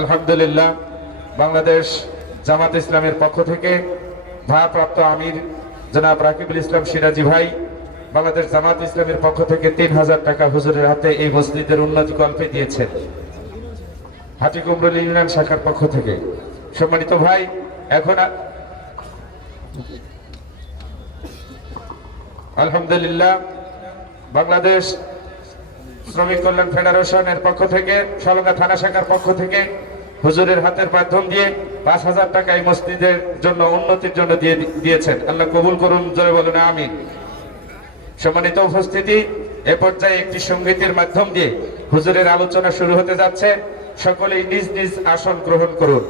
আলহামদুলিল্লাহ, বাংলাদেশ জামাত ইসলামের পক্ষ থেকে ভারপ্রাপ্ত আমির জনাব রাকিবুল ইসলাম সিরাজি ভাই বাংলাদেশ জামাত ইসলামের পক্ষ থেকে 3000 টাকা হুজুরের হাতে এই মসজিদের উন্নতি কল্পে দিয়েছেন হাটি কুমরুল ইউনিয়ন শাখার পক্ষ থেকে। সম্মানিত ভাই, এখন আলহামদুলিল্লাহ বাংলাদেশ শ্রমিক কল্যাণ ফেডারেশনের পক্ষ থেকে সলঙ্গা থানা শাখার পক্ষ থেকে হুজুরের হাতের মাধ্যম দিয়ে 5000 টাকা এই মসজিদের জন্য উন্নতির জন্য দিয়েছেন। আল্লাহ কবুল করুন, জয় বলুন আমিন। সম্মানিত উপস্থিতি, এ পর্যায়ে একটি সঙ্গীতের মাধ্যম দিয়ে হুজুরের আলোচনা শুরু হতে যাচ্ছে। সকলেই নিজ নিজ আসন গ্রহণ করুন।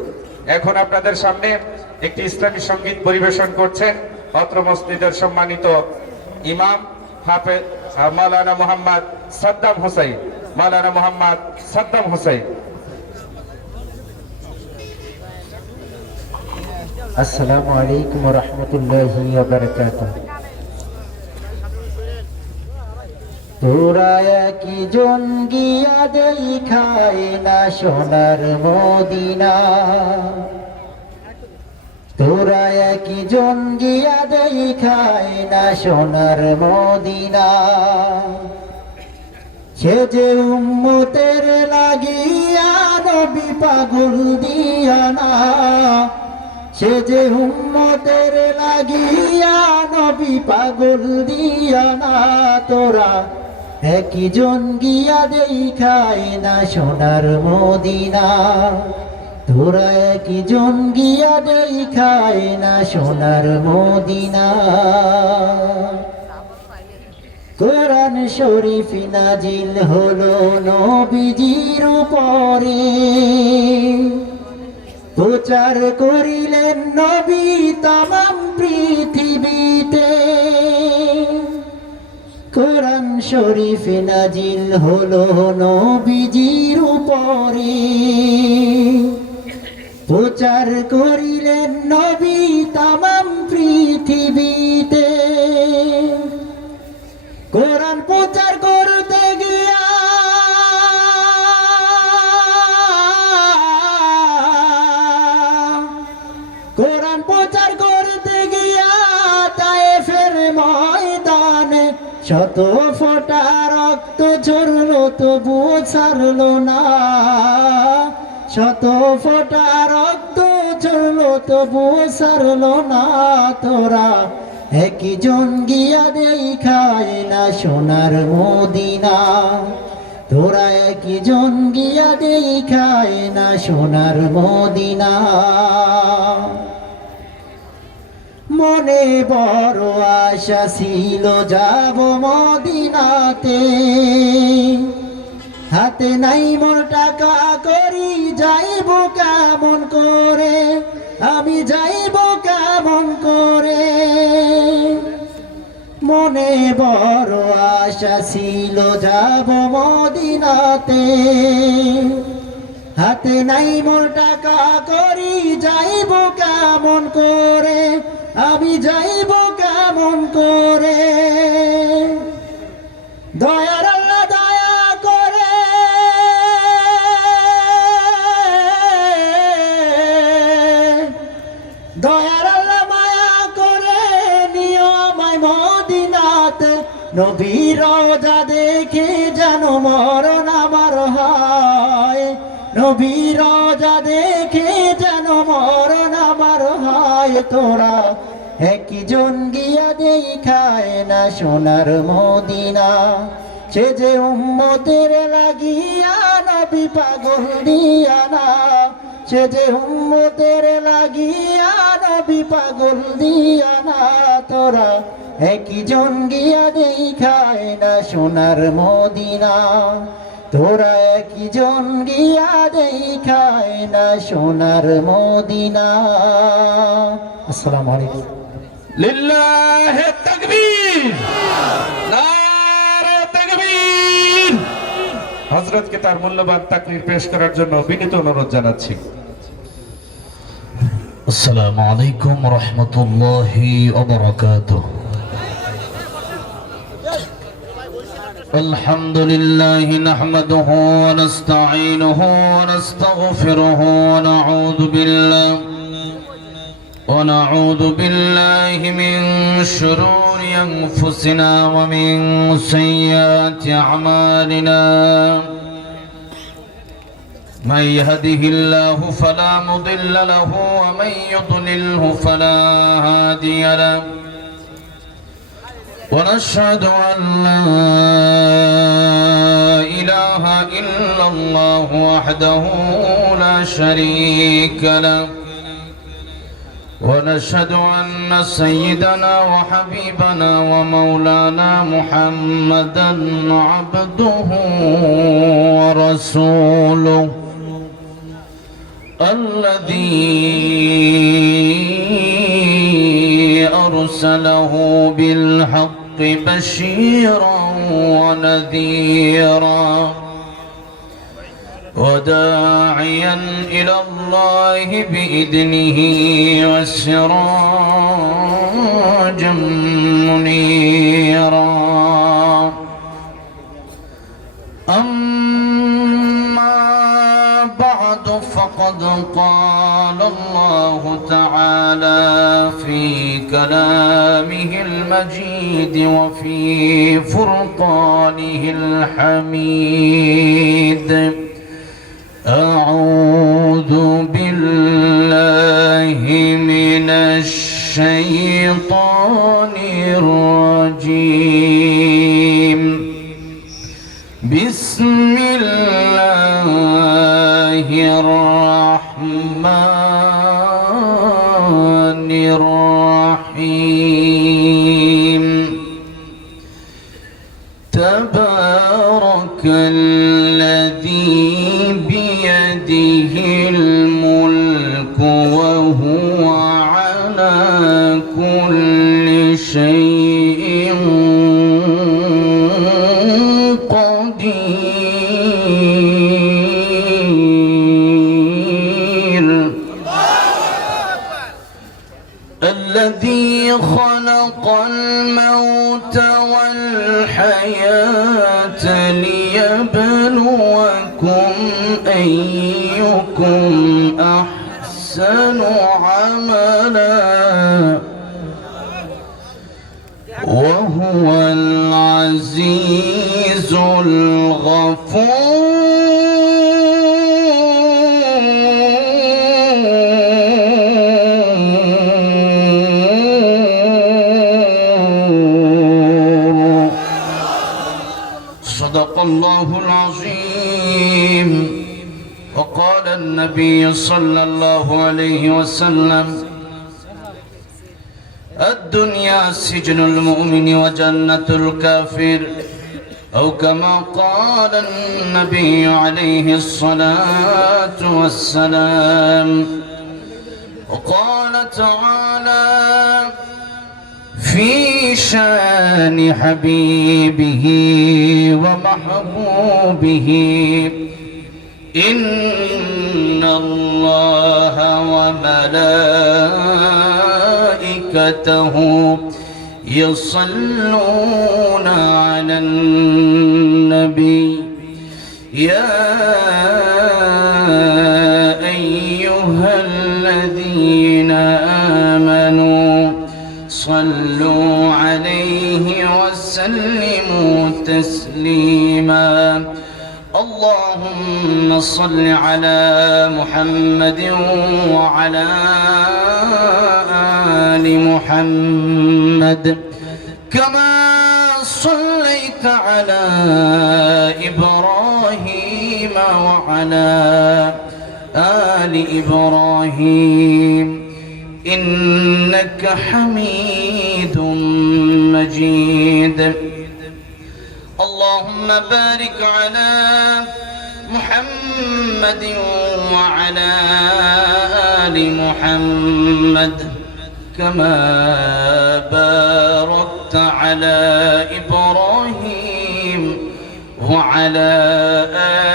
এখন আপনাদের সামনে একটি ইসলামী সঙ্গীত পরিবেশন করছেন অত্র মসজিদের সম্মানিত ইমাম হাফেজ মাওলানা মোহাম্মদ সাদ্দাম হোসেন। মাওলানা মোহাম্মদ সাদ্দাম হোসেন। আসসালামু আলাইকুম ওয়া রাহমাতুল্লাহি ওয়া বারাকাতুহু। তোরা কি জন গিয়া দেখায় না সোনার মদিনা, তোরা কি জন গিয়া দেখায় না সোনার মদিনা। সে যে উম্মতের লাগিয়া নবী পাগল দিয়ানা, সে যে উম্মতের লাগিয়া নবী পাগল দিয়ানা। তোরা একই জন গিয়া দেখায় না সোনার মদিনা, তোরা একই জন গিয়া দেখায় না সোনার মদিনা। কোরআন শরীফ নাজিল হলো নবীজির উপরে, প্রচার করিলেন নবী তামাম পৃথিবীতে। কোরআন শরীফ নাজিল হলো নবীজির উপরে, প্রচার করিলেন নবী তামাম পৃথিবীতে। কোরআন প্রচার করতে গিয়া কোরআন প্রচার করতে গিয়া তায়েফের ময়দানে শত ফোঁটা রক্ত ঝরলো তবু ছাড়লো না, শত ফোঁটা রক্ত ঝরলো তবু ছাড়লো না। তোরা একই জন গিয়া দেখায় না সোনার মদিনা, তোরা একই জন গিয়া দেখায় না সোনার মদিনা। মনে বড় আশা ছিল যাব মদিনাতে, হাতে নাই মোর টাকা করি যাইব কেমন করে, আমি যাইব কেমন করে। মনে বড় আশা ছিল যাব মদিনাতে, হাতে নাই মোর টাকা করি যাইব কেমন করে, আমি যাইব কেমন করে। দয়ার আল্লাহ দয়া করে, দয়ার আল্লাহ মায়া করে নিও আমায় মদিনাতে। নবীর রওজা দেখে যেন মরণ আমার হয়, নবীর রওজা দেখে যেন মরণ আমার হয়। তোরা একই জন গিয়া দেখায় না সোনার মদিনা, সে যে উম্মতের লাগিয়া নবী পাগল দিয়ানা, সে যে উম্মতের লাগিয়া নবী পাগল দিয়ানা। তোরা একই জন গিয়া দেখায় না সোনার মদিনা, তোরা একই জন গিয়া দেখায় না সোনার মদিনা। আসসালামু আলাইকুম। লিল্লাহে তাকবীর, নারে তাকবীর। হযরতকে তার মূল্যবান তাকরীর পেশ করার জন্য বিনীত অনুরোধ জানাচ্ছি। আসসালামু আলাইকুম ওয়া রাহমাতুল্লাহি ওয়া বারাকাতুহু। الحمد لله نحمده ونستعينه ونستغفره ونعوذ بالله من شرور أنفسنا ومن سيئات أعمالنا من يهده الله فلا مضل له ومن يضلله فلا هادي له ونشهد أن لا إله إلا الله وحده لا شريك له ونشهد أن سيدنا وحبيبنا ومولانا محمدا عبده ورسوله الذي أرسله بالحق بشيرا ونذيرا وداعيا إلى الله بإذنه وسراجا منيرا أما بعد فقد قال الله تعالى في كلامه المجيد وفي فرقانه الحميد أعوذ بالله من الشيطان الرجيم بسم الله الرحمن الرحيم تبارك الذي بيده الملك وهو على كل شيء قدير الذي خلق الموت والحياة ليبلوكم أيكم أحسن عملا وهو العزيز الغفور صدق الله العظيم. وقال النبي صلى الله عليه وسلم الدنيا سجن المؤمن وجنة الكافر أو كما قال النبي عليه الصلاة والسلام. وقال تعالى في شان حبيبه ومحبوبه إن الله وملائكته يصلون على النبي يا أيها الذين آمنوا صلوا عليه وسلموا تسليما. اللهم صل على محمد وعلى آل محمد كما صليت على إبراهيم وعلى آل إبراهيم إنك حميد مجيد. اللهم بارك على محمد وعلى آل محمد كما باركت على إبراهيم وعلى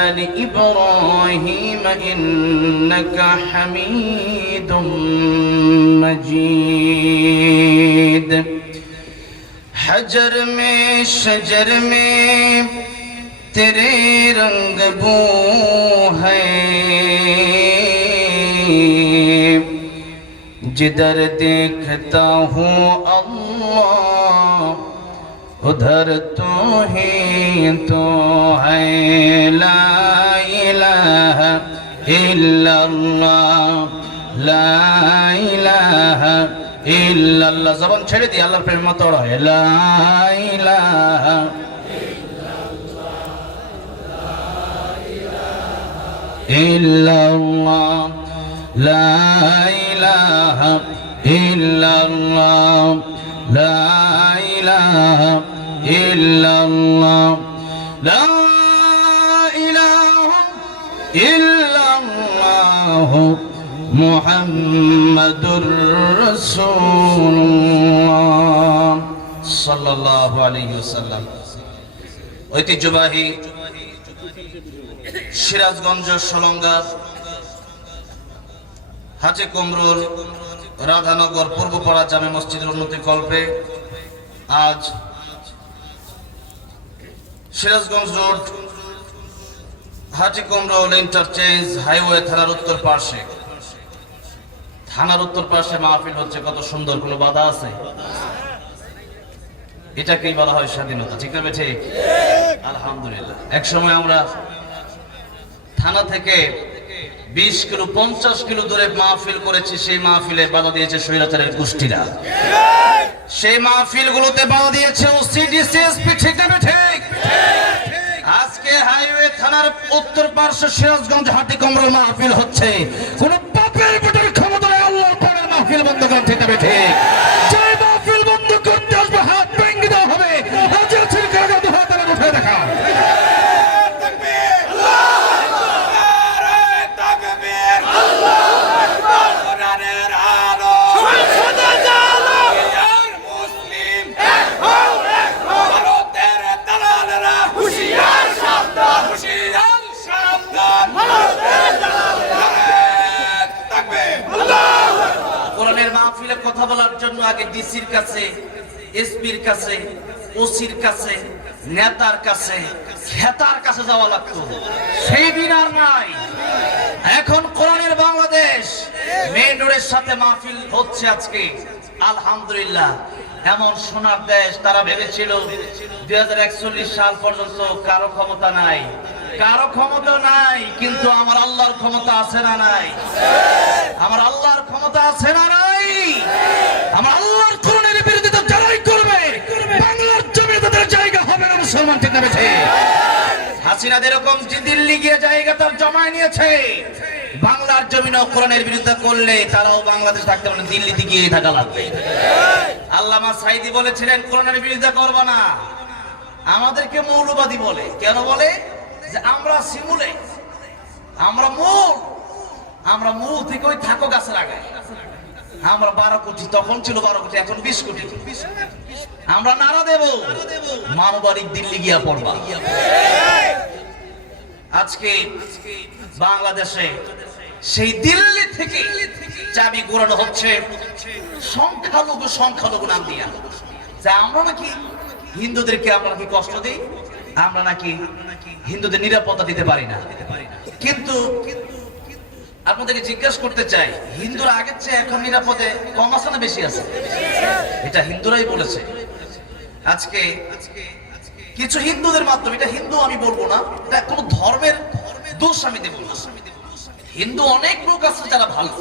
آل إبراهيم إنك حميد مجيد. हजर में शजर में तेरे रंग बू है, जिधर देखता हूँ अल्लाह उधर तो ही तो है। ला इलाहा इल्लल्लाह, ला इलाहा इल्लल्लाह। जबान ছেড়ে দিয়ে আল্লাহর প্রেমে মাতোড়া হয়। লা ইলাহা ইল্লাল্লাহ, লা ইলাহা ইল্লাল্লাহ, লা ইলাহা ইল্লাল্লাহ, লা ইলাহা ইল্লাল্লাহ মুহাম্মাদুর রাসূলুল্লাহ সাল্লাল্লাহু আলাইহি ওয়াসাল্লাম। ঐতিহ্যবাহী সিরাজগঞ্জ সলঙ্গা হাজী কুমরুল রাধানগর পূর্বপাড়া জামে মসজিদের উন্নতি কল্পে আজ সিরাজগঞ্জ রোড হাজী কুমরুল ইন্টারচেঞ্জ হাইওয়ে থানার উত্তর পাশে মাহফিল হচ্ছে। কত সুন্দর, কোনো বাধা আছে? এটাকেই বলা হয় স্বাধীনতা, ঠিক না ঠিক? আলহামদুলিল্লাহ। এক সময় আমরা থানা থেকে 20 কিলো 50 কিলো দূরে মাহফিল করেছি, সেই মাহফিলে বাধা দিয়েছে স্বৈরাচারের গোষ্ঠীরা। সেই মাহফিল গুলোতে বাধা দিয়েছে ওসিডিসিএসপি, ঠিক না ঠিক? আজকে হাইওয়ে থানার উত্তর পার্শ্বে সিরাজগঞ্জ হাটি কুমরুল মাহফিল হচ্ছে। কোন পাপের পেটের ক্ষমতা নেই আল্লাহর কোরআনের মাহফিল বন্ধ করেন, ঠিক না ঠিক? যে মাহফিল বন্ধ করতে আসবে হাত ভেঙে দেওয়া হবে। আজ আছে কারা দু হাত উঠে দেখা। কোরআনের মাহফিলে কথা বলার জন্য আগে ডিসির কাছে, এসপির কাছে, ওসির কাছে, নেতার কাছে, খেতার কাছে যাওয়া লাগতো। সেই দিন আর নাই। এখন কোরআনের বাংলাদেশ মেইন রোডের সাথে মাহফিল হচ্ছে আজকে। আলহামদুলিল্লাহ। এমন সোনার দেশ, তারা ভেবেছিল 2041 সাল পর্যন্ত কারো ক্ষমতা নাই, কিন্তু আমার আল্লাহর ক্ষমতা আছে না নাই? আমার আল্লাহর ক্ষমতা আছে না নাই? আমার আল্লাহর কোরআনের বিরোধিতা যারাই করবে বাংলার জমিনে তাদের জায়গা হবে না, মুসলমান, ঠিক না ঠিক? হাসিনা যেরকম দিল্লি গিয়ে জায়গা তার জমায় নিয়েছে, বাংলার জমিনে কোরআনের বিরোধিতা করলে তারাও বাংলাদেশ থাকতে পারে, দিল্লিতে গিয়ে থাকা লাগবে। আল্লামা সাঈদী বলেছিলেন কোরআনের বিরোধিতা করব না। আমাদেরকে মৌলবাদী বলে। কেন বলে? যে আমরা শিমুলে, আমরা মূল থেকে ওই থাকো গাছে লাগাই। আমরা 12 কোটি, তখন ছিল 12 কোটি, এখন 20 কোটি। আমরা নারা দেব, মানবাড়ির দিল্লি গিয়া পড়বা। আজকে বাংলাদেশে সেই দিল্লি থেকে চাবি ঘোরানো হচ্ছে সংখ্যালঘু নাম দিয়া। যে আমরা নাকি হিন্দুদেরকে আমরা নাকি কষ্ট দিই, আমরা নাকি হিন্দুদের নিরাপত্তা দিতে পারি না। কিন্তু আপনাদেরকে জিজ্ঞাসা করতে চাই, হিন্দুরা আগের চেয়ে এখন নিরাপদে কম আছে না বেশি আছে? এটা হিন্দুরাই বলেছে। আজকে কিছু হিন্দুদের মাধ্যমে, এটা হিন্দু আমি বলবো না, এটা কোনো ধর্মের দোষ আমি দেব না। হিন্দু অনেক লোক আছে যারা ভালো,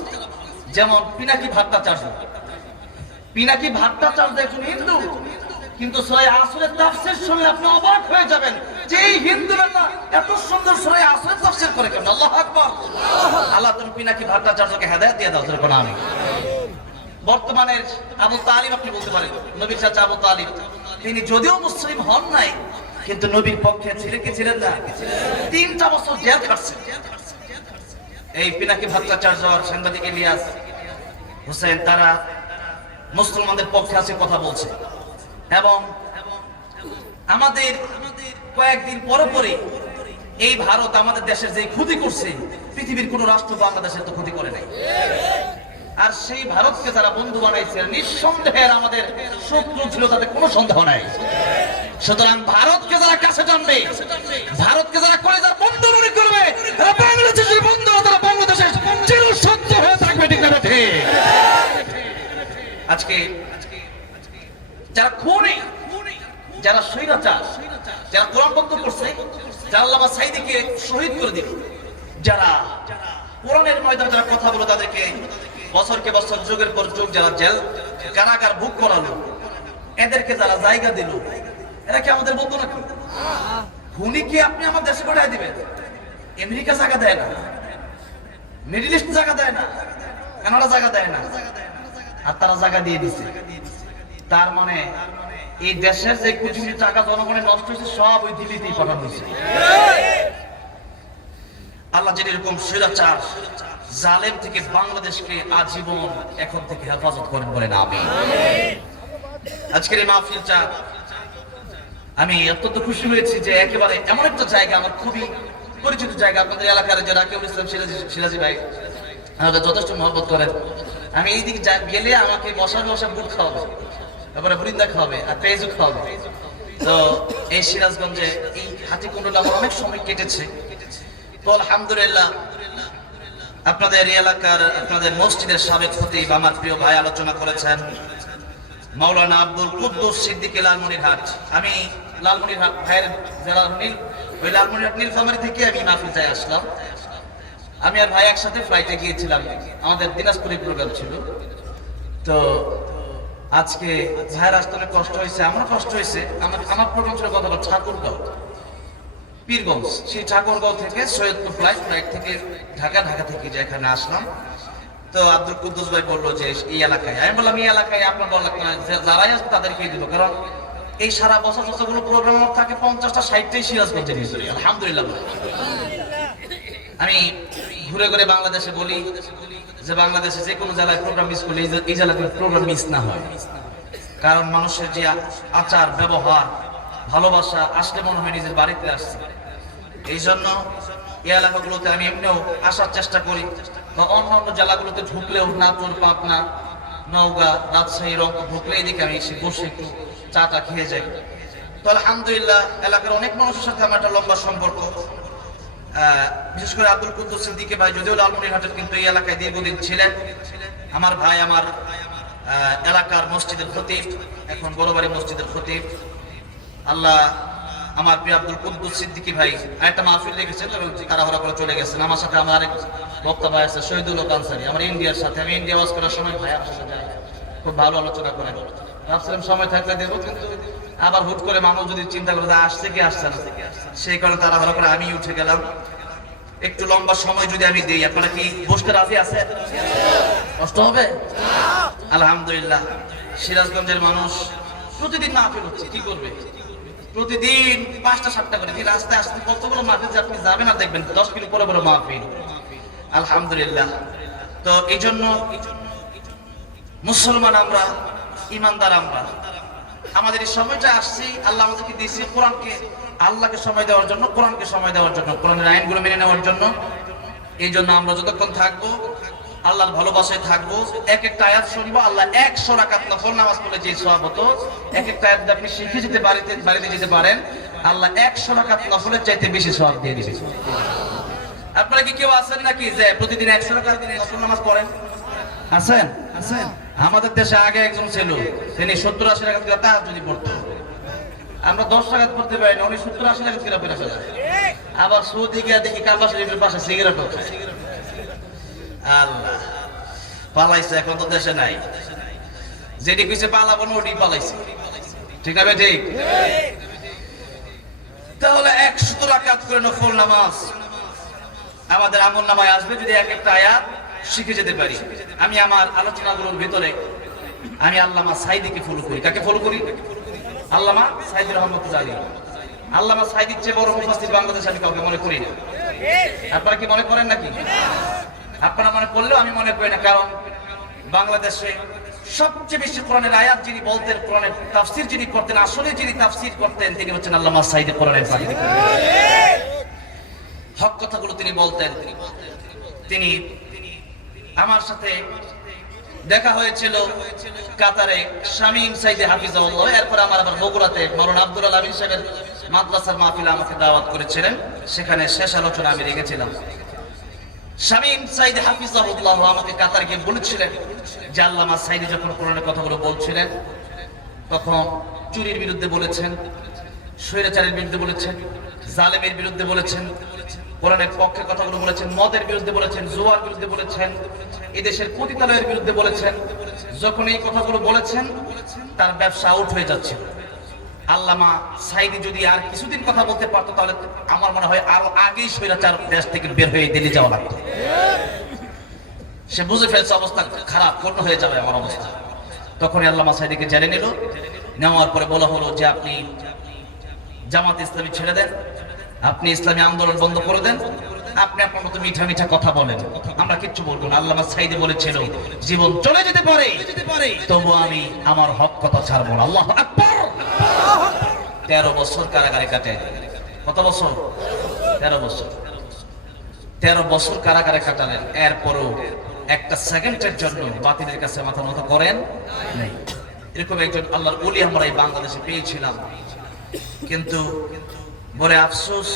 যেমন পিনাকি ভট্টাচার্য একজন হিন্দু, কিন্তু সূরা আসরের তাফসীর শুনলে আপনি অবাক হয়ে যাবেন যে এই হিন্দুরা না এত সুন্দর সূরা আসরের তাফসীর করে কেন? আল্লাহু আকবার। আল্লাহ তুমি পিনাকি ভট্টাচার্যকে হেদায়েত দিয়ে দাও, যেরকম আমি। বর্তমানের আবু তালিব আপনি বলতে পারেন, নবীর চাচা আবু তালিব, তিনি যদিও মুসলিম হন নাই, কিন্তু নবীর পক্ষে ছিলেন কি ছিলেন না? 3টা বছর জেল খাটছেন। এই পিনাকি ভট্টাচার্য আর সাংবাদিক ইলিয়াস হোসেন, তারা মুসলমানদের পক্ষে আছে কথা বলছে। এবং আমাদের কয়েকদিন পরে এই ভারত আমাদের দেশের যে ক্ষতি করছে, পৃথিবীর কোন রাষ্ট্র বাংলাদেশের তো ক্ষতি করে নাই। আর সেই ভারতকে যারা বন্ধু বানাইছে নিঃসন্দেহে আমাদের শত্রু ছিল, তাতে কোনো সন্দেহ নাই। সুতরাং ভারতকে যারা কাছে টানবে, ভারতকে যারা কলেজার বন্ধু মনে করবে, তারা বাংলাদেশের বন্ধু, তারা বাংলাদেশের চিরসত্য হয়ে থাকবে। ঠিক না ঠিক? আজকে যারা খুনি, যারা স্বৈরাচার, যারা কোরআন বন্ধ করছে, যারা আল্লামা সাঈদীকে শহীদ করে দিল, যারা কোরআনের ময়দানে যারা কথা বলো, তাদেরকে বছরকে বছর যুগের পর যুগ যারা জেল কারাগার ভোগ করালো, এদেরকে যারা জায়গা দিল, এরা কি আমাদের বন্ধু নাকি? খুনিকে আপনি আমার দেশে পাঠিয়ে দিবেন? আমেরিকা জায়গা দেয় না, মিডল ইস্ট জায়গা দেয় না, কানাডা জায়গা দেয় না, আর তারা জায়গা দিয়ে দিচ্ছে। তার মানে এই দেশের যে কোটি কোটি টাকা জনগণের নষ্ট হয়েছে, সব ওই দিল্লিতেই পাঠানো হয়েছে। আল্লাহ যেরকম স্বৈরাচার জালেম থেকে বাংলাদেশকে আজীবন এখন থেকে হেফাজত করেন বলেন আমিন। আজকের এই মাহফিলটা আমি অত্যন্ত খুশি হয়েছি যে একেবারে এমন একটা জায়গা, আমার খুবই পরিচিত জায়গা। আপনাদের এলাকার যে রাকিবুল ইসলাম সিরাজি ভাই আমাদের যথেষ্ট মহব্বত করেন। আমি এই দিকে গেলে আমাকে মশা বুট খাওয়াবে, তারপরে বৃন্দা খাওয়াবে আর পেঁয়াজু খাওয়াবে। তো এই সিরাজগঞ্জে এই হাটিকুণ্ডলে আমার অনেক সময় কেটেছে। তো আলহামদুলিল্লাহ আপনাদের এই এলাকার, আপনাদের মসজিদের সাবেক খতিব আমার প্রিয় ভাই আলোচনা করেছেন মাওলানা আব্দুল কুদ্দুস সিদ্দিকী লালমনিরহাট। আমি লালমনিরহাট ভাইয়ের জেলা ওই লালমনিরহাট নীলফামারী থেকে আমি মাহফিলটায় আসলাম। আমি আর ভাই একসাথে ফ্লাইটে গিয়েছিলাম, আমাদের দিনাজপুরে প্রোগ্রাম ছিল। তো আজকে ভাইয়ের আসতে অনেক কষ্ট হয়েছে, আমার কষ্ট হয়েছে। আমার প্রোগ্রাম ছিল কথা বল ঠাকুরগাঁও পীরগঞ্জ, সেই ঠাকুরগাঁও থেকে সৈয়দপুর ফ্লাইট থেকে ঢাকা থেকে যে এখানে আসলাম। তো আব্দুল কুদ্দুস ভাই বললো যে এই এলাকায়, আমি বললাম এই এলাকায় আপনার বলা যারাই আসবে তাদেরকেই দিব, কারণ এই সারা বছর যতগুলো প্রোগ্রাম থাকে 50টা 60টাই সিরাজগঞ্জের ভিতরে। আলহামদুলিল্লাহ আমি ঘুরে ঘুরে বাংলাদেশে বলি যে বাংলাদেশে যে কোনো জেলায় প্রোগ্রাম মিস করলে এই জেলাতে প্রোগ্রাম মিস না হয়, কারণ মানুষের যে আচার ব্যবহার ভালোবাসা আসলে মনে হয় নিজের বাড়িতে আসছে। এই জন্য এই এলাকাগুলোতে আমি এমনিও আসার চেষ্টা করি, বা অন্যান্য জেলাগুলোতে ঢুকলেও নাটোর, পাবনা, নওগাঁ, রাজশাহী, রংপুর ঢুকলে এদিকে আমি এসে বসে একটু চাটা খেয়ে যাই। তো আলহামদুলিল্লাহ এলাকার অনেক মানুষের সাথে আমার একটা লম্বা সম্পর্ক। বিশেষ করে আব্দুল কুদ্দুস সিদ্দিকী ভাই যদিও লালমনিরহাটের, কিন্তু এই এলাকায় দীর্ঘদিন ছিলেন। আমার ভাই, আমার এলাকার মসজিদের খতিব, এখন বড়বাড়ি মসজিদের খতিব। আল্লাহ আমার প্রিয় আব্দুল কুদ্দুস সিদ্দিকী ভাই একটা মাহফিল রেখেছেন, তবে তাড়াহুড়া করে চলে গেছেন। আমার সাথে আমার আরেক বক্তা ভাই আছে শহীদুল হক আনসারী, আমার ইন্ডিয়ার সাথে। আমি ইন্ডিয়া ওয়াজ করার সময় ভাই আমার সাথে খুব ভালো আলোচনা করেন। ভাবছিলাম সময় থাকলে দেবো, কিন্তু আবার হুট করে মানুষ যদি চিন্তা করে আসছে কি আসছে না, সেই কারণে তাড়াহুড়া করে আমি উঠে গেলাম। একটু লম্বা সময় যদি আমি দিই, আপনারা কি বসতে রাজি আছে? কষ্ট হবে? আলহামদুলিল্লাহ সিরাজগঞ্জের মানুষ প্রতিদিন মাহফিল হচ্ছে, কি করবে? প্রতিদিন 5টা 7টা করে রাস্তায় আসতে কতগুলো মাহফিল যে আপনি যাবেন আর দেখবেন 10 কিলো পরে পরে মাহফিল। আলহামদুলিল্লাহ। তো এই জন্য মুসলমান আমরা, ইমানদার আমরা, আমাদের এই সময়টা আসছি, আল্লাহ আমাদেরকে দিয়েছে কোরআনকে, আল্লাহকে সময় দেওয়ার জন্য, কোরআনকে সময় দেওয়ার জন্য, কোরআনের আইনগুলো মেনে নেওয়ার জন্য। এই জন্য আমরা যতক্ষণ থাকবো আল্লাহর ভালোবাসায় থাকবো। এক একটা আয়াত শুনবো, আল্লাহ 100 রাকাত নফল নামাজ পড়লে যে সওয়াব হতো, এক একটা আয়াত আপনি শিখে যেতে বাড়িতে যেতে পারেন, আল্লাহ 100 রাকাত নফলের চাইতে বেশি সওয়াব দিয়ে দিবে। আপনারা কি কেউ আছেন নাকি যে প্রতিদিন 100 রাকাত নফল নামাজ পড়েন? আছেন? আমাদের দেশে আগে একজন ছিল, তিনি 70-80 রাকাত করে তাহাজ্জুদ পড়তো। আমরা 10 রাকাত পড়তে পারি না, উনি 70-80 রাকাত করে পড়ে ফেলে। আবার সৌদি গিয়ে দেখি কাবা শরীফের পাশে সিগারেটও খায়। আল্লাহ পালাইছে, এখন তো দেশে নাই। যেটি কইছে পালাবো না, ওটি পালাইছে। ঠিক না ভাই? ঠিক। তাহলে 100 রাকাত করে নফল নামাজ আমাদের আমলনামায় আসবে যদি এক একটা আয়াত শিখে যেতে পারি। আমি আমার আলোচনাগুলোর ভিতরে আমি আল্লামা সাঈদীকে ফলো করি। কাকে ফলো করি? আল্লামা সাঈদী রহমাতুল্লাহ আলাইহি। আল্লামা সাঈদীর চেয়ে বড় মুফাসসির বাংলাদেশে আমি কাউকে মনে করি না। আপনারা কি মনে করেন নাকি? আপনারা মনে করলেও আমি মনে করি না, কারণ বাংলাদেশে সবচেয়ে বেশি কোরআনের আয়াত যিনি বলতেন, কোরআনের তাফসীর যিনি করতেন, আসলে যিনি তাফসীর করতেন, তিনি হচ্ছেন আল্লামা সাঈদী। কোরআনের পাখি হক কথাগুলো তিনি বলতেন। তিনি আমার সাথে দেখা হয়েছিল কাতারে শামীম সাইদে হাফিজাহুল্লাহ। এরপর আমার আবার বগুড়াতে মাওলানা আব্দুল আমিন সাহেবের মাদ্রাসার মাহফিলে আমাকে দাওয়াত করেছিলেন, সেখানে শেষ আলোচনা আমি রেখেছিলাম। শামীম সাইদে হাফিজাহুল্লাহ আমাকে কাতার গিয়ে বলেছিলেন যে আল্লামা সাইদি যখন কোরআনের কথাগুলো বলছিলেন তখন চুরির বিরুদ্ধে বলেছেন, স্বৈরাচারের বিরুদ্ধে বলেছেন, জালেমের বিরুদ্ধে বলেছেন, কোরআনের পক্ষে কথাগুলো বলেছেন, মদের বিরুদ্ধে বলেছেন, জুয়ার বিরুদ্ধে বলেছেন, এদেশের পতিতালয়ের বিরুদ্ধে বলেছেন। যখন এই কথাগুলো বলেছেন তার ব্যবসা আউট হয়ে যাচ্ছিল। আল্লামা সাইদি যদি আর কিছুদিন কথা বলতে পারতো তাহলে আমার মনে হয় আরো আগেই স্বৈরাচার দেশ থেকে বের হয়ে দিল্লি যাওয়া লাগতো। সে বুঝে ফেলছে অবস্থা খারাপ, পূর্ণ হয়ে যাবে আমার অবস্থা। তখনই আল্লামা সাইদিকে জেলে নিল, নেওয়ার পরে বলা হলো যে আপনি জামাত ইসলামী ছেড়ে দেন, আপনি ইসলামী আন্দোলন বন্ধ করে দেন, আপনি আপনার মতো মিঠা মিঠা কথা বলেন, আমরা কিচ্ছু বলবো না। আল্লামা সাইদি বলেছিল জীবন চলে যেতে পারে তবু আমি আমার হক কথা ছাড়বো না। আল্লাহু আকবার। 13 বছর কারাগারে কাটায়। কত বছর? 13 বছর। 13 বছর কারাগারে কাটালেন। এরপরও একটা সেকেন্ডের জন্য বাতিলের কাছে মাথা নত করেন নাই। এরকম একজন আল্লাহর ওলি আমরা এই বাংলাদেশে পেয়েছিলাম, কিন্তু বড় আফসোস,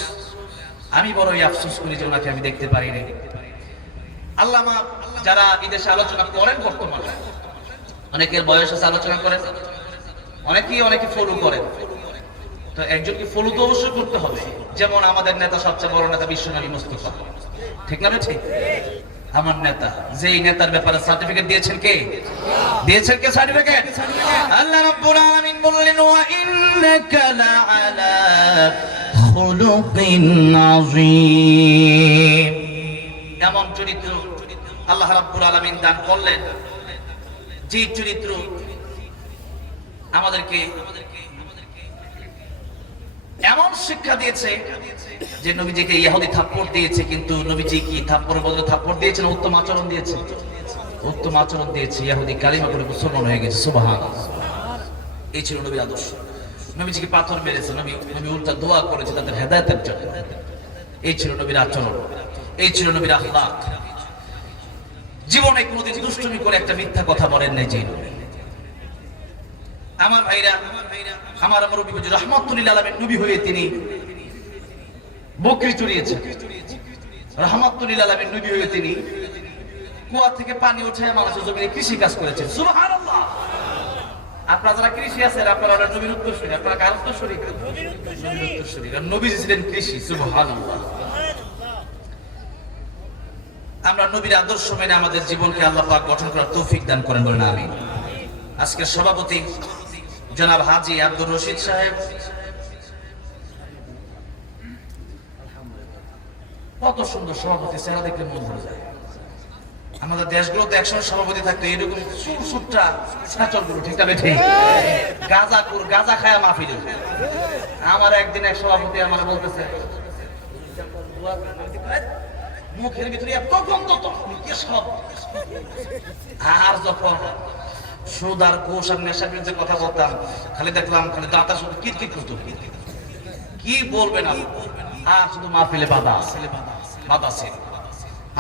আমি বড়ই আফসোস করি যে ওনাকে আমি দেখতে পারিনি। আল্লামা যারা বিদেশে আলোচনা করেন বর্তমানে, অনেকের বয়স আছে আলোচনা করেন, অনেকে ফলো করেন। তো একজনকে ফলো তো অবশ্যই করতে হবে। যেমন আমাদের নেতা, সবচেয়ে বড় নেতা বিশ্বনবী মুস্তাফা, ঠিক না? ঠিক। আমার নেতা, যেই নেতার ব্যাপারে সার্টিফিকেট দিয়েছেন কে? দিয়েছেন কে সার্টিফিকেট? আল্লাহ রাব্বুল আলামিন বললেন ওয়া ইন্নাকা লাআলা খুলুকিন আযীম। এমন চরিত্র আল্লাহ রাব্বুল আলামিন দান করলেন, যে চরিত্র আমাদেরকে এমন শিক্ষা দিয়েছে যে নবীজিকে ইহুদি থাপ্পড় দিয়েছে, কিন্তু নবীজি কি থাপ্পড়ের বদলে থাপ্পড় দিয়েছেন? উত্তম আচরণ দিয়েছে, উত্তম আচরণ দিয়েছে। ইহুদি কালিমা পড়ে মুসলমান হয়ে গেছে। সুবহানাল্লাহ। এই ছিল নবীর আদর্শ। নবীজিকে পাথর মেরেছে, নবী উল্টা দোয়া করেছে তাদের হেদায়েতের জন্য। এই ছিল নবীর আচরণ, এই ছিল নবীর আখলাক। জীবনে কোনোদিন দুষ্টুমি করে একটা মিথ্যা কথা বলেন নাই যে নবী। আমার ভাইরা, আমার মুরব্বি হুজুর রাহমাতুল্লাহ আলাইহি নবী হয়ে তিনি বকরি চড়িয়েছেন। রাহমাতুল্লাহ আলাইহি নবী হয়ে তিনি কুয়া থেকে পানি উঠায় মানুষের জমিনে কৃষি কাজ করেছেন। সুবহানাল্লাহ। আপনারা যারা কৃষি আছেন, আপনারা নবীর উত্তরসূরি, আপনারা কার উত্তরসূরি? নবীর উত্তরসূরি। কারণ নবী ছিলেন কৃষি। সুবহানাল্লাহ। আমরা নবীর আদর্শ মেনে আমাদের জীবনকে আল্লাহ পাক গঠন করার তৌফিক দান করেন, বলেন আমিন। আজকের সভাপতি জনাব হাজী আব্দুর রশিদ সাহেব, কত সুন্দর সভাপতি, চেহারা দেখলে মন ভরে যায়। আমাদের দেশগুলোতে একসময় সভাপতি থাকতো এরকম সুটটা ছাচলগুলো, ঠিক না? ঠিক। গাঁজা খায়া মাহফিল। আমার একদিন এক সভাপতি আমার বলতেছে মুখের ভিতরে এত গন্ধ, তখন কি সব। আর যখন সুদ আর ঘুষ আর নেশার বিরুদ্ধে কথা বলতাম, খালি দেখলাম খালি দাঁতা শুধু কিরকির করতো। কি বলবেন? আর শুধু মাহফিলে বাধা আছে।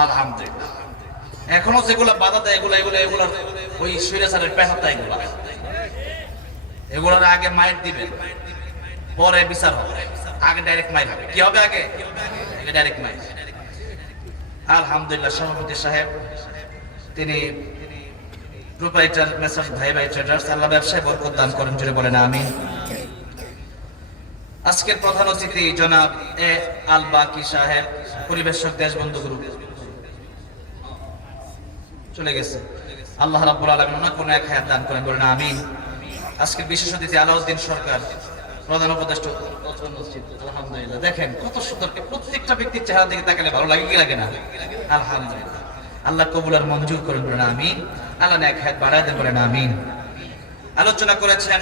আলহামদুলিল্লাহ। এখনো যেগুলা বাধা দেয় এগুলা ওই স্বৈরাচারের পেশাটা। এগুলার আগে মাইর দিবেন, পরে বিচার হবে। আগে ডাইরেক্ট মাইর হবে। কি হবে? আগে ডাইরেক্ট মাইর। আলহামদুলিল্লাহ। সভাপতি সাহেব তিনি প্রোপাইটার মেসার্স ভাই ভাই ট্রেডার্স, আল্লাহ ব্যবসায় বরকত দান করেন, জুড়ে বলেন আমিন। আজকের প্রধান অতিথি জনাব এ আল বাকি সাহেব, পরিবেশক দেশবন্ধু গ্রুপ, চলে গেছে। আল্লাহ রাব্বুল আলামিন ওনাকে কোনো এক হায়াত দান করেন, বলেন আমিন। আজকের বিশেষ অতিথি আলাউদ্দিন সরকার, প্রধান উপদেষ্টা মসজিদ। আলহামদুলিল্লাহ। দেখেন কত সুন্দর, প্রত্যেকটা ব্যক্তির চেহারা দিকে তাকালে ভালো লাগে কি লাগে না? আলহামদুলিল্লাহ। আল্লাহ কবুল আর মঞ্জুর করেন, বলেন আমিন। আল্লাহ নেক হায়াত বাড়ায় দেন, বলেন আমিন। আলোচনা করেছেন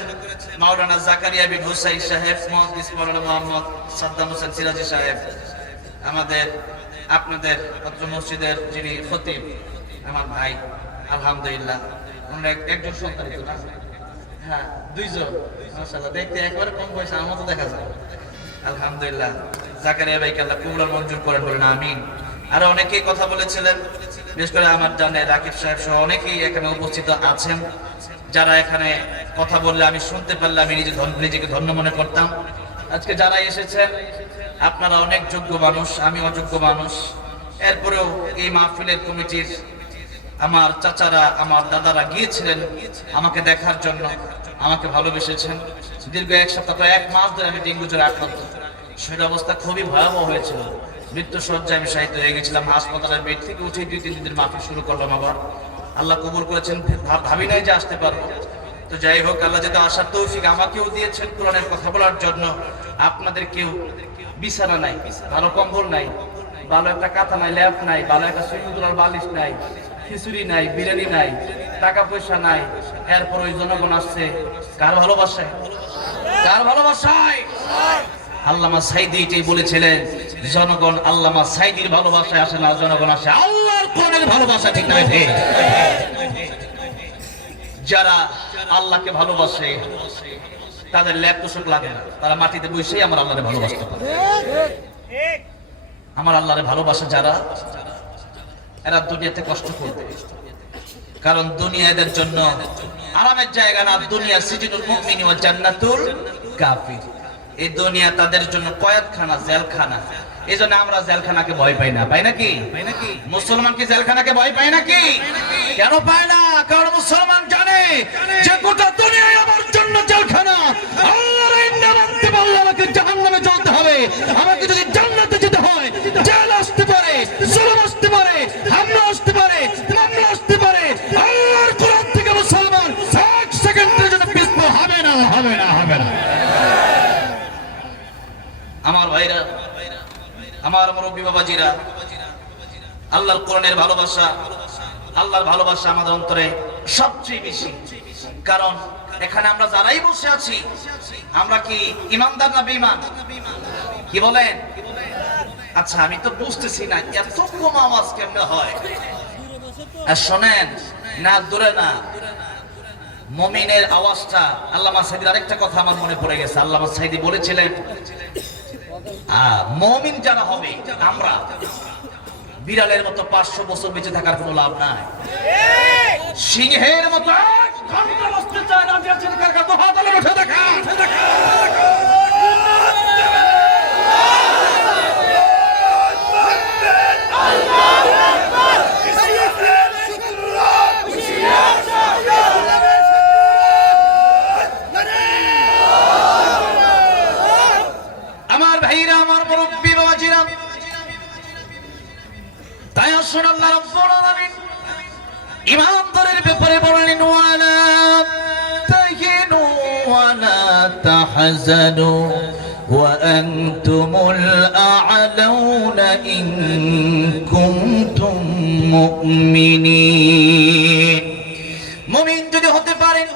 মাওলানা জাকারিয়া বিন হুসাইন সাহেব, মুহাদ্দিস মাওলানা মুহাম্মদ সাদ্দাম হোসেন সিরাজি সাহেব, আমাদের আপনাদের পত্র মসজিদের যিনি খতিব, আমার ভাই। আলহামদুলিল্লাহ। আমরা একজন সন্তানিত না, হ্যাঁ দুইজন, মাশাআল্লাহ। দেখতে একবারে কম বয়স, আমার মতো দেখা যায়। আলহামদুলিল্লাহ। জাকারিয়া ভাইকে আল্লাহ কবুল আর মঞ্জুর করেন, বলেন আমিন। আরো অনেকেই কথা বলেছিলেন, বিশেষ করে আমার জানে রাকিব সাহেব সহ অনেকেই এখানে উপস্থিত আছেন, যারা এখানে কথা বললে আমি শুনতে পারলে আমি নিজেকে ধন্য মনে করতাম। আজকে যারা এসেছেন আপনারা অনেক যোগ্য মানুষ, আমি অযোগ্য মানুষ। এরপরেও এই মাহফিলের কমিটির আমার চাচারা, আমার দাদারা গিয়েছিলেন আমাকে দেখার জন্য, আমাকে ভালোবেসেছেন। দীর্ঘ এক সপ্তাহ, প্রায় 1 মাস ধরে আমি ডেঙ্গু জ্বরে আক্রান্ত। শরীর অবস্থা খুবই ভয়াবহ হয়েছিল, মৃত্যু সজ্জায় আমি শায়িত হয়ে গেছিলাম। হাসপাতালের বেড থেকে উঠে 2-3 দিনের মাহফিল শুরু করলাম। আবার আল্লাহ কবুল করেছেন, ভাবি নাই যে আসতে পারবো। তো যাই হোক, আল্লাহ যেটা আসার তৌফিক আমাকেও দিয়েছেন কোরআনের কথা বলার জন্য। আপনাদের কেউ বিছানা নাই, ভালো কম্বল নাই, ভালো একটা কাঁথা নাই, ল্যাপ নাই, ভালো একটা সুইমিং পুলের বালিশ নাই, খিচুড়ি নাই, বিরিয়ানি নাই, টাকা পয়সা নাই। এরপর ওই জনগণ আসছে কার ভালোবাসায়? কার ভালোবাসায়? আল্লামা সাইদি এটাই বলেছিলেন, জনগণ আল্লামা সাইদির ভালোবাসায় আসে না, জনগণ আসে আল্লাহর কোরআনের ভালোবাসা। ঠিক নয়? ঠিক। যারা আল্লাহকে ভালোবাসে তাদের ল্যাপ তোষক লাগে না, তারা মাটিতে বসেই আমার আল্লাহরে ভালোবাসতে পারে। আমার আল্লাহরে ভালোবাসে যারা, এরা দুনিয়াতে কষ্ট করবে, কারণ দুনিয়া এদের জন্য আরামের জায়গা না। দুনিয়া সিজনুল মুমিন ওয়া জান্নাতুল কাফির। এই দুনিয়া তাদের জন্য কয়েদখানা, জেলখানা। এইজন্য আমরা জেলখানাকে ভয় পাই না। পাই নাকি? মুসলমান কি জেলখানাকে ভয় পায় নাকি? কেন পায় না? কারণ মুসলমান জানে যে গোটা দুনিয়ায় আমার জন্য জেলখানা। আল্লাহর আইন না মানতে পারলে আমাকে জাহান্নামে জ্বলতে হবে। আমাকে যদি জান্নাতে যেতে হয়, জেল আসতে পারে, জুলুম আসতে পারে, হামলা আসতে পারে, মামলা আসতে পারে। আল্লাহর কোরআন থেকে মুসলমান 1 সেকেন্ডের জন্য পিছপা হবে না, হবে না, হবে না। আমার ভাইরা, আমার মুরব্বী বাবাজিরা, আল্লাহর কোরআনের ভালোবাসা, আল্লাহর ভালোবাসা আমাদের অন্তরে সবচেয়ে বেশি। কারণ এখানে আমরা যারাই বসে আছি, আমরা কি ইমানদার না বেঈমান? কি বলেন? আচ্ছা, আমি তো বুঝতেছি না এত কম আওয়াজ কেমনে হয়। আর শোনেন না, দূরে না, মুমিনের আওয়াজটা। আল্লামা সাইদির আরেকটা কথা আমার মনে পড়ে গেছে। আল্লামা সাইদি বলেছিলেন, মুমিন যারা হবে, আমরা বিড়ালের মতো 500 বছর বেঁচে থাকার কোনো লাভ নাই। সিংহের মতো 1 ঘন্টা বসতে চায় না, বেঁচে থাকার কোনো হাত আলো উঠে দেখা। আমার ভাইরা, আমার মুরব্বী বাবাজিরা, তাই আসুন আল্লাহ রাব্বুল আলামিন ইমানদারের ব্যাপারে বললেন, ওয়ালা তাহিনু ওয়ালা তাহজানু ওয়া আনতুমুল আ'লাউনা ইন কুনতুম মুমিনিন। মুমিন যদি হতে পারেন,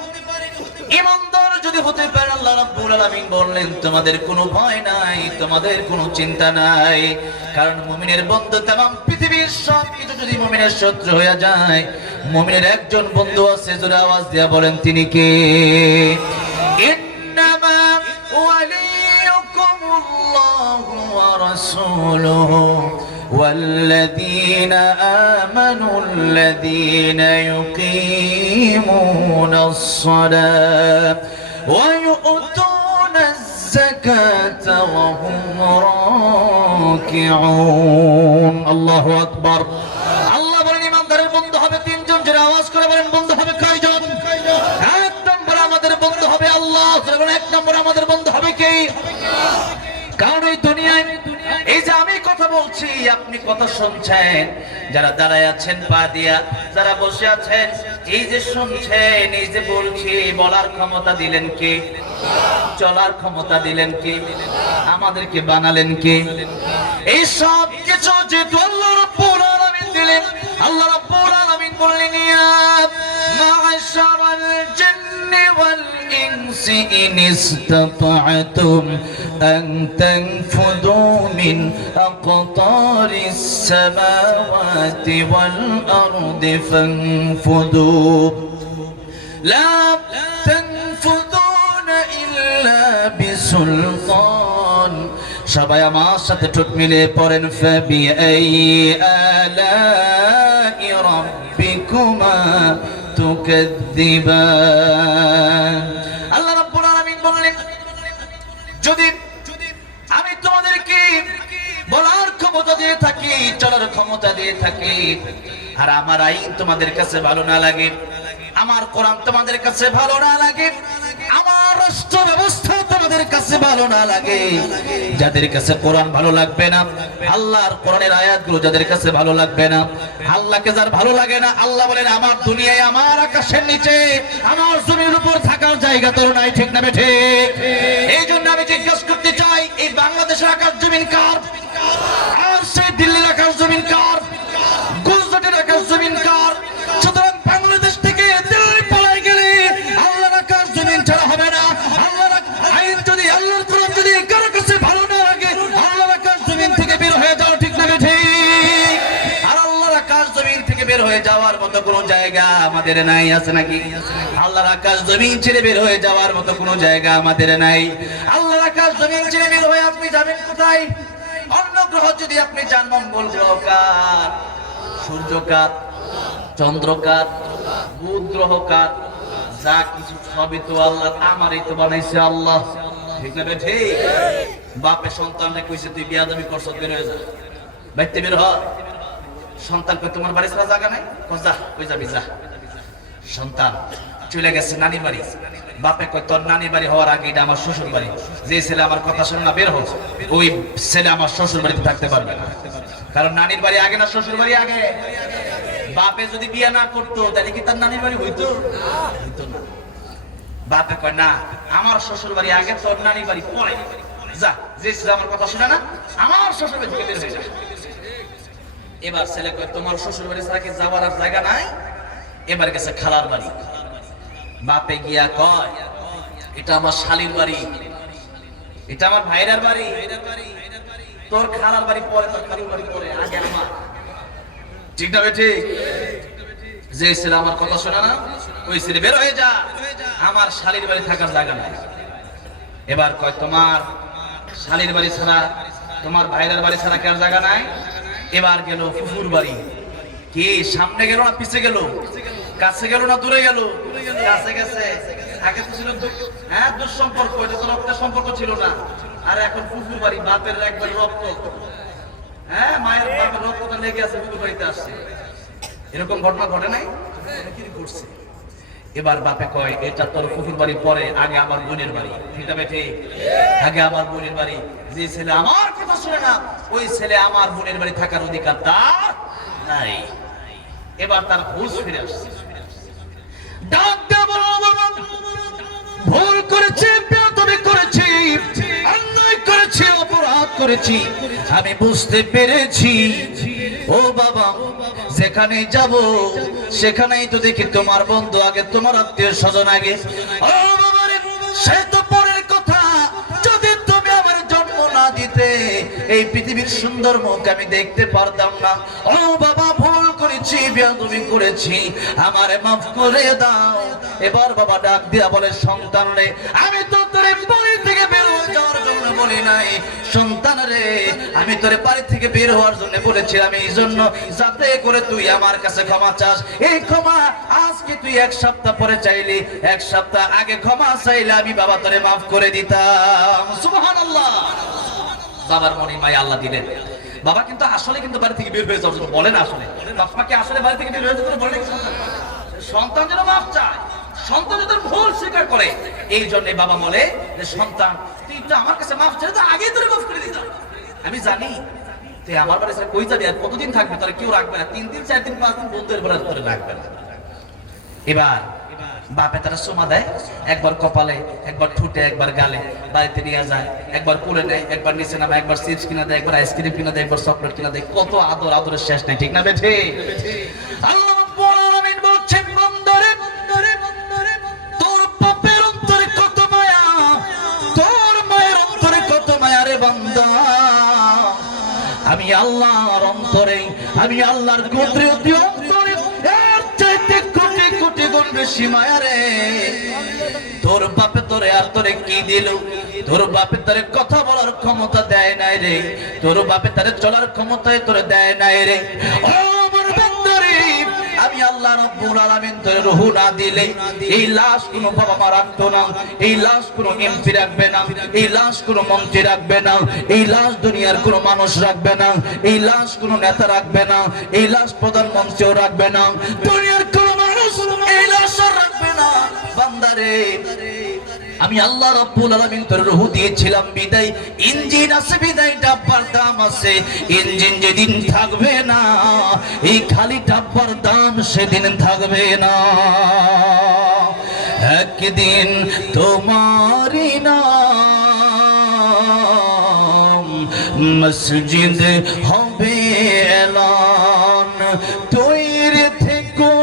ইমানদার যদি হতে পারে, আল্লাহ রাব্বুল আলামিন বললেন তোমাদের কোনো ভয় নাই, তোমাদের কোনো চিন্তা নাই। কারণ মুমিনের বন্ধু तमाम পৃথিবীর সব কিছু যদি মুমিনের শত্রু হয়ে যায়, মুমিনের একজন বন্ধু আছে, জোরে আওয়াজ দিয়ে বলেন তিনি কে? ইন্নামা ওয়ালিয়ুকুমুল্লাহু ওয়া রাসূলুহু والذين آمنوا الذين يقيمون الصلاة ويؤتون الزكاة وهم راكعون। الله أكبر। আল্লাহ বলেন ইমানদারের বন্ধু হবে 3 জন। যারা আওয়াজ করে বলেন বন্ধু হবে কয়জন? 1 নম্বর আমাদের বন্ধু হবে আল্লাহ। 1 নম্বর আমাদের বন্ধু হবে কে? কারণ এই দুনিয়ায় এই যে আমি কথা বলছি, আপনি কথা শুনছেন, যারা দাঁড়ায় আছেন পা দিয়া, যারা বসে আছেন, এই যে শুনছেন, এই যে বলছি, বলার ক্ষমতা দিলেন কে? চলার ক্ষমতা দিলেন কে? আমাদেরকে বানালেন কে? এই সব কিছু যেহেতু আল্লাহ রাব্বুল আলামিন দিলেন, আল্লাহ রাব্বুল আলামিন বললেন, ইয়া মা'শারাল জিন্নি ওয়াল ইনসি ইন ইসতাতা'তুম আন তানফুদু মিন আকতারিস সামাওয়াতি ওয়াল আরদি ফানফুদু লা তানফুদুনা ইল্লা বিসুলতান। সবাই আমার সাথে ঠোঁট মিলিয়ে পড়েন, ফাবিআই আলাই তুকাদ্দিবান। আল্লাহ রাব্বুল আলামিন বললেন, যদি আমি তোমাদেরকে বলার ক্ষমতা দিয়ে থাকি, চলার ক্ষমতা দিয়ে থাকি, আর আমার আইন তোমাদের কাছে ভালো না লাগে, আমার কোরআন তোমাদের কাছে ভালো না লাগে, আমার রাষ্ট্র ব্যবস্থা তোমাদের কাছে ভালো না লাগে, যাদের কাছে কোরআন ভালো লাগবে না, আল্লাহর কোরআনের আয়াতগুলো যাদের কাছে ভালো লাগবে না, আল্লাহকে যার ভালো লাগে না, আল্লাহ বলেন আমার দুনিয়ায়, আমার আকাশের নিচে, আমার জমির উপর থাকার জায়গা তোর নাই। ঠিক না বেঠে? এই জন্য আমি জিজ্ঞাসা করতে চাই, এই বাংলাদেশের আকাশ জমিন কার? আর সেই দিল্লির আকাশ জমিন কার? গুজরাটের আকাশ জমিন কার? সুতরাং বাংলাদেশ থেকে দিল্লি পালাই গেলে আল্লাহর আকাশ জমিন ছাড়া হবে না। আল্লাহর আইন যদি, আল্লাহর কোরআন যদি কারো কাছে ভালো না লাগে, আল্লাহর আকাশ জমিন থেকে বের হয়ে যাও। ঠিক না বেঠে? আর আল্লাহর আকাশ জমিন থেকে বের হয়ে যাওয়ার মতো কোনো জায়গা আমাদের নাই, আছে নাকি? আল্লাহর আকাশ জমিন ছেড়ে বের হয়ে যাওয়ার মতো কোনো জায়গা আমাদের নাই। আল্লাহর আকাশ জমিন ছেড়ে বের হয়ে আপনি যাবেন কোথায়? অন্য গ্রহ যদি আপনি যান, মঙ্গল গ্রহ কার? সূর্য কার? চন্দ্র কার? বুধ গ্রহ কার? যা কিছু সবই তো আল্লাহ, আমারই তো বানাইছে আল্লাহ। ঠিক না বেঠে? বাপে সন্তানকে কইছে তুই বিয়াদবি করছ, বের হয়ে যা, বাইতে বের হ। সন্তান কই তোমার বাড়ি ছাড়া জায়গা নাই, যা, কই যাবি যা। সন্তান চলে গেছে নানি বাড়ি, বাপে কই তোর নানি বাড়ি হওয়ার আগে এটা আমার শ্বশুর বাড়ি, যে ছেলে আমার কথা শুনে না বের হচ্ছে, ওই ছেলে আমার শ্বশুর বাড়িতে থাকতে পারবে না। কারণ নানির বাড়ি আগে না শ্বশুর বাড়ি আগে? বাপে যদি বিয়ে না করতো তাহলে কি তার নানির বাড়ি হইতো? হইতো না। বাপে কয় না, আমার শ্বশুর বাড়ি আগে, তোর নানির বাড়ি পরে, যা, যে ছেলে আমার কথা শুনে না আমার শ্বশুর বাড়ি থেকে বের হয়ে যায়। এবার ছেলে কয় তোমার শ্বশুর বাড়ি ছাড়া কি যাওয়ার আর জায়গা নাই? এবার গেছে খালার বাড়ি। বাপে গিয়া কয় এটা আমার শালির বাড়ি, এটা আমার ভাইরার বাড়ি, তোর খালার বাড়ি পরে, তোর খালুর বাড়ি পরে, আগে আমার। ঠিক না বেঠি? যে ছেলে আমার কথা শোনা না, ওই ছেলে বের হয়ে যা, আমার শালির বাড়ি থাকার জায়গা নাই। এবার কয় তোমার শালির বাড়ি ছাড়া, তোমার ভাইরার বাড়ি ছাড়া কার জায়গা নাই? এবার গেল ফুফুর বাড়ি। কি সামনে গেল না পিছে গেল? কাছে গেল না দূরে গেল? কাছে গেছে। আগে তো ছিল দুঃসম্পর্ক, এটা তো রক্তের সম্পর্ক ছিল না। আর এখন ফুফুর বাড়ি, বাপের একবার রক্ত, মায়ের বাপের রক্তটা লেগে আছে, ফুফুর বাড়িতে আসছে। এরকম ঘটনা ঘটে নাই? কি করছে? এবার বাপে কয় এটা তোর ফুফুর বাড়ি পরে, আগে আমার বোনের বাড়ি। ঠিক না বেঠি? আগে আমার বোনের বাড়ি। যে ছেলে আমার কথা শুনে না, ওই ছেলে আমার বোনের বাড়ি থাকার অধিকার তার নাই। এবার তার হুঁশ ফিরে আসছে। ডাক দিয়ে বলো, বাবা ভুল করেছি, বেয়াদবি করেছি, অন্যায় করেছি, অপরাধ করেছি, আমি বুঝতে পেরেছি। ও বাবা, যেখানে যাব সেখানেই তো দেখি তোমার বন্ধু আগে, তোমার আত্মীয় স্বজন আগে। ও বাবা রে, সে তো পরের কথা। যদি তুমি আমার জন্ম না দিতে, এই পৃথিবীর সুন্দর মুখ আমি দেখতে পারতাম না। ও বাবা, ভুল করেছি, বেয়াদবি করেছি, আমারে মাফ করে দাও। এবার বাবা ডাক দিয়া বলে, সন্তান রে, আমি তো তোরে বাড়ি থেকে বের হয়ে যাওয়ার জন্য বলি নাই, সন্তান রে, আমি তোরে বাড়ি থেকে বের হওয়ার জন্য বলেছিলাম, এই জন্য যাতে করে তুই আমার কাছে ক্ষমা চাস। এই ক্ষমা আজকে তুই 1 সপ্তাহ পরে চাইলি, 1 সপ্তাহ আগে ক্ষমা চাইলে আমি বাবা তোরে মাফ করে দিতাম। সুবহানাল্লাহ। বাবার মনে মায়া আল্লাহ দিলেন। বাবা কিন্তু আসলে কিন্তু বাড়ি থেকে বের হয়ে যাওয়ার জন্য বলে না, আসলে বাবা কি আসলে বাড়ি থেকে বের হয়ে যেতে বলে? সন্তান যেন মাফ চায়, সন্তান যদি ভুল স্বীকার করে, এই জন্য বাবা বলে যে সন্তান তুই তো আমার কাছে মাফ চাইলে তো আগেই তোরে মাফ করে দিতাম। আমি জানি তুই আমার বাড়ি ছেড়ে কই যাবি, আর কতদিন থাকবি, তোরা কেউ রাখবে না, 3 দিন 4 দিন 5 দিন বন্ধুদের বাড়ি তোরে রাখবে না। এবার বাপে তারা সোমা দেয়, একবার কপালে, একবার ঠুটে, একবার গালে, বাড়িতে নিয়ে যায়, একবার কোলে নেয়, একবার নিচে নামে, একবার চিপস কিনা দেয়, একবার আইসক্রিম কিনা দেয়, একবার চকলেট কিনা দেয়। কত আদর, আদরের শেষ নাই। ঠিক না বেঠে? আল্লাহ রাব্বুল আলামিন বলছেন, বন্দরে তোর বাপের অন্তরে কত মায়া, তোর মায়ের অন্তরে কত মায়া রে বান্দা। আমি আল্লাহর অন্তরে, আমি আল্লাহর কুদরতি অন্তরে এর চাইতে কোটি কোটি গুণ বেশি মায়া রে। তোর বাপে তোরে আর তোরে কি দিল? তোর বাপে তোরে কথা বলার ক্ষমতা দেয় নাই রে, তোর বাপে তোরে চলার ক্ষমতা তোরে দেয় নাই রে। ও আমার বান্দারে, আমি আল্লাহ আল্লাহ রাব্বুল আলামিন তোর রূহ না দিলে এই লাশ কোনো বাবা মা রাখতো না, এই লাশ কোনো এমপি রাখবে না, এই লাশ কোনো মন্ত্রী রাখবে না, এই লাশ দুনিয়ার কোনো মানুষ রাখবে না, এই লাশ কোনো নেতা রাখবে না, এই লাশ প্রধানমন্ত্রীও রাখবে না, দুনিয়ার কোনো মানুষ এই লাশ রাখবে না। বান্দারে আমি আল্লাহ রাব্বুল আলামিন তোর রূহ দিয়েছিলাম বিদায় ইঞ্জিন আছে, বিদায় ডাব্বার দাম আছে। ইঞ্জিন যেদিন থাকবে না এই খালি ডাব্বার দাম সেদিন থাকবে না। একদিন তোমারই নাম মসজিদ হবে এলান, তৈরি থেকো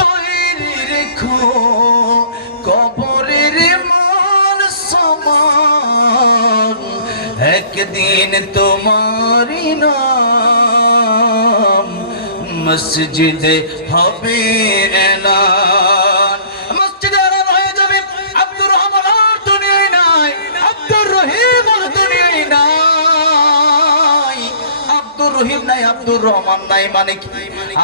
তৈরি রেখো কবরের মান সমান। একদিন তোমারই নাম মসজিদ হবে এলান। মসজিদে এলান হয়ে যাবে আব্দুর রহমান আর দুনিয়ায় নাই, আব্দুর রহিম আর দুনিয়ায় নাই। আব্দুর রহিম নাই, আব্দুর রহমান নাই, মানে কি?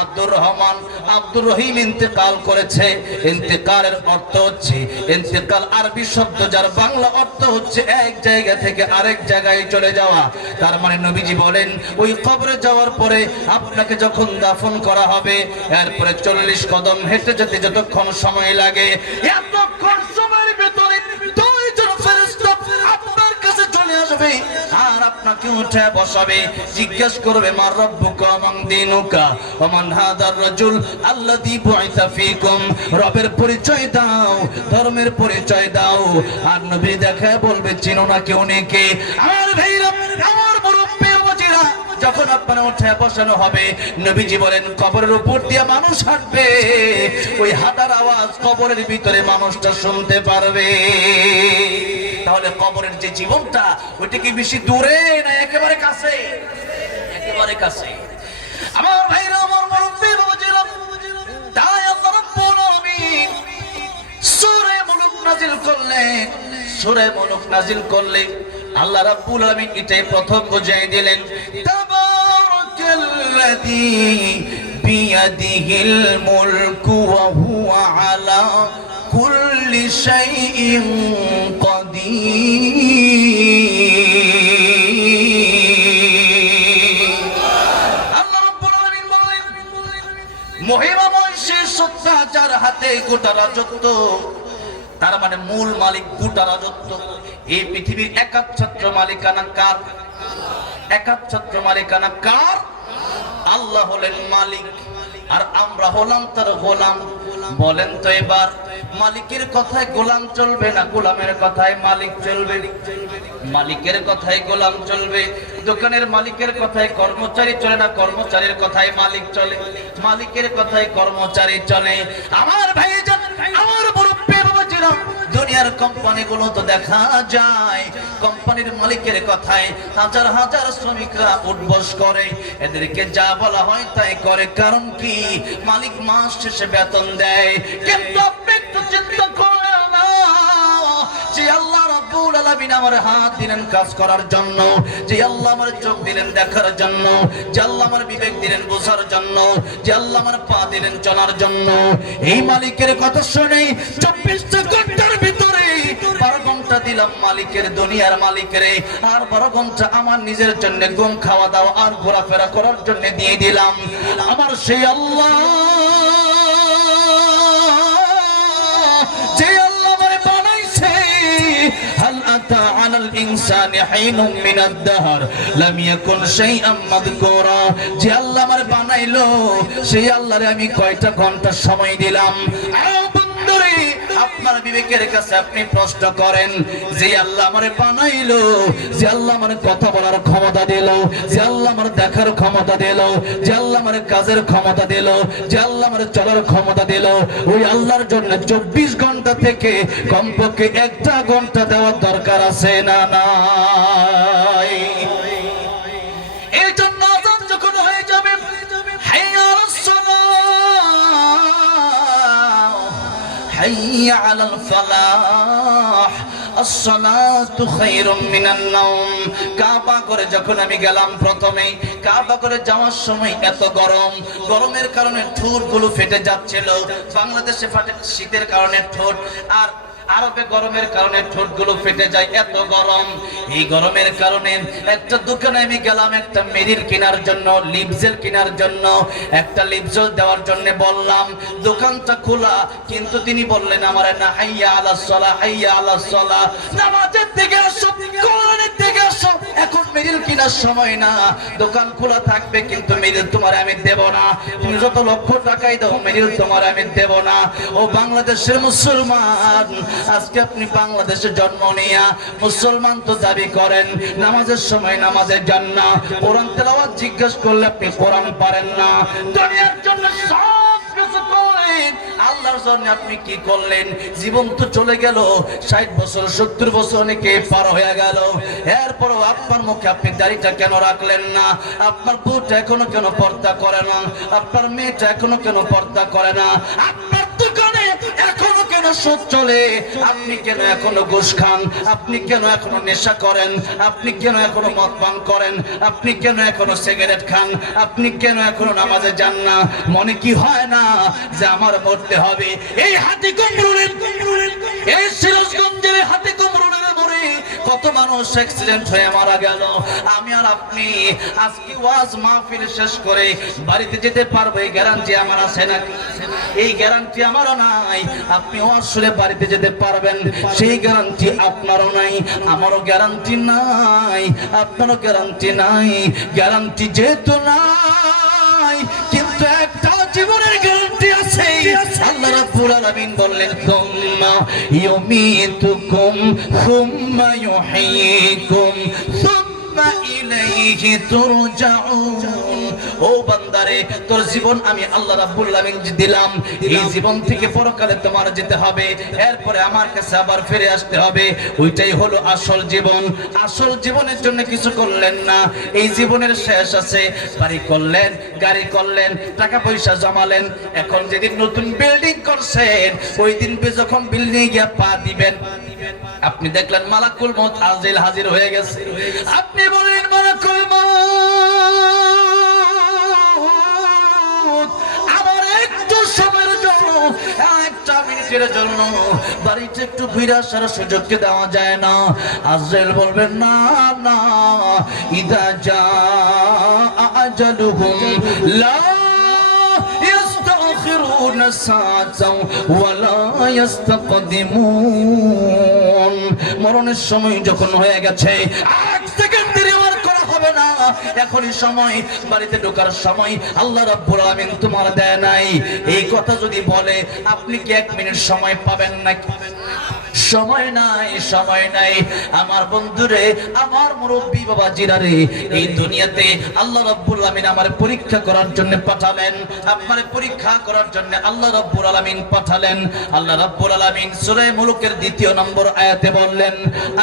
আব্দুর রহমান আব্দুর রহিম ইন্তেকাল করেছে। ইন্তেকালের অর্থ হচ্ছে, ইন্তেকাল আরবি শব্দ যার বাংলা অর্থ হচ্ছে এক জায়গা থেকে আরেক জায়গায় চলে যাওয়া। তার মানে নবীজি বলেন ওই কবরে যাওয়ার পরে আপনাকে যখন দাফন করা হবে এরপরে 40 কদম হেঁটে যেতে যতক্ষণ সময় লাগে, এতক্ষণ সময়ের ভিতরে দুইজন ফেরেশতা আপনার কাছে চলে আসবে আর আপনাকে উঠে বসাবে, জিজ্ঞেস করবে মার রব্বুকা মান দীনুকা ওয়া মান হাদার রাজুল আল্লাযী বুইসা ফীকুম। রবের পরিচয় দাও, ধর্মের পরিচয় দাও। আর নবী দেখে বলবে চিনো না কেউ নেকে। আমার ভাইরা, আমার মুরব্বি বাবাজিরা, যখন আপনারা উঠে বসানো হবে নবীজি বলেন কবরের উপর দিয়ে মানুষ হাঁটবে, ওই হাঁটার আওয়াজ কবরের ভিতরে মানুষটা শুনতে পারবে। তাহলে কবরের যে জীবনটা ওইটা কি বেশি দূরে না একেবারে কাছে? একেবারে কাছে। আমার ভাইরা, আমার মুরব্বি বাবাজিরা, তাই আল্লাহ রাব্বুল আলামিন সূরা মুলক নাযিল করলেন। সূরা মুলক নাযিল করলেন আল্লাহ রাব্বুল আলামিন এটাই প্রথম বুঝিয়ে দিলেন, তাবারাকাল্লাযী বিয়াদিহিল মুলকু ওয়া হুয়া আলা কুল্লি শাইইন কাদির। আল্লাহ রাব্বুল আলামিন বলেন মহিমাময় সেই সত্তা যার হাতে গোটা রাজত্ব, তার মানে মূল মালিক গোটা রাজত্ব। এই পৃথিবীর একচ্ছত্র মালিকানা কার? একচ্ছত্র মালিকানা কার? আল্লাহ হলেন মালিক আর আমরা হলাম তার গোলাম। বলেন তো এবার মালিকের কথায় গোলাম চলবে না গোলামের কথায় মালিক চলবে? মালিকের কথায় গোলাম চলবে। দোকানের মালিকের কথায় কর্মচারী চলে না কর্মচারীর কথায় মালিক চলে? মালিকের কথায় কর্মচারী চলে। আমার ভাইজান, আমার মুরব্বি বাবাজিরা, দুনিয়ার কোম্পানিগুলো তো দেখা যায় কোম্পানির মালিকের কথায় হাজার হাজার শ্রমিকরা উঠবস করে, এদেরকে যা বলা হয় তাই করে। কারণ কি? মালিক মাস শেষে বেতন দেয়। কিন্তু আপনি একটু চিন্তা করেন না, যে আল্লাহ রাব্বুল আলামিন আমার হাত দিলেন কাজ করার জন্য, যে আল্লাহ আমার চোখ দিলেন দেখার জন্য, যে আল্লাহ আমার বিবেক দিলেন বোঝার জন্য, যে আল্লাহ আমার পা দিলেন চলার জন্য, এই মালিকের কথা শুনে 24 ঘন্টার ভিতরে 12 ঘন্টা দিলাম মালিকের, দুনিয়ার মালিকের, আর 12 ঘন্টা আমার নিজের জন্য ঘুম খাওয়া দাওয়া আর ঘোরাফেরা করার জন্য দিয়ে দিলাম। আমার সেই আল্লাহ, যে আল্লাহ আমারে বানাইছে, হাল আতা আলাল ইনসানি হাইনুম মিনাদ দাহর লাম ইয়াকুন শাইআম মাযকুরা। যে আল্লাহ আমারে বানাইলো সেই আল্লাহরে আমি কয়টা ঘন্টা সময় দিলাম? বন্ধুরে, আপনার বিবেকের কাছে আপনি প্রশ্ন করেন, যে আল্লাহ আমারে বানাইলো, যে আল্লাহ আমারে কথা বলার ক্ষমতা দিল, যে আল্লাহ আমারে দেখার ক্ষমতা দিল, যে আল্লাহ আমারে কাজের ক্ষমতা দিল, যে আল্লাহ আমারে চলার ক্ষমতা দিল, ওই আল্লাহর জন্য 24 ঘন্টা থেকে কমপক্ষে 1টা ঘন্টা দেওয়ার দরকার আছে না নাই? এই জন্য আযান যখন হয়ে যাবে, হাইয়া আলাস সালাহ, হাইয়া আলাল ফালাহ, আসসালাতু খায়রুম মিনান নাওম। কাবা করে যখন আমি গেলাম, প্রথমেই কাবা করে যাওয়ার সময় এত গরম, গরমের কারণে ঠোঁটগুলো ফেটে যাচ্ছিল। বাংলাদেশে ফাটে শীতের কারণে ঠোঁট, আর আরবে গরমের কারণে ঠোঁটগুলো ফেটে যায়, এত গরম। এই গরমের কারণে একটা দোকানে আমি গেলাম একটা মেরিল কেনার জন্য, লিপজেল কেনার জন্য, একটা লিপজেল দেওয়ার জন্য বললাম। দোকানটা খোলা, কিন্তু তিনি বললেন আমার না, হাইয়া আলাস সালাহ, হাইয়া আলাস সালাহ, নামাজের দিকে আসো, কোরআনের দিকে আসো। এখন মেরিল কেনার সময় না, দোকান খোলা থাকবে কিন্তু মেরিল তোমার আমি দেব না। তুমি যত লক্ষ টাকাই দাও, মেরিল তোমার আমি দেব না। ও বাংলাদেশের মুসলমান, আজকে আপনি বাংলাদেশে জন্ম নিয়া মুসলমান তো দাবি করেন, নামাজের সময় নামাজে যান না, কোরআন তেলাওয়াত জিজ্ঞেস করলে আপনি কোরআন পারেন না, দুনিয়ার জন্য সব কিছু করলেন, আল্লাহর জন্য আপনি কি করলেন? জীবন তো চলে গেল, 60 বছর 70 বছর অনেকে পার হয়ে গেল, এরপরও আপনার মুখে আপনি দাড়িটা কেন রাখলেন না? আপনার বউটা এখনো কেন পর্দা করে না? আপনার মেয়েটা এখনো কেন পর্দা করে না? আপনার দোকানে এখনো কেন সুদ চলে? আপনি কেন এখনো ঘুষ খান? আপনি কেন এখনো নেশা করেন? আপনি কেন এখনো মদ পান করেন? আপনি কেন এখনো সিগারেট খান? আপনি কেন এখনো নামাজে যান না? মনে কি হয় না যে আমার মরতে হবে? এই হাতি কুমরুলের, এই সিরাজগঞ্জের হাতি কুমরুলের মরে কত মানুষ অ্যাক্সিডেন্ট হয়ে মারা গেল। আমি আর আপনি আজকে ওয়াজ মাহফিল শেষ করে বাড়িতে যেতে পারবো, এই গ্যারান্টি আমার আছে নাকি? এই গ্যারান্টি আমারও নাই। আপনি ওয়াজ শুনে বাড়িতে যেতে পারবেন, সেই গ্যারান্টি আপনারও নাই, আমারও গ্যারান্টি নাই, আপনারও গ্যারান্টি নাই। গ্যারান্টি যেহেতু নাই, কিন্তু একটা জীবনের গ্যারান্টি আছে। আল্লাহ রাব্বুল আলামিন বললেন, সুম্মা ইউমীতুকুম সুম্মা ইউহয়ীকুম সুম্মা ইলাইহি তুরজাউন। ও বান্দারে, তোর জীবন আমি আল্লাহ রাব্বুল আলামিন দিলাম, এই জীবন থেকে পরকালে তোমার যেতে হবে, এরপরে আমার কাছে আবার ফিরে আসতে হবে। ওইটাই হলো আসল জীবন। আসল জীবনের জন্য কিছু করলেন না, এই জীবনের শেষ আছে। বাড়ি করলেন, গাড়ি করলেন, টাকা পয়সা জমালেন, এখন যেদিন নতুন বিল্ডিং করছেন, ওই দিন যখন বিল্ডিং গিয়ে পা দিবেন, আপনি দেখলেন মালাকুল মউত আজরাইল হাজির হয়ে গেছে। আপনি বললেন, মালাকুল মউত, আমার একটু সময়ের জন্য, একটা মিনিটের জন্য বাড়িতে একটু ফিরে আসার সুযোগ দেওয়া যায় না? আজরাইল বলবেন, না না, ইদা জা আজালুহুম লা يستأخرون ساعة ولا يستقدمون। মরণের সময় যখন হয়ে গেছে, 1 সেকেন্ড দেরি আর করা হবে না। এখনই সময়, বাড়িতে ঢোকার সময় আল্লাহ রাব্বুল আলামিন তোমার দেয় নাই। এই কথা যদি বলে, আপনি কি 1 মিনিট সময় পাবেন নাকি? সময় নাই, সময় নাই। আমার বন্ধুরে, আমার মুরব্বী বাবা জিরারে, এই দুনিয়াতে আল্লাহ রাব্বুল আলামিন আমার পরীক্ষা করার জন্য পাঠালেন, আপনার পরীক্ষা করার জন্য আল্লাহ রাব্বুল আলামিন পাঠালেন। আল্লাহ রাব্বুল আলামিন সূরা মুলুকের 2 নম্বর আয়াতে বললেন,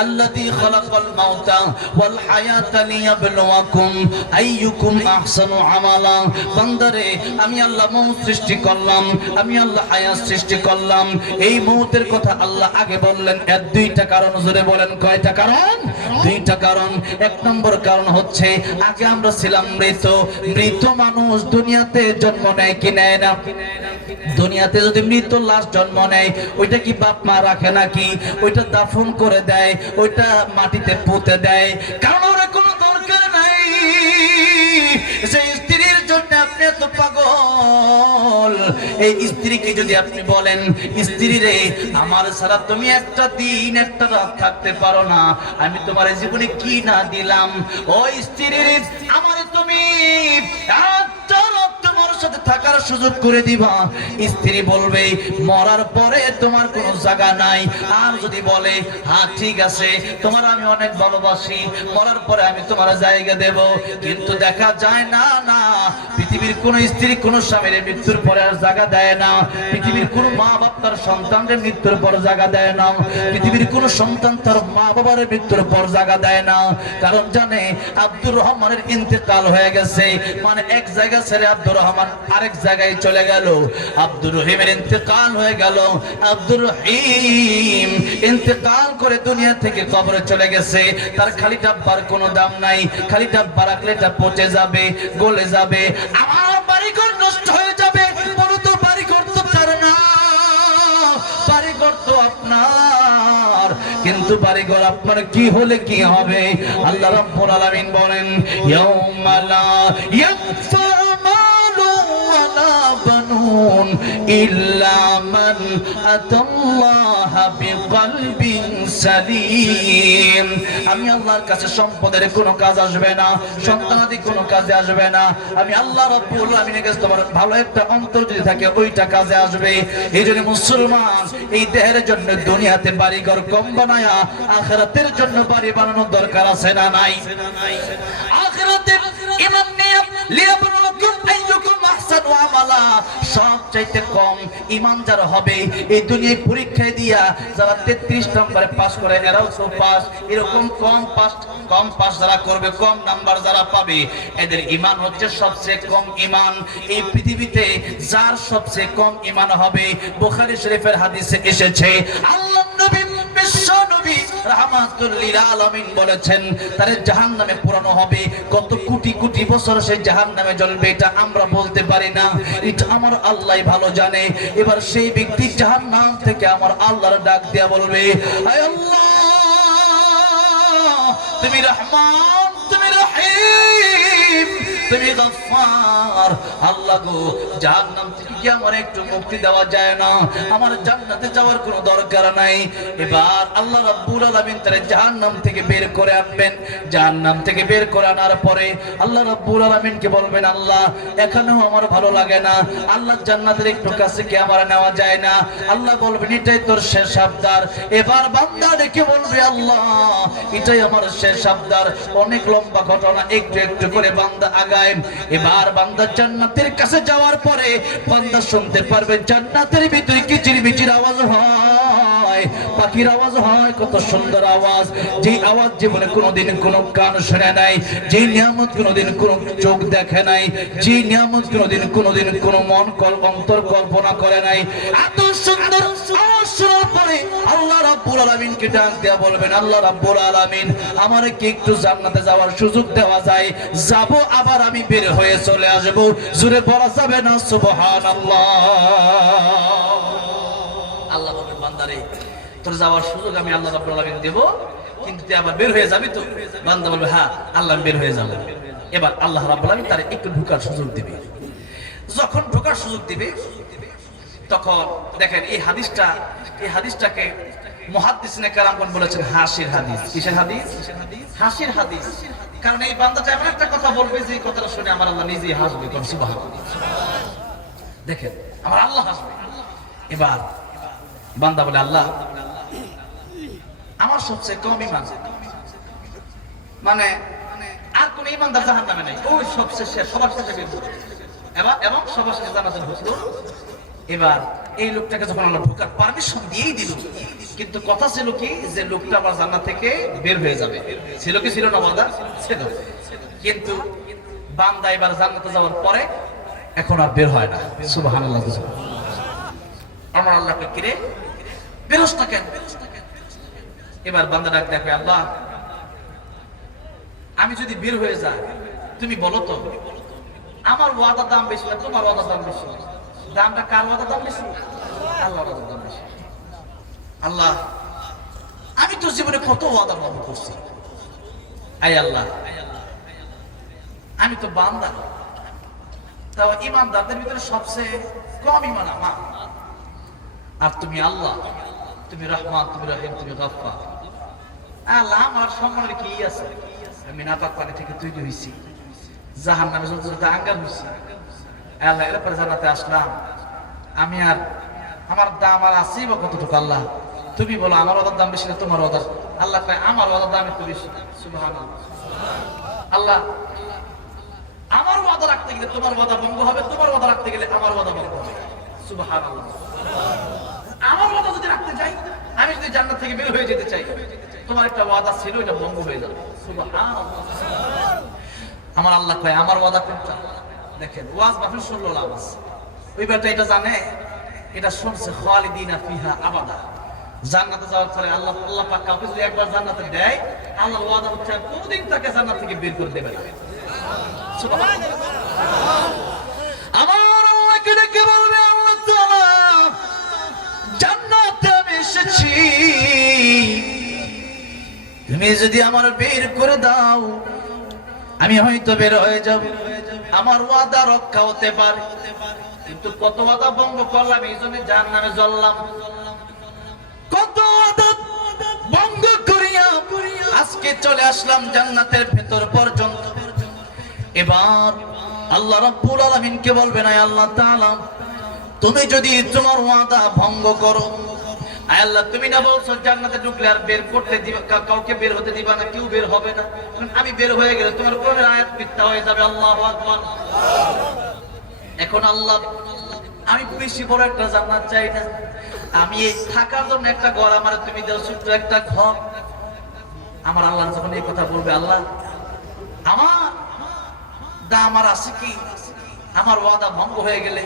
আল্লাযী খালাকাল মাউতা ওয়াল হায়াতা লিয়াবলুয়াকুম আইয়ুকুম আহসানু আমালা। বান্দারে, আমি আল্লাহ মউত সৃষ্টি করলাম, আমি আল্লাহ হায়াত সৃষ্টি করলাম। এই মউতের কথা আল্লাহ আগে বললেন, এর 2টা কারণ। জোরে বলেন, কয়টা কারণ? 2টা কারণ। 1 নম্বর কারণ হচ্ছে, আগে আমরা ছিলাম মৃত। মৃত মানুষ দুনিয়াতে জন্ম নেয় কি নেয় না? দুনিয়াতে যদি মৃত লাশ জন্ম নেয়, ওইটা কি বাপ মা রাখে নাকি? ওইটা দাফন করে দেয়, ওইটা মাটিতে পুঁতে দেয়, কারণ ওর কোনো দরকার নাই। সেই স্ত্রীর জন্য আপনি এত পাগল। এই স্ত্রীকে যদি আপনি বলেন, স্ত্রী রে, আমার ছাড়া তুমি একটা দিন একটা রাত থাকতে পারো না, আমি তোমার জীবনে কি না দিলাম। ওই স্ত্রী রে, আমারে তুমি একটা রাত তোমার সাথে থাকার সুযোগ করে দিবা। স্ত্রী বলবে, মরার পরে তোমার কোনো জায়গা নাই। আর যদি বলে, হ্যাঁ ঠিক আছে, তোমার আমি অনেক ভালোবাসি, মরার পরে আমি তোমার জায়গা দেব, কিন্তু দেখা যায় না, না, পৃথিবীর কোন স্ত্রী কোন স্বামীর মৃত্যুর পরে আর জায়গা দেয় না। পৃথিবীর কোন মা বাপ তার সন্তানের মৃত্যুর পর জায়গা দেয় না। পৃথিবীর কোন সন্তান তার মা বাবার মৃত্যুর পর জায়গা দেয় না। কারণ জানে, আব্দুর রহমানের ইন্তেকাল হয়ে গেছে, মানে এক জায়গা ছেড়ে আব্দুর রহমান আরেক জায়গা জায়গায় চলে গেল। আব্দুর রহিমের ইন্তেকাল হয়ে গেল। আব্দুর রহিম ইন্তেকাল করে দুনিয়া থেকে কবরে চলে গেছে। তার খালি ডাব্বার কোনো দাম নাই, খালি ডাব্বা রাখলে এটা পচে যাবে, গলে যাবে, আমার বাড়িঘর নষ্ট হয়ে যাবে। বলো তো বাড়িঘর তো তার না, বাড়িঘর তো আপনার, কিন্তু বাড়িঘর আপনার কি হলে কি হবে? আল্লাহ রাব্বুল আলামিন বলেন ইয়াউমা লা ইয়ানফা'ু মালুন ওয়ালা বানুন ইল্লা মান আতাল্লাহা বিকলবিন সালিম। আমি আল্লাহর কাছে সম্পদের কোনো কাজ আসবে না, সন্তানাদি কোনো কাজে আসবে না। আমি আল্লাহ রাব্বুল আলামিনের কাছে তোমার ভালো একটা অন্তর যদি থাকে ওইটা কাজে আসবে। এই জন্য মুসলমান এই দেহের জন্য দুনিয়াতে বাড়িঘর কম বানায়া আখিরাতের জন্য বাড়ি বানানোর দরকার আছে না নাই? আখিরাতে ঈমান নিয়ে লিয়াবলুকুম আইয়ুকুম আহসানু আমালা, সবচাইতে কম ঈমান যারা হবে এই দুনিয়ায় পরীক্ষায় দিয়া যারা 33 নম্বরে পাস করে এরাও তো পাস, এরকম কম পাস যারা করবে, কম নাম্বার যারা পাবে, এদের ঈমান হচ্ছে সবচেয়ে কম ঈমান। এই পৃথিবীতে যার সবচেয়ে কম ঈমান হবে, বুখারী শরীফের হাদিসে এসেছে আল্লাহর নবী বিশ্ব নবী রাহমাতুল লিল আলামিন বলেছেন তারে জাহান্নামে পোড়ানো হবে। কত কোটি কোটি বছর সে জাহান্নামে জ্বলবে এটা আমরা বলতে পারি না, এটা আমার আল্লাহই ভালো জানে। এবার সেই ব্যক্তি জাহান্নাম থেকে আমার আল্লাহর ডাক দিয়া বলবে, আয় আল্লাহ তুমি রহমান, তুমি রহিম, তুমি গফফার। আল্লাহ গো জাহান্নাম থেকে কি আমার একটু মুক্তি দেওয়া যায় না? আমার জান্নাতে যাওয়ার কোনো দরকার নাই। এবার আল্লাহ রাব্বুল আলামিন তারে জাহান্নাম থেকে বের করে আনবেন। জাহান্নাম থেকে বের করে আনার পরে আল্লাহ রাব্বুল আলামিনকে বলবেন, আল্লাহ এখানেও আমার ভালো লাগে না, আল্লাহ জান্নাতের একটু কাছে কি আমার নেওয়া যায় না? আল্লাহ বলবেন এটাই তোর শেষ আবদার। এবার বান্দা ডেকে বলবে, আল্লাহ এটাই আমার শেষ আবদার। অনেক লম্বা ঘটনা, একটু একটু করে বান্দা আগায়। এবার বান্দা জান্নাতের কাছে যাওয়ার পরে বান্দা শুনতে পারবে জান্নাতের ভিতরে কিচিরমিচির আওয়াজ হয়, পাখির আওয়াজ হয়, কত সুন্দর আওয়াজ। যে আওয়াজ জীবনে কোনোদিন কোনো কান শুনে নাই, যে নিয়ামত কোনোদিন কোনো চোখ দেখে নাই, যে নিয়ামত কোনোদিন কোনো মন অন্তর কল্পনা করে নাই। এত সুন্দর আওয়াজ শোনার পরে আল্লাহ রাব্বুল আলামিনকে ডাক দেয়া বলবেন, আল্লাহ রাব্বুল আলামিন আমারে কি একটু জান্নাতে যাওয়ার সুযোগ দেওয়া যায়? যাব, আবার আমি বের হয়ে চলে আসব। জোরে বলা যাবে না সুবহানাল্লাহ? আল্লাহ বলবেন, বান্দারে তোর যাওয়ার সুযোগ আমি আল্লাহ রাব্বুল আলামিন দেব, কিন্তু তুই আবার বের হয়ে যাবি তো? বান্দা বলবে, হ্যাঁ আল্লাহ বের হয়ে যাব। এবার আল্লাহ রাব্বুল আলামিন তার একটু ঢোকার সুযোগ দিবে। যখন ঢোকার সুযোগ দিবে তখন দেখেন এই হাদিসটাকে মুহাদ্দিসিনে কেরামগণ বলেছেন হাসির হাদিস। কিসের হাদিস? হাসির হাদিস। কারণ এই বান্দাটা এমন একটা কথা বলবে যে কথাটা শুনে আমার আল্লাহ নিজেই হাসবে। সুবহানাল্লাহ। দেখেন আমার আল্লাহ হাসবে। এবার বান্দা বলে, আল্লাহ আমার সবচেয়ে কম ঈমান, মানে আর কোন ঈমানদার জাহান্নামে নাই, ওই সবচেয়ে শেষ, সবার শেষে বের হবে এবং সবার শেষে জান্নাতে ঢুকলো। এবার এই লোকটাকে যখন আল্লাহ ঢোকার পারমিশন দিয়েই দিল, কিন্তু কথা ছিল কি যে লোকটা আবার জান্নাত থেকে বের হয়ে যাবে। ছিল কি ছিল না? বান্দা ছিল। কিন্তু বান্দা এবার জান্নাতে যাওয়ার পরে এখন আর বের হয় না। সুবহানাল্লাহ। আমার আল্লাহকে কিরে বেরোস না কেন? এবার বান্দা ডাক দেখে, আল্লাহ আমি যদি বের হয়ে যাই তুমি বলো তো আমার ওয়াদার দাম বেশি না তোমার ওয়াদার দাম বেশি? দামটা কার ওয়াদার দাম বেশি? আল্লাহর ওয়াদার দাম বেশি। আল্লাহ আমি তো জীবনে কত ওয়াদা ভঙ্গ করছি, আয় আল্লাহ আমি তো বান্দা, তাও ইমানদারদের ভিতরে সবচেয়ে কম ঈমান আমার। আর তুমি আল্লাহ, তুমি রহমান, তুমি রহিম, তুমি গফফার। আল্লাহ আমার সম্মানের কি আছে? আমি নাপাক পানি থেকে তৈরি হয়েছি, জাহান্নামে জ্বলতে আঙ্গার হয়েছি। আল্লাহ এরপরে জান্নাতে আসলাম, আমি আর আমার দাম আর আছেই বা কতটুকু? আল্লাহ তুমি বলো আমার ওয়াদার দাম বেশি না তোমার ওয়াদার? আল্লাহ কয় আমার ওয়াদার দাম একটু বেশি। সুবহানাল্লাহ। আল্লাহ আমার ওয়াদা রাখতে গেলে তোমার ওয়াদা ভঙ্গ হবে, তোমার ওয়াদা রাখতে গেলে আমার ওয়াদা ভঙ্গ হবে। সুবহানাল্লাহ। আমার ওয়াদা যদি রাখতে চাই, আমি যদি জান্নাত থেকে বের হয়ে যেতে চাই, তোমার একটা ওয়াদা ছিল এটা ভঙ্গ হয়ে যাবে। সুবহানাল্লাহ। আমার আল্লাহ কয় আমার ওয়াদা কোনটা? দেখেন ওয়াজ মাহফিল শুনলো লাভ আছে, ওই বেটা এটা জানে, এটা শুনছে খালিদিনা ফিহা আবাদা, জান্নাতে যাওয়ার পরে আল্লাহ আল্লাহ পাক কাউকে যদি একবার জান্নাতে দেয়, আল্লাহর ওয়াদা হচ্ছে কোনদিন তাকে জান্নাত থেকে বের করে দেবে না। সুবহানাল্লাহ। আমার আল্লাহকে ডেকে বলবে, আল্লাহ তাআলা জান্নাতে আমি এসেছি, তুমি যদি আমার বের করে দাও আমি হয়তো বের হয়ে যাব, আমার ওয়াদা রক্ষা হতে পারে। কিন্তু কত ওয়াদা ভঙ্গ করলাম, এই জন্য জাহান্নামে জ্বললাম। কত ওয়াদা ভঙ্গ করিয়া আজকে চলে আসলাম জান্নাতের ভেতর পর্যন্ত। এবার আল্লাহ রাব্বুল আলামিনকে বলবেন, আয় আল্লাহ তাআলা তুমি যদি তোমার ওয়াদা ভঙ্গ করো, আয় আল্লাহ তুমি না বলছো জান্নাতে ঢুকলে আর বের করতে দিবা, কাউকে বের হতে দিবা না, কেউ বের হবে না, আমি বের হয়ে গেলে তোমার কোরআনের আয়াত মিথ্যা হয়ে যাবে। আল্লাহু আকবার। এখন আল্লাহ, আমি বেশি বড় একটা জান্নাত চাই না, আমি এই থাকার জন্য একটা ঘর আমার তুমি দাও, ছোট্ট একটা ঘর। আমার আল্লাহ যখন এই কথা বলবে, আল্লাহ আমার আমার আছে কি, আমার ওয়াদা ভঙ্গ হয়ে গেলে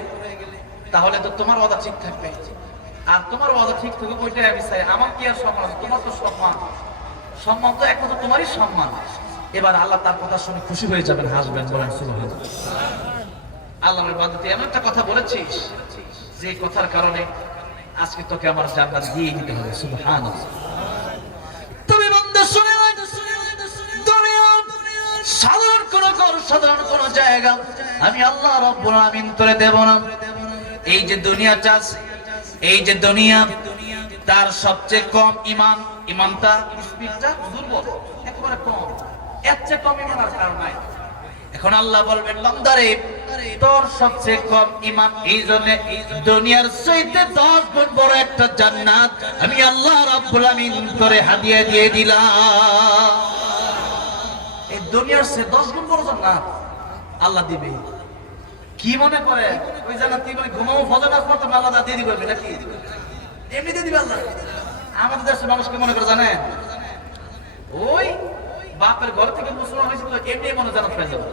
তাহলে তো তোমার ওয়াদা ঠিক থাকবে, আর তোমার ওয়াদা ঠিক থাকবে ওইটাই আমি চাই। আমার কি আর সম্মান, তোমার তো সম্মান, সম্মান তো একমাত্র তোমারই সম্মান। এবার আল্লাহ তার কথা শুনে খুশি হয়ে যাবেন, হাসবেন, বলেন সুবহানাল্লাহ। আল্লাহর বান্দাতে এমন একটা কথা বলেছিস যে কথার কারণে আজকে তোকে আমার জান্নাত দিয়ে দিতে হবে। সুবহানাল্লাহ। তুমি বান্দা শুনে সাধারণ কোন ঘর, সাধারণ কোন জায়গা আমি আল্লাহ রাব্বুল আমিন তোরে দেব না। এই যে দুনিয়াটা আছে, এই যে দুনিয়া, তার সবচেয়ে কম ইমান, ইমানটা স্পিডটা দুর্বল, একেবারে কম, এর চেয়ে কম ইমান আর কারণ নাই। এখন আল্লাহ বলবেন, বান্দারে তোর সবচেয়ে কম ইমান, এই জন্য দুনিয়ার চাইতে 10 গুণ বড় একটা জান্নাত আমি আল্লাহ রাব্বুল আমিন তোরে হাদিয়া দিয়ে দিলাম। এই দুনিয়ার চেয়ে 10 গুণ বড় জান্নাত আল্লাহ দিবে। কি মনে করে ওই জান্নাত কি মানে ঘুমাও ফজর নামাজ পড়তে আল্লাহ দিয়ে দিবে নাকি? এমনি দিয়ে দিবে আল্লাহ। আমাদের দেশের মানুষ কি মনে করে জানেন, ওই বাপের ঘর থেকে মুসলমান হয়েছিল এমনি মনে জান্নাত পেয়ে যাবে।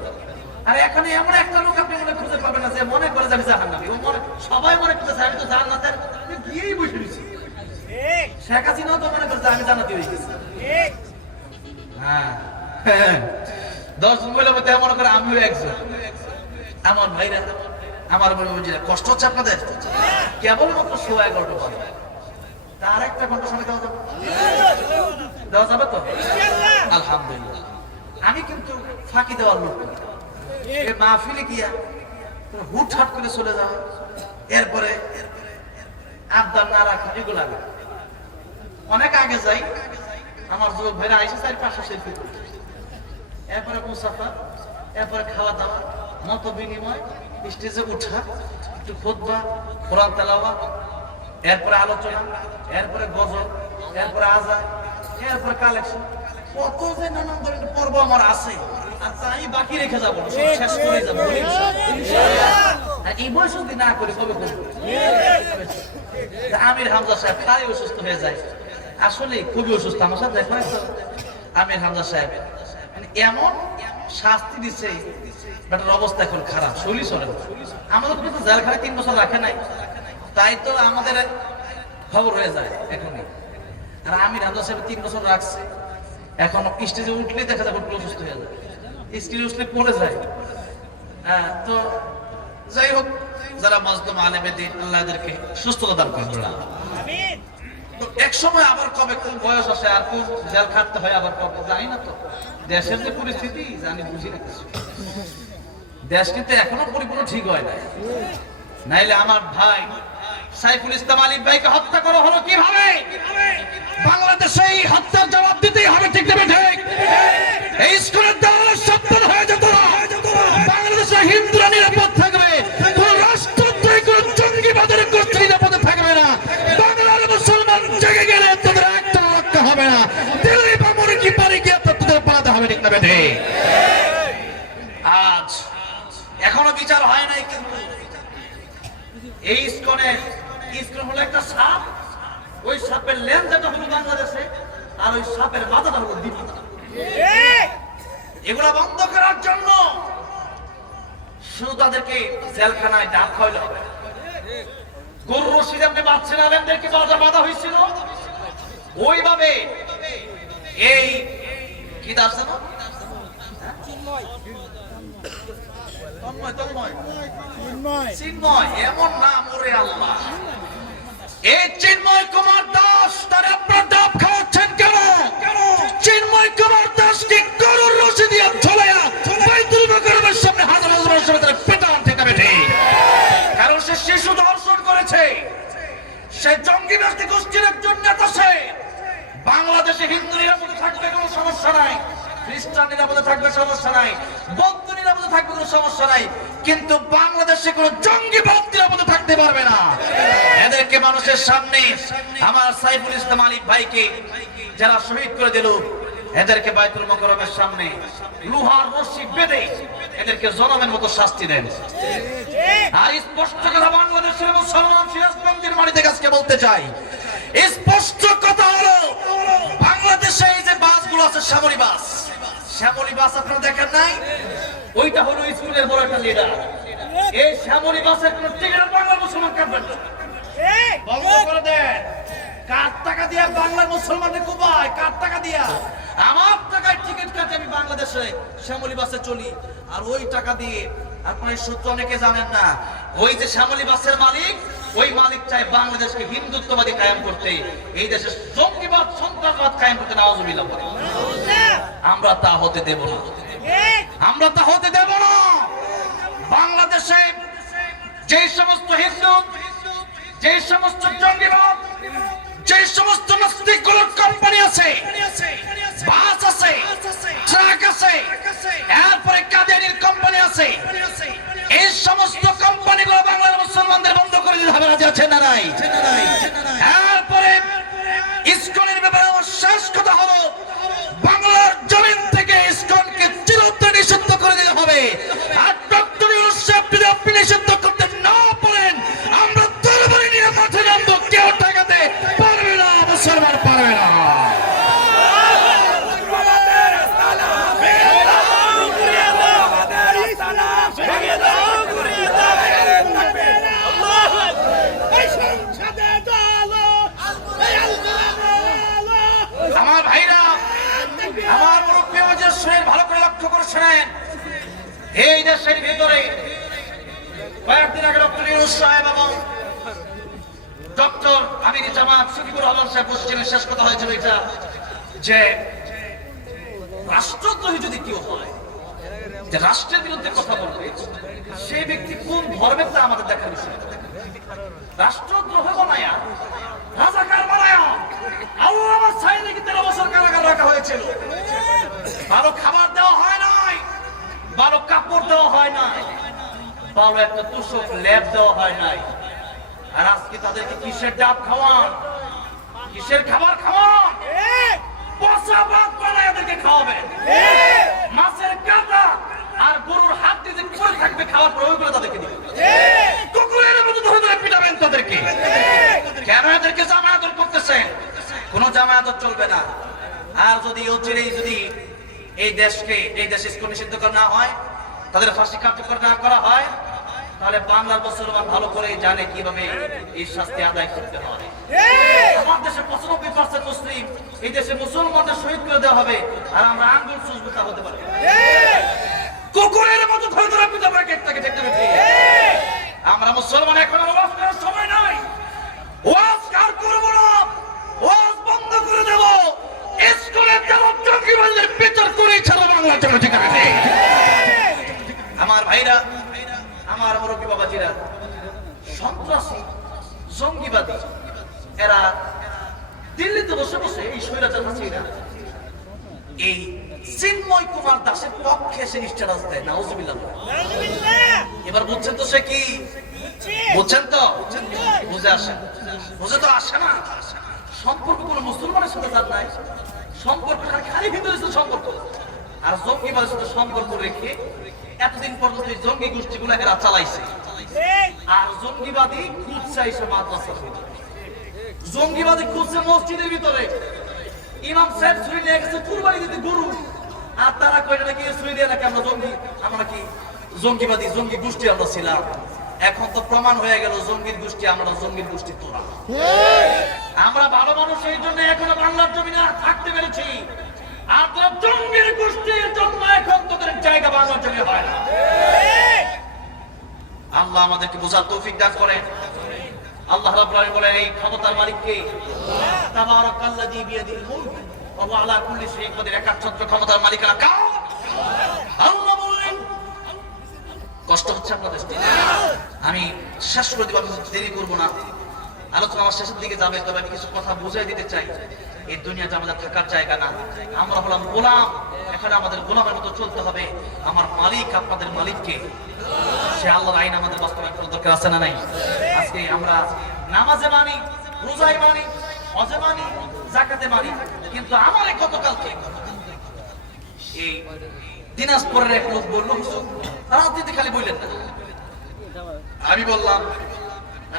আর এখানে এমন একটা লোক আপনি মনে খুঁজে পাবেন না যে মনে করে যে আমি জাহান্নামী। ও মনে, সবাই মনে করতেছে আমি তো জান্নাতের গিয়েই বসে রয়েছি। শেখ হাসিনাও তো মনে করছে আমি জান্নাতি হয়ে গেছি। হ্যাঁ 10 জন বলে মনে করে আমিও একজন। আমার ভাইরা, আমার বোনেরা, কষ্ট হচ্ছে আপনাদের? কেবলমাত্র 11:30 বাজে, তার একটা ঘন্টা সময় দেওয়া যাবে, দেওয়া যাবে তো? আলহামদুলিল্লাহ। আমি কিন্তু ফাঁকি দেওয়ার লোক না। এই মাহফিলে গিয়া হুটহাট করে চলে যাওয়া, এরপরে আবদার না রাখা, এগুলো আগে অনেক আগে যাই। আমার যুবক ভাইরা আইসে 4-500 সেলফি, এরপরে মুসাফা, এরপরে খাওয়া দাওয়া, মত বিনিময়, স্টেজে উঠা, একটু খুতবা, কোরআন তেলাওয়াত, এরপরে আলোচনা, এরপরে গজল, এরপরে আযান, এরপরে কালেকশন, কত যে নানান ধরনের পর্ব আমার আছে। আর তাই বাকি রেখে যাবো, সব শেষ করে যাবো ইনশাআল্লাহ। এই বয়স যদি না করি কবে করবো? আমির হামজা সাহেব খালি অসুস্থ হয়ে যায়, আসলে খুবই অসুস্থ। আমার সাথে দেখা হয়েছে আমির হামজা সাহেব, মানে এমন শাস্তি দিচ্ছে, বেটার অবস্থা এখন খারাপ, শরীর চলে না। আমাদের কিন্তু জেলখানায় 3 বছর রাখে নাই, তাই তো আমাদের খবর হয়ে যায় এখনই। আর আমির হামজা সাহেব 3 বছর রাখছে, এখন স্টেজে উঠলে দেখা যায় অসুস্থ হয়ে যায়, স্টেজে উঠলে পড়ে যায়। তো যাই হোক, যারা মাজলুম আলেমে দ্বীন, আল্লাহ এদেরকে সুস্থতা দান করুন। আমিন। তো এক সময় আবার কবে কোন বয়স আসে আর কোন জেল খাটতে হয় আবার কবে জানি না। তো দেশের যে পরিস্থিতি জানি, বুঝি না কিছু। দেশ কিন্তু এখনো পরিপূর্ণ ঠিক হয় না। নাইলে আমার ভাই সাইফুল ইসলাম আলী ভাইকে হত্যা করা হলো কিভাবে? বাংলাদেশে এই হত্যার জবাব দিতেই হবে, ঠিক না ঠিক? এই স্কুলের দেওয়ালে সন্তান হয়ে যেত না, বাংলাদেশে হিন্দুরা নিরাপদ থাকবে, কোন রাষ্ট্রদ্রোহী কোন জঙ্গিবাদের গোষ্ঠী নিরাপদে থাকবে না। বাংলার মুসলমান জেগে গেলে তাদের একটা রক্ষা হবে না, দিল্লি বা মুরগি পারি গিয়ে তাদের পালাতে হবে, ঠিক না ঠিক? আজ এখনো বিচার হয় নাই, কিন্তু এই ইস্কন হলো একটা সাপ, ওই সাপের লেন্সটা হলো বাংলাদেশে, আর ওই সাপের মাথাটা হলো দিল্লি। এগুলা বন্ধ করার জন্য শুধু তাদেরকে জেলখানায় ডাক খাওয়াইলে হবে, গরুর রশি যেমনি বাঁধছেন আলেমদেরকে বাধা হয়েছিল, ওইভাবে এই কি দাস জানো চিন্ময়, এমন নাম ওরে আল্লাহ, এই চিন্ময় কুমার দাস তার আপনার ডাব খাওয়াচ্ছেন কেন? চিন্ময় কুমার দাসকে গরুর রশি দিয়ে ঝোলায়া বাইতুল মুকাররমের সামনে হাজার হাজার মানুষের ভিতরে পেটান থেকে বেঠে, কারণ সে শিশু ধর্ষণ করেছে, সে জঙ্গিবাদী গোষ্ঠীর একজন নেতা। সে বাংলাদেশে হিন্দু নিরাপদে থাকবে কোনো সমস্যা নাই, খ্রিস্টান নিরাপদে থাকবে সমস্যা নাই, বৌদ্ধ নিরাপদে থাকবে কোনো সমস্যা নাই, কিন্তু বাংলাদেশে কোনো জঙ্গিবাদ নিরাপদে থাকতে পারবে না। এদেরকে মানুষের সামনে আমার সাইফুল ইসলাম আলী ভাইকে যারা শহীদ করে দিল, এদেরকে বাইতুল মুকাররমের সামনে লোহার রশি বেঁধে এদেরকে জনমের মতো শাস্তি দেন। আর স্পষ্ট কথা বাংলাদেশের মুসলমান সিরাজগঞ্জের মাটিতে আজকে বলতে চাই, স্পষ্ট কথা হলো বাংলাদেশে এই যে বাসগুলো আছে শ্যামলী বাস আপনারা দেখেন নাই? ওইটা হলো স্কুলের বড় একটা লিডার। এই শ্যামলী বাসের কোন টিকিট বাংলার মুসলমান কাটবেন না, বন্ধ করে দেন। কার টাকা দিয়া বাংলার মুসলমানদের কোবায়? কার টাকা দিয়া? আমার টাকায় টিকিট কাটে আমি বাংলাদেশে শ্যামলী বাসে চলি, আর ওই টাকা দিয়ে আপনার সূত্র অনেকে জানেন না, ওই যে শ্যামলী বাসের মালিক, ওই মালিক চায় বাংলাদেশকে হিন্দুত্ববাদী কায়েম করতে, এই দেশে জঙ্গিবাদ সন্ত্রাসবাদ কায়েম করতে। নাউজুবিল্লাহ। আমরা তা হতে দেব না, আমরা তা হতে দেব না। বাংলাদেশে যে সমস্ত হিন্দু, যে সমস্ত জঙ্গিবাদ, যে সমস্ত নাস্তিকগুলোর কোম্পানি আছে, বাস আছে, ট্রাক আছে, এরপরে কাদিয়ানির কোম্পানি আছে, এই সমস্ত কোম্পানিগুলো বাংলার মুসলমানদের বন্ধ করে দিতে হবে। রাজি আছেন না নাই? এরপরে ইসকনের ব্যাপারে আমার শেষ কথা হলো, বাংলার জমিন থেকে ইসকনকে চিরতরে নিষিদ্ধ করে দিতে হবে। আর ডক্টর ইউসুফ যদি আপনি নিষিদ্ধ করতে না পারেন, আমরা তরবারি নিয়ে মাঠে নামবো, কেউ ঠেকাতে পারবে না, মুসলমান পারবে না। আমার ভাইরা, আমার মুরব্বী ওয়াজের শরীর ভালো করে লক্ষ্য করছেন, এই দেশের ভিতরে কয়েকদিন আগে ডক্টর ইউনূস সাহেব এবং ডক্টর আমির জামাত শফিকুর রহমান সাহেব বসছিলেন। শেষ কথা হয়েছিল এটা যে রাষ্ট্রদ্রোহী যদি কেউ হয়, যে রাষ্ট্রের বিরুদ্ধে কথা বলবে, সেই ব্যক্তি কোন ধর্মের তা আমাদের দেখার বিষয়। রাষ্ট্রদ্রোহ বানায়া, রাজাকার বানায়া আল্লামা সাইদিকে 13 বছর কারাগারে রাখা হয়েছিল। ভালো খাবার দেওয়া হয় নাই, ভালো কাপড় দেওয়া হয় নাই, ভালো একটা তোষক লেপ দেওয়া হয় নাই। আর আজকে তাদেরকে কিসের ডাব খাওয়ান, কিসের খাবার খাওয়ান? পচা ভাত বানায় এদেরকে খাওয়াবেন, মাছের কাঁটা আর গরুর হাত দিয়ে পড়ে থাকবে, খাওয়ার পর ওইগুলো তাদেরকে দিবেন, কুকুরের মতো ধরে ধরে পিটাবেন তাদেরকে। কেন এদেরকে জামায়াত করতেছেন? কোন জামায়াত চলবে না। আর যদি অচিরেই যদি এই দেশকে, এই দেশ ইসকন নিষিদ্ধ না হয়, তাদের ফাঁসি কার্যকর না করা হয়, তাহলে বাংলার মুসলমান ভালো করে জানে কিভাবে এই শাস্তি আদায় করতে হয়। আমার দেশে 95% মুসলিম, এই দেশে মুসলমানদের শহীদ করে দেওয়া হবে, আর আমরা আঙ্গুল চুষবো, তা হতে পারে? কুকুরের মতো ধরে ধরে পিটাবো একটাকে, দেখতে পেতে। আমরা মুসলমান এখন আর ওয়াজ করার সময় নাই, ওয়াজ কার করব না, ওয়াজ বন্ধ করে দেব। ইসকনের জঙ্গিবাদের বিচার করে ছাড়া বাংলার জন্য, ঠিক আছে? আমার ভাইরা, আমার মুরব্বী বাবাজিরা, সন্ত্রাসী জঙ্গিবাদী এরা দিল্লিতে বসে বসে এই স্বৈরাচার হাসিনা এই চিন্ময় কুমার দাসের পক্ষে সে স্ট্যাটাস দেয়। নাউজুবিল্লাহ। এবার বুঝছেন তো সে কি? বুঝছেন তো? বুঝে আসে? বুঝে তো আসে না। সম্পর্ক কোনো মুসলমানের সাথে তার নাই, সম্পর্ক খালি হিন্দুদের সাথে সম্পর্ক। আর জঙ্গিবাদের সাথে সম্পর্ক রেখে এতদিন পর্যন্ত এই জঙ্গি গোষ্ঠীগুলো এরা চালাইছে। আর জঙ্গিবাদী খুঁজ চাইছে মাদ্রাসার ভিতরে, জঙ্গিবাদী খুঁজছে মসজিদের ভিতরে। ইমাম সাহেব ছুরি নিয়ে গেছে কুরবানি দিতে গরু, আর তারা কয়টা নাকি ছুরি দিয়ে নাকি আমরা জঙ্গি, আমরা নাকি জঙ্গিবাদী, জঙ্গি গোষ্ঠী আমরা ছিলাম। এখন তো প্রমাণ হয়ে গেল জঙ্গির গোষ্ঠী, আমরা জঙ্গির গোষ্ঠী তোরা। আমরা ভালো মানুষ, এই জন্য এখনো বাংলার জমিনে থাকতে পেরেছি। আর তোরা জঙ্গির গোষ্ঠীর জন্য এখন তোদের জায়গা বাংলার জমি হয় না। আল্লাহ আমাদেরকে বোঝার তৌফিক দান করেন। আল্লাহ রাব্বুল আলামিন বলেন, এই ক্ষমতার মালিক কে? তাবারাকাল্লাযী বিয়াদিল মুলক ওয়া হুয়া আলা কুল্লি শাইইন কাদির। একচ্ছত্র ক্ষমতার মালিকানা কার? আল্লাহ বলেন। কষ্ট হচ্ছে আপনাদের? আমি শেষ করে দিব, আমি দেরি করব না, আলোচনা আমার শেষের দিকে যাবে। তবে আমি কিছু কথা বুঝাই দিতে চাই। এই দুনিয়াতে আমাদের থাকার জায়গা না, আমরা হলাম গোলাম। এখানে আমাদের গোলামের মতো চলতে হবে। আমার মালিক, আপনাদের মালিককে, সে আল্লাহর আইন আমাদের বাস্তবায়ন করার দরকার আছে না নাই? আজকে আমরা নামাজে মানি, রোজায় মানি, হজে মানি, যাকাতে মানি, কিন্তু আমারে গতকালকে এই দিনাজপুরের এক লোক বলল, রাজনীতি খালি বললেন না। আমি বললাম,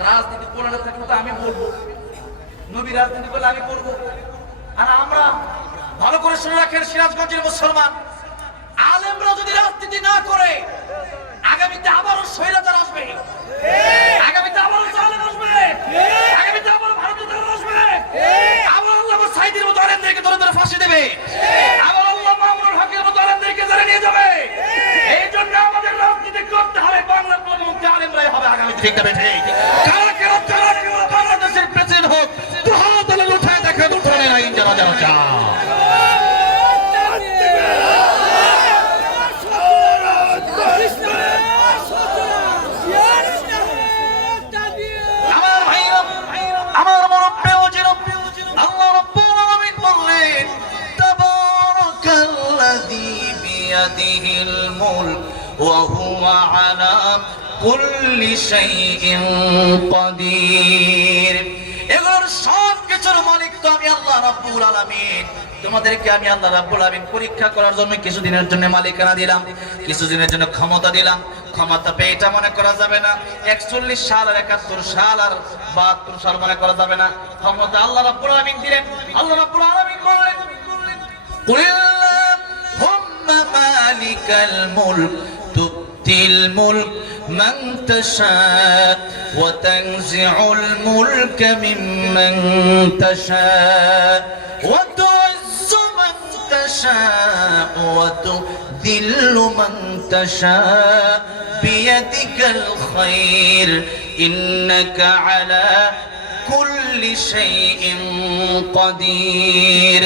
রাজনীতি কোরআনে থাকলে তো আমি বলবো, নবী রাজনীতি করলে আমি করবো। আর আমরা ভালো করে শুনে রাখেন, সিরাজগঞ্জের মুসলমান আলেমরা যদি রাজনীতি না করে, আগামীতে আবারও স্বৈরাচার আসবে, আগামীতে আবারও জালেম আসবে, আগামীতে আবারও ভারতীয় আসবে, আবার আল্লাহ সাইদির মতো আলেমদেরকে ধরে ধরে ফাঁসি দেবে, আবার আল্লাহ মামুনুল হকের মতো আলেমদেরকে ধরে নিয়ে যাবে। এই জন্য আমাদের রাজনীতি করতে হবে, বাংলার প্রধানমন্ত্রী আলেমরাই হবে আগামীতে। ঠিক না? ঠিক। কারা কেন বাংলাদেশের প্রেসিডেন্ট হোক, তো হাত তালে উঠায় দেখেন, উঠানে আইন জানা জানা যা। আমার মুরব্বি ওজির আল্লাহ রাব্বুল আলামিন বললেন, তাবারাকাল্লাযী বিয়াদিহিল মুলক ওয়া হুয়া আলা কুল্লি শাইইন কাদির। এগুলোর সব কিছুর মালিক তো আমি আল্লাহ রাব্বুল আলামিন। তোমাদেরকে আমি আল্লাহ রাব্বুল আলামিন পরীক্ষা করার জন্য কিছুদিনের জন্য মালিকানা দিলাম, কিছুদিনের জন্য ক্ষমতা দিলাম। ক্ষমতা পেয়ে এটা মনে করা যাবে না 41 সাল আর 71 সাল আর 72 সাল মনে করা যাবে না। ক্ষমতা আল্লাহ রাব্বুল আলামিন দিলেন। আল্লাহ রাব্বুল আলামিন বললেন, কুল্লাহুম্মা মালিকাল মুলক তুতিল মুলক মান তাশা ওয়া তানজিউল মুলক মিম্মান তাশা ওয়া তুইজ্জু মান তাশা ওয়া তুযিল্লু মান তাশা বিয়াদিকাল খায়র ইন্নাকা আলা কুল্লি শাইইন কাদির।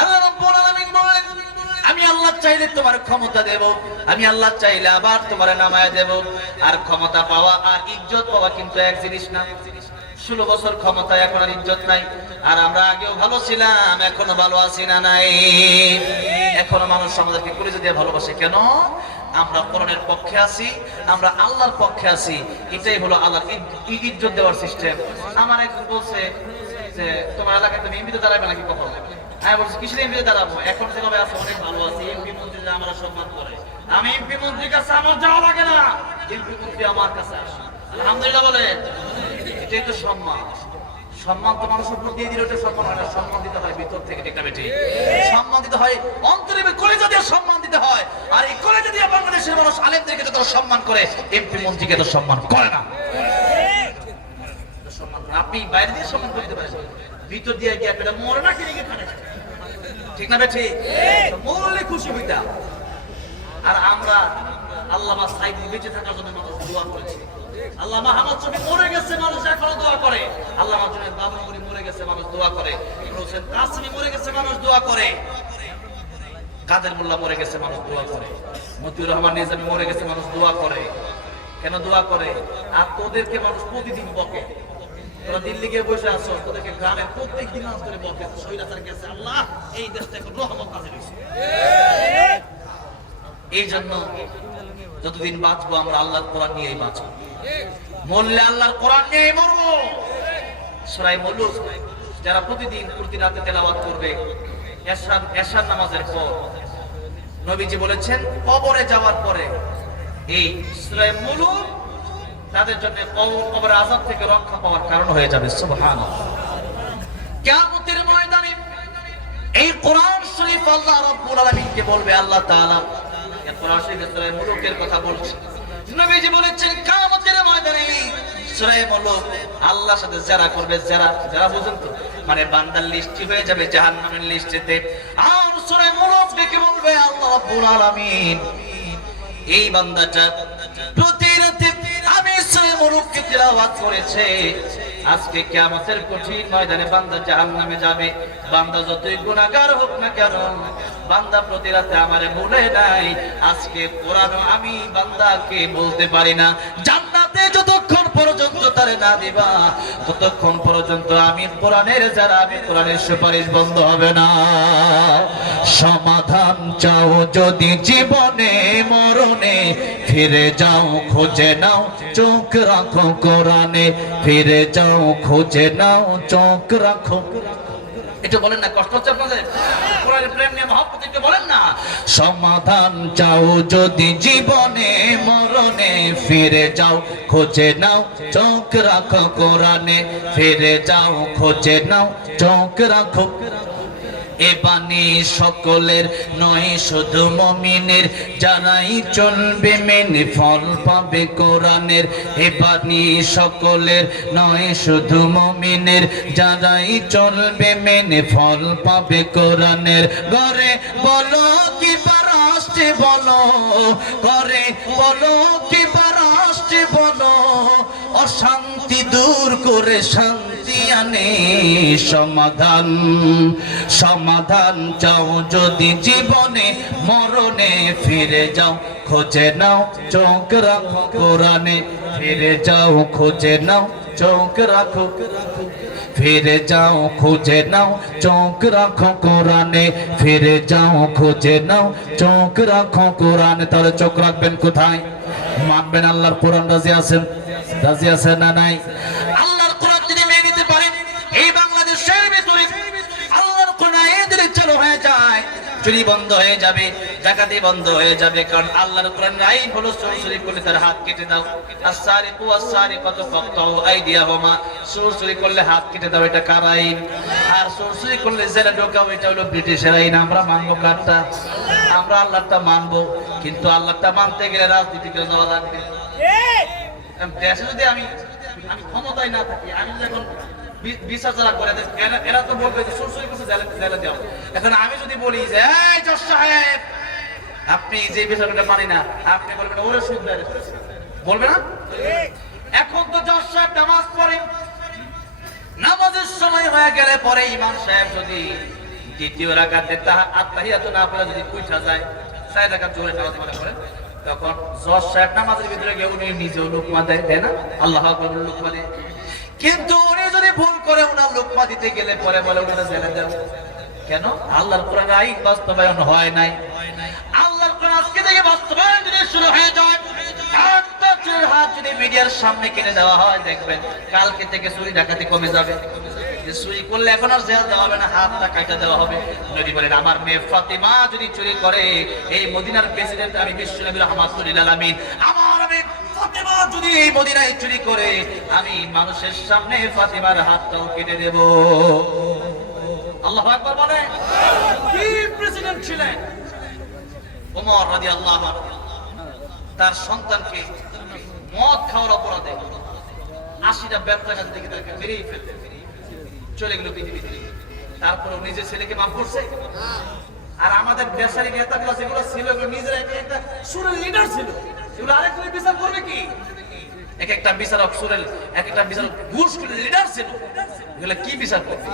আল্লাহ রাব্বুল আলামিন বলেন, আমি আল্লাহ চাইলে তোমার ক্ষমতা দেব, আমি আল্লাহ চাইলে আবার তোমার নামায় দেব। আর ক্ষমতা পাওয়া আর ইজ্জত পাওয়া কিন্তু এক জিনিস না। 16 বছর ক্ষমতা, এখন আর ইজ্জত নাই। আর আমরা আগেও ভালো ছিলাম, এখনো ভালো আছি না নাই? এখনো মানুষ আমাদেরকে কলিজা দিয়ে ভালোবাসে। কেন? আমরা কোরআনের পক্ষে আছি, আমরা আল্লাহর পক্ষে আছি। এটাই হলো আল্লাহর ইজ্জত দেওয়ার সিস্টেম। আমার একজন বলছে যে, তোমার এলাকায় তুমি এমপিতে দাঁড়াবে নাকি কখন? আমি বলছি, কিসের এমপিতে দাঁড়াবো? এখন যেভাবে আছে অনেক ভালো আছে। এমপি মন্ত্রীরা আমরা সম্মান করে, আমি এমপি মন্ত্রীর কাছে আমার যাওয়া লাগে না, এমপি মন্ত্রী আমার কাছে আসে। আলহামদুলিল্লাহ বলেন, এটাই তো সম্মান। সম্মান তো মানুষের উপর দিয়ে দিলে ওটা সম্মান হয় না, সম্মান দিতে হয় ভিতর থেকে। ঠিক না বেঠিক? সম্মান দিতে হয় অন্তরে, কলেজা দিয়ে সম্মান দিতে হয়। আর এই কলেজা দিয়ে বাংলাদেশের মানুষ আলেমদেরকে যত সম্মান করে, এমপি মন্ত্রীকে তো সম্মান করে না। আপনি বাইরে দিয়ে সম্মান করতে পারেন, ভিতর দিয়ে গিয়ে আপনারা মরে না কিনে গিয়ে খানে। ঠিক না বেঠিক? মরলে খুশি হইতাম। আর আমরা আল্লামা সাইদি বেঁচে থাকার জন্য মানুষ দোয়া করেছে। আল্লামা আহমদ শফি মরে গেছে, মানুষ এখনো দোয়া করে। আল্লামা জুনায়েদ বাবুরি মরে গেছে, মানুষ দোয়া করে। হোসেন কাসেমি মরে গেছে, মানুষ দোয়া করে। কাদের মোল্লা মরে গেছে, মানুষ দোয়া করে। মতিউর রহমান নিজামী মরে গেছে, মানুষ দোয়া করে। কেন দোয়া করে? আর তোদেরকে মানুষ প্রতিদিন বকে। তোরা দিল্লি গিয়ে বসে আছো, তোদেরকে গ্রামে প্রত্যেক দিন মানুষ করে বকে, স্বৈরাচার গেছে, আল্লাহ এই দেশটা এখন রহমত নাযিল হইছে। এই জন্য যতদিন বাঁচবো আমরা আল্লাহর কোরআন নিয়েই বাঁচবো, মরলে আল্লাহর কোরআন নিয়েই মরবো। সূরা মুলক যারা প্রতিদিন প্রতি রাতে তেলাওয়াত করবে এশার নামাজের পর, নবীজি বলেছেন কবরে যাওয়ার পরে এই সূরা মুলক তাদের জন্য কবরের আযাব থেকে রক্ষা পাওয়ার কারণ হয়ে যাবে। সুবহানাল্লাহ। কিয়ামতের ময়দানে এই কোরআন শরীফ আল্লাহ রাব্বুল আলামিনকে বলবে, আল্লাহ তাআলা কোরআন শরীফে সূরা মুলকের কথা বলছে, নবীজি বলেছেন কিয়ামতের ময়দানে সূরা মুলক আল্লাহর সাথে যারা করবে, যারা বুঝুন তো, মানে বান্দার লিস্টি হয়ে যাবে জাহান্নামের লিস্টেতে। আর সূরা মুলক ডেকে বলবে আল্লাহ রাব্বুল আলামিন, এই বান্দাটা প্রতি রাতে আমি সূরা মুলককে তিলাওয়াত করেছে, আজকে কিয়ামতের কঠিন ময়দানে বান্দা জাহান্নামে যাবে। বান্দা যতই গুনাহগার হোক না কেন, বান্দা প্রতি রাতে আমারে বলে নাই, আজকে কোরআন আমি বান্দাকে বলতে পারি না জান্নাতে যতক্ষণ পর্যন্ত তারে না দিবা, ততক্ষণ পর্যন্ত আমি কোরআনের সুপারিশ বন্ধ হবে না। সমাধান চাও যদি জীবনে মরণে, ফিরে যাও খুঁজে নাও চোখ রাখো কোরআনে, ফিরে যাও খুঁজে নাও চোখ রাখো। একটু বলেন না, কষ্ট হচ্ছে আপনাদের? কোরআনের প্রেম নিয়ে মহব্বত একটু বলেন না। সমাধান চাও যদি জীবনে মরণে, ফিরে যাও খুঁজে নাও চোখ রাখো কোরআনে, ফিরে যাও খুঁজে নাও চোখ রাখো। এ বাণী সকলের নয় শুধু মুমিনের, যারাই চলবে মেনে ফল পাবে কোরআনের। এ বাণী সকলের নয় শুধু মুমিনের, যারাই চলবে মেনে ফল পাবে কোরআনের। ঘরে বলো কি রাষ্ট্রে বলো, ঘরে বলো কি রাষ্ট্রে বলো, অশান্তি দূর করে শান্তি আনে সমাধান চাও যদি জীবনে মরণে, ফিরে যাও খোঁজে নাও চোখ রাখো কোরআনে, ফিরে যাও খোঁজে নাও চোখ রাখো, ফিরে যাও খুঁজে নাও চোখ রাখো কোরআনে, ফিরে যাও খুঁজে নাও চোখ রাখো কোরআনে। তাহলে চোখ রাখবেন কোথায়? মানবেন আল্লাহর কোরআন? রাজি আছেন না নাই? আল্লাহর কোরআন যদি মেনে নিতে পারেন, এই বাংলাদেশের ভিতরে আল্লাহর কোরআন যদি চালু হয়ে যায়, চুরি বন্ধ হয়ে যাবে, ডাকাতি বন্ধ হয়ে যাবে। কারণ আল্লাহর কোরআন আইন হলো চুরি করলে তার হাত কেটে দাও। আস-সারিকু ওয়াস-সারিকাতু ফাকতাউ আইদিয়াহুমা, চুরি করলে হাত কেটে দাও, এটা কার আইন? আর চুরি করলে জেলে ঢোকাও, এটা হলো ব্রিটিশের আইন। আমরা মানবো কারটা? আমরা আল্লাহরটা মানবো, কিন্তু আল্লাহরটা মানতে গেলে রাজনীতিতে যাওয়া লাগবে। দেশে যদি আমি ক্ষমতায় না থাকি, আমি যখন বিচার যারা করে এরা তো বলবে যে চুরি করছে জেলে দাও। এখন আমি যদি বলি যে এই জজ সাহেব আপনি যে বিচারটা মানি না, আপনি বলবেন ওরে সুদ দেয়, বলবে না? এখন তো জজ সাহেব নামাজ পড়ে, নামাজের সময় হয়ে গেলে পরে ইমাম সাহেব যদি দ্বিতীয় রাকাতে আত্তাহিয়াতু না পড়ে যদি উঠা যায়, 4 রাকাত জোরে নামাজ পড়ে, তখন জজ সাহেব নামাজের ভিতরে গিয়ে উনি নিজেও লুকমা দেয় না? আল্লাহু আকবার লুকমা দেয়। কিন্তু উনি যদি ভুল করে ওনার লুকমা দিতে গেলে পরে বলে ওনারা জেলে দেন। কেন? আল্লাহর কোরআন আইন বাস্তবায়ন হয় নাই। আল্লাহর কোরআন আজকে থেকে বাস্তবায়ন যদি শুরু হয়ে যায়, হাত যদি মিডিয়ার সামনে কেটে দেওয়া হয়, দেখবেন কালকে থেকে চুরি ডাকাতি কমে যাবে। চুরি করলে এখন আর জেল দেওয়া হবে না, হাতটা কাটা দেওয়া হবে। নবী বলেন আমার মেয়ে ফাতিমা যদি চুরি করে, এই মদিনার প্রেসিডেন্ট আমি বিশ্বনবী রাহমাতুল লিল আলামিন, আমার মেয়ে ফাতিমা যদি এই মদিনায় চুরি করে, আমি মানুষের সামনে ফাতিমার হাতটাও কেটে দেব। আল্লাহু আকবার বলে। কি প্রেসিডেন্ট ছিলেন? ওমর রাদিয়াল্লাহু আনহু তার সন্তানকে মদ খাওয়ার অপরাধে 80টা ব্যবসা কাজ থেকে তাকে মেরেই ফেলতে চলে গেল পৃথিবী থেকে। তারপর নিজের ছেলেকে মাফ করছে। আর আমাদের দেশের নেতাগুলো যেগুলো ছিল, নিজের একটা সুরের লিডার ছিল, এগুলো আরেকজনের বিচার করবে কি? এক একটা বিচারক সুরের, এক একটা বিচারক ঘুষ করে লিডার ছিল, এগুলো কি বিচার করবে?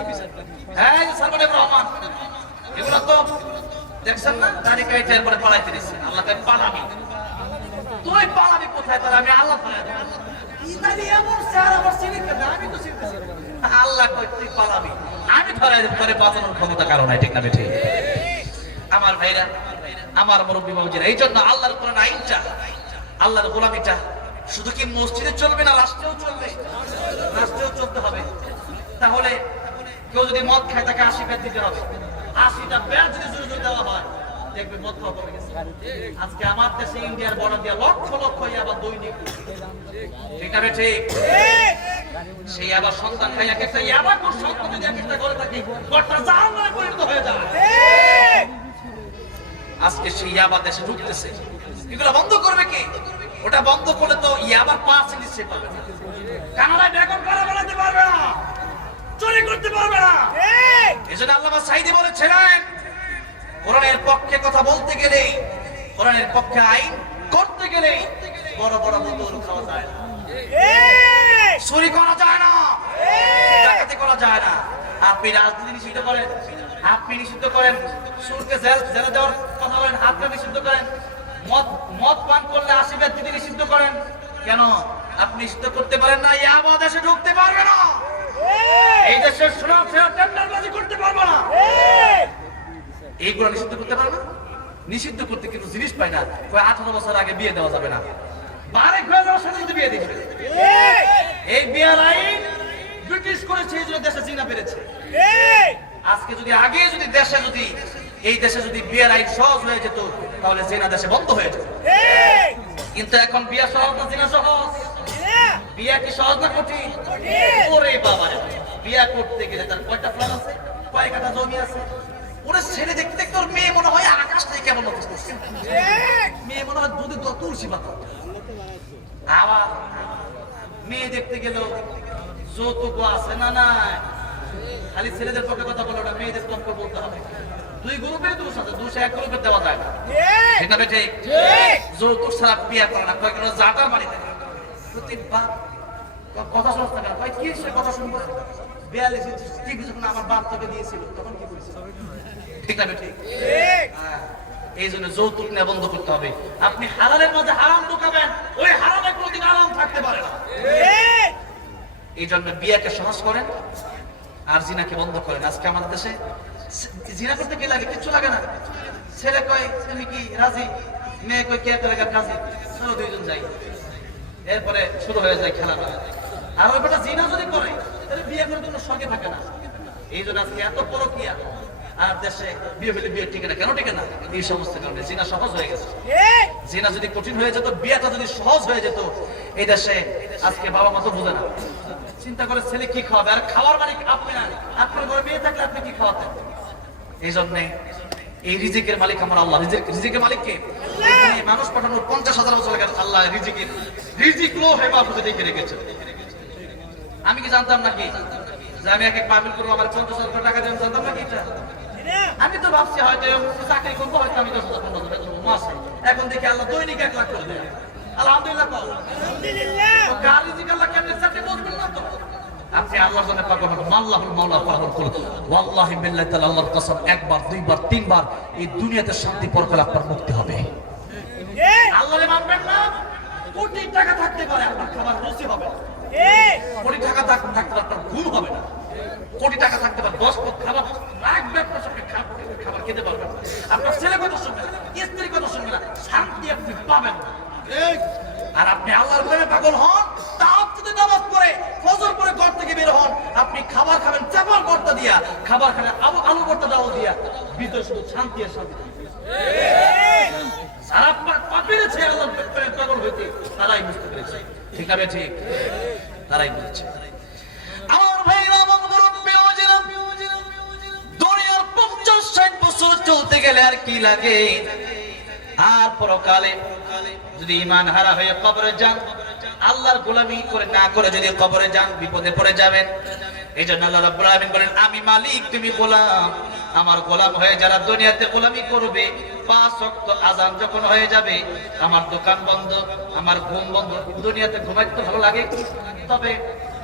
হ্যাঁ, সালমান রহমান এগুলো তো দেখছেন না, দাড়ি কাইটে এরপরে পালাইতে দিচ্ছে। আল্লাহকে পালাবি, তুই পালাবি কোথায়? তার আমি আল্লাহ আল্লাহ তুই পালাবি, আমি ধরে বাঁচানোর ক্ষমতা কারণ নাই, ঠিক না বেঠিক? আমার ভাইরা, আমার মুরব্বী বাবুজিরা, এই জন্য আল্লাহর কোরআন আইনটা, আল্লাহর গোলামিটা শুধু কি মসজিদে চলবে না, রাষ্ট্রেও চলবে? রাষ্ট্রেও চলতে হবে। তাহলে কেউ যদি মদ খায় তাকে 80 ব্যাট দিতে হবে। 80টা ব্যাট যদি জোরে দেওয়া হয়, দেখবে মদ খাওয়া কমে গেছে। আজকে আমার দেশে ইন্ডিয়ার বর্ডার দিয়ে লক্ষ লক্ষ আবার দৈনিক, ঠিক না বেঠিক? সেই আবার সন্তান খাই এক একটা ইয়াবা কোন সন্তান যদি এক একটা করে থাকে, গোটা জাহান্নামে পরিণত হয়ে যায়। আজকে সেই ইয়াবা দেশে ঢুকতেছে, এগুলো বন্ধ করবে কে? ওটা বন্ধ করলে তো আবার 5 নিশ্চয় পাবে না। কানাডায় বেগম কারা বানাতে পারবে না, চুরি করতে পারবে না। এজন্য আল্লামা সাঈদী বলেছিলেন, কোরআনের পক্ষে কথা বলতে গেলে, কোরআনের পক্ষে আইন করতে গেলে বড় বড় বোতল খাওয়া যায় না, চুরি করা যায় না, ডাকাতি করা যায় না। আপনি রাজনীতি নিষিদ্ধ করেন, আপনি নিষিদ্ধ করেন, সুরকে জেলে দেওয়ার কথা বলেন, আপনি নিষিদ্ধ করেন, মদ পান করলে আশীর্বাদ দিতে নিষিদ্ধ করেন, কেন আপনি নিষিদ্ধ করতে পারেন না? ইয়াবা দেশে ঢুকতে পারবে না, এই দেশের সুরক্ষা টেন্ডারবাজি করতে পারবে না, এইগুলো নিষিদ্ধ করতে পারবে না। নিষিদ্ধ করতে কিন্তু জিনিস পাই না, 18 বছর আগে বিয়ে দেওয়া যাবে না, বারেক হয়ে যাওয়ার সাথে সাথে বিয়ে দিবে। এই বিয়ের আইন ব্রিটিশ করেছে, এই জন্য দেশে জিনা বেড়েছে। আজকে যদি আগে যদি দেশে যদি এই দেশে যদি বিয়ের আইন সহজ হয়ে যেত, তাহলে জিনা দেশে বন্ধ হয়ে যেত। কিন্তু এখন বিয়ে সহজ না, জিনা সহজ? বিয়ে কি সহজ না কঠিন? ওরে বাবা, বিয়ে করতে গেলে তার কয়টা ফ্ল্যাট আছে, কয় কাঠা জমি আছে, ওরে ছেলে দেখতে দেখতে ওর মেয়ে মনে হয় আকাশ থেকে কেমন অবস্থা, মেয়ে মনে হয় দুধে তুলসী পাতা। আবার মেয়ে দেখতে গেল যৌতুক আছে না, না খালি ছেলেদের পক্ষে কথা বলো না, মেয়েদের পক্ষে বলতে হবে। দুই গ্রুপের দোষ আছে, দোষ এক গ্রুপে দেওয়া যায় না, ঠিক না বেঠিক? যৌতুক ছাড়া বিয়ে করে না, কয়েকজন জাটার বাড়িতে প্রতিবার কথা শুনতে না, ভাই কি সে কথা শুনবো? 42 ইঞ্চি টিভি যখন আমার বাপ তোকে দিয়েছিল তখন কি করেছিল, ঠিক না বেঠিক? এই জন্য যৌতুক নেওয়া বন্ধ করতে হবে। আপনি হালালের মধ্যে হারাম ঢুকাবেন, ওই হারামে কোনোদিন আরাম থাকতে পারে না। এই জন্য বিয়াকে সহজ করেন আর জিনাকে বন্ধ করেন। আজকে আমাদের দেশে জিনা করতে কি লাগে? কিচ্ছু লাগে না। ছেলে কয় তুমি কি রাজি, মেয়ে কয় কে লাগে রাজি, চলো দুইজন যাই, এরপরে শুরু হয়ে যায় খেলাটা। আর ওই বেটা জিনা যদি করে তাহলে বিয়ে করার জন্য শখে থাকে না। এই জন্য আজকে এত পরকীয়া, আর দেশে বিয়ে হলে বিয়ে টিকে না, কেন টিকে না? এই সমস্ত কারণে জিনা সহজ হয়ে গেছে। জিনা যদি কঠিন হয়ে যেত, বিয়েটা যদি সহজ হয়ে যেত, এই দেশে আজকে বাবা মা তো বুঝে না, চিন্তা করে ছেলে কি খাওয়াবে, আর খাওয়ার মালিক আপনি না। আপনার ঘরে মেয়ে থাকলে আপনি কি খাওয়াতেন? এই জন্য এই রিজিকের মালিক আমার আল্লাহ। রিজিকের মালিক কে? মানুষ পাঠানোর 50,000 বছর লাগে, আল্লাহ রিজিক লো হে বাবু দেখে রেখেছে। আমি কি জানতাম নাকি যে আমি এক মাহফিল করবো আমার 50,000 টাকা দেবেন? জানতাম নাকি এটা? আমি তো ভাবছি হয়তো চাকরি করবো, হয়তো আমি 10,000-15,000 টাকা মাসে। এখন দেখি আল্লাহ দৈনিক 1 লাখ করে দেয়। আলহামদুলিল্লাহ, কার রিজিক আল্লাহ কেমনে চাকরি বলবেন না তো? আপনি আল্লাহর জন্য পাগল হন, আল্লাহুল মাওলা পাগল করুন। ওয়াল্লাহি বিল্লাহি তাআলা আল্লাহর কসম, একবার দুইবার তিনবার এই দুনিয়াতে শান্তি পরকালে আপনার মুক্তি হবে। আল্লাহরে মানবেন না, কোটি টাকা থাকতে পারে আপনার খাবার রুচি হবে না, কোটি টাকা থাকতে আপনার ঘুম হবে না, কোটি টাকা থাকতে পারে 10 পদ খাবার রাখবে আপনার সঙ্গে, খাবার খেতে পারবেন না, আপনার ছেলে কথা শুনবে না, স্ত্রী কথা শুনবে না, শান্তি আপনি পাবেন না। আর আপনি আল্লাহর প্রেমে পাগল হন, তাহাজ্জুদে নামাজ পড়ে ফজর পড়ে ঘর থেকে বের হন, আপনি খাবার খাবেন চাপার ভর্তা দিয়া, খাবার খাবেন আলু ভর্তা ডাল দিয়া, ভিতরে শুধু শান্তি আর শান্তি। যারা পাপিরেছে আল্লাহর প্রেমে পাগল হইতে, তারাই বুঝতে পেরেছে, ঠিক না ঠিক? তারাই বুঝছে। আমার ভাইরা, আমার মুরব্বি ওয়াজিরা, দুনিয়ার 50-60 বছর চলতে গেলে আর কি লাগে? আর পরকালে যদি ঈমান হারা হয়ে কবরে যান, আল্লাহর গোলামি করে না করে যদি কবরে যান, বিপদে পড়ে যাবেন। এই জন্য আল্লাহ রাব্বুল আলামিন বলেন, আমি মালিক, তুমি গোলাম। আমার গোলাম হয়ে যারা দুনিয়াতে গোলামি করবে, 5 ওয়াক্ত আযান যখন হয়ে যাবে, আমার দোকান বন্ধ, আমার ঘুম বন্ধ। দুনিয়াতে ঘুমাইতে তো ভালো লাগে, তবে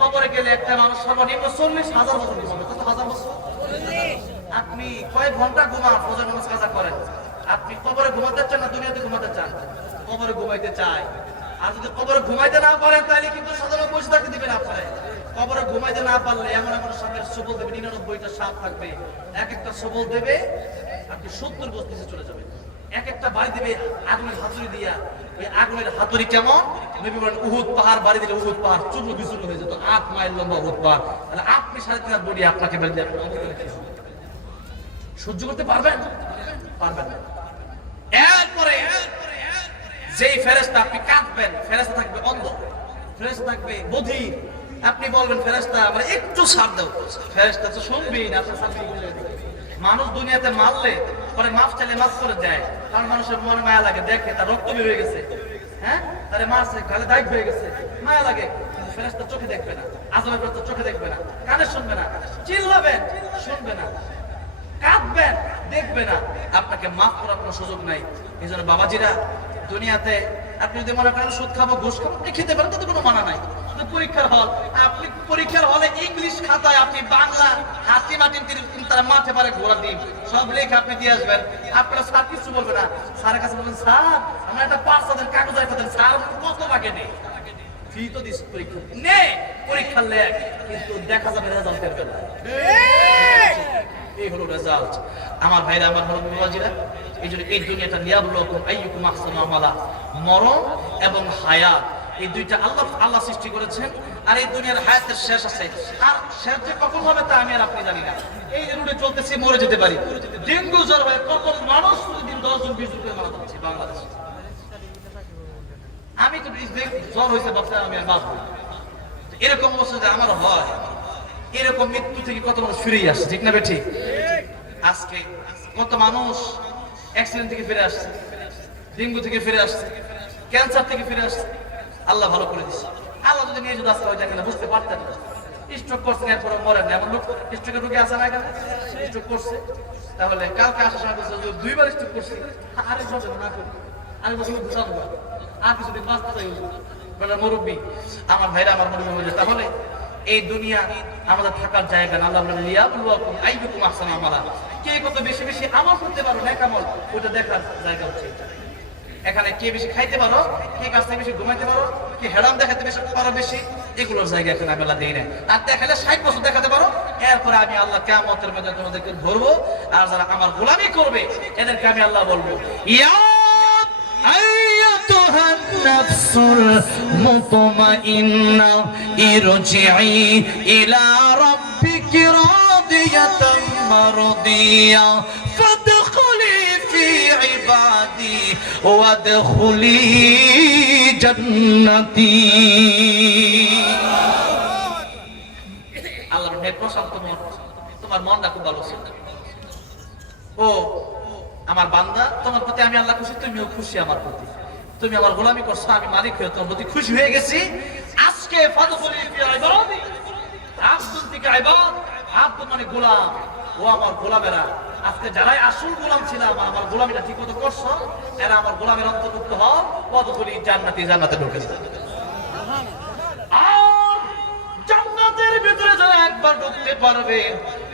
কবরে গেলে একটা মানুষ সর্বনিম্ন 40,000 বছর ঘুমাবে। কত হাজার বছর? আপনি কয়েক ঘন্টা ঘুমান, ফজর নামাজ কাজা করেন, আপনি কবরে ঘুমাতে চান না দুনিয়াতে ঘুমাতে চান? কবরে ঘুমাইতে চাই। আর যদি কবরে ঘুমাইতে না পারেন, তাহলে কিন্তু সাধারণ পয়সা থাকতে দিবেন আপনারা। কবরে ঘুমাইতে না পারলে এমন এমন সাপের সবল দেবে, 99টা সাপ থাকবে, এক একটা সবল দেবে, আপনি 70 গজ নিচে চলে যাবেন। এক একটা বাড়ি দেবে আগুনের হাতুড়ি দিয়া, ওই আগুনের হাতুড়ি কেমন? নবী বলেন উহুদ পাহাড় বাড়ি দিলে উহুদ পাহাড় চূর্ণ বিচূর্ণ হয়ে যেত। 8 মাইল লম্বা উহুদ পাহাড়, তাহলে আপনি 3.5 বডি আপনাকে বেঁধে দেবে, সহ্য করতে পারবেন? পারবেন না। এরপরে যেই ফেরেশতা আপনি কাঁদবেন, ফেরেশতা থাকবে অন্ধ, ফেরেশতা থাকবে বধির। আপনি বলবেন ফেরেশতা আমার একটু ছাড় দাও, ফেরেশতা তো শুনবেই না, আপনার সাথে বলে দিবে। মানুষ দুনিয়াতে মারলে পরে মাফ চাইলে মাফ করে দেয়, কারণ মানুষের মনে মায়া লাগে, দেখে তার রক্ত বের হয়ে গেছে, হ্যাঁ তারে মারছে, গালে দাগ হয়ে গেছে, মায়া লাগে, কিন্তু ফেরেশতা চোখে দেখবে না, আজমের ফেরেশতা চোখে দেখবে না, কানে শুনবে না, চিল্লাবেন শুনবে না, কাঁদবেন দেখবে না, আপনাকে মাফ করার কোনো সুযোগ নাই। এই জন্য বাবাজিরা, দুনিয়াতে আপনি যদি মনে করেন সুদ খাবো, ঘুষ খাবো, আপনি খেতে পারেন, তাতে কোনো মানা নাই। পরীক্ষার হল, আপনি পরীক্ষার হলে ইংলিশ খাতায় আপনি বাংলা হাতি মাটি তারা মাঠে পারে ঘোরা ডিম সব লেখা আপনি দিয়ে আসবেন, আপনারা স্যার কিছু বলবে না। স্যারের কাছে বলবেন, স্যার আমরা একটা 5,000 কাগজ রাখতেন, স্যার কত লাগে নেই, ফি তো দিস পরীক্ষা নে, পরীক্ষার লেখ, কিন্তু দেখা যাবে রেজাল্টের বেলা। এই হলো রেজাল্ট। আমার ভাইরা, আমার বাবাজিরা, এই জন্য এই দুনিয়াটা লিয়াবলুকুম আইয়ুকুম আহসানু আমালা, মরণ এবং হায়াত, এই দুইটা আল্লাহ সৃষ্টি করেছেন। আর এই দুনিয়ার হায়াতের শেষ আছে, আর শেষ যে কখন হবে তা আমি আর আপনি জানি না। এই রুটে চলতেছি, মরে যেতে পারি। ডেঙ্গু জ্বর হয়ে কত মানুষ প্রতিদিন 10 জন 20 জন করে মারা যাচ্ছে বাংলাদেশে। আমি তো জ্বর হয়েছে বাচ্চা, আমি আর বাঁচবো। এরকম অবস্থা যে আমার হয়, এরকম মৃত্যু থেকে কত মানুষ ফিরেই আসছে, ঠিক না বেঠিক? আজকে কত মানুষ অ্যাক্সিডেন্ট থেকে ফিরে আসছে, ডেঙ্গু থেকে ফিরে আসছে, ক্যান্সার থেকে ফিরে আসছে। আল্লাহ ভালো করে দিচ্ছে। আল্লাহ যদি নিয়ে যদি আসতে হয় দেখেন, বুঝতে পারতেন না। স্ট্রোক করছেন, এরপরে মরেন না, এমন লোক স্ট্রোকের রোগী আছে না, এখানে স্ট্রোক করছে। তাহলে কালকে আসার সময় বলছে 2বার স্ট্রোক করছি, আরে সব না করি, আমি বলছি বুঝাবো আর কিছুদিন বাঁচতে চাই মুরব্বী। আমার ভাইরা, আমার মুরব্বী বলে, তাহলে এই দুনিয়া আমাদের থাকার জায়গা না। আল্লাহ বলেন, লিয়াবলুকুম আইয়ুকুম আহসানু আমালা, কে কত বেশি বেশি আমল করতে পারো, নেক আমল, ওটা দেখার জায়গা হচ্ছে এটা। এখানে কে বেশি খাইতে পারো, কে কাছ থেকে বেশি ঘুমাইতে পারো, কে হেরাম দেখাতে বেশি পারো বেশি, এগুলোর জায়গা এখানে আমি আল্লাহ দিই না। আর দেখালে 60 বছর দেখাতে পারো, এরপরে আমি আল্লাহ কিয়ামতের মধ্যে তোমাদেরকে ধরবো। আর যারা আমার গোলামি করবে, এদেরকে আমি আল্লাহ বলবো, ইয়া আইয়াতুহান নাফসুল মুতমাইন্না ইরজিই ইলা রাব্বিকি রাদিয়াতাম মারদিয়া ফাদখুলি ফি ইবাদি ওয়াদখুলি জান্নাতি। আল্লাহর নেক প্রশান্ত মন, তোমার মনটা খুব ভালো ছিল। ও আমার বান্দা, তোমার প্রতি আমি আল্লাহ খুশি, তুমিও খুশি আমার প্রতি। তুমি আমার গোলামি করছো, আমি মালিক হয়ে তোমার প্রতি খুশি হয়ে গেছি। আজকে ফাদখুলি ফি ইবাদি, আব্দুল তিকা ইবাদ, আব্দুল মানে গোলাম, ও আমার গোলামেরা। আজকে যারাই আসল গোলাম ছিলাম, আমার গোলামিটা ঠিক মতো করছো, এরা আমার গোলামের অন্তর্ভুক্ত হও, ফাদখুলি জান্নাতি, জান্নাতে ঢুকে যাও। আর জান্নাতের ভিতরে যারা একবার ঢুকতে পারবে,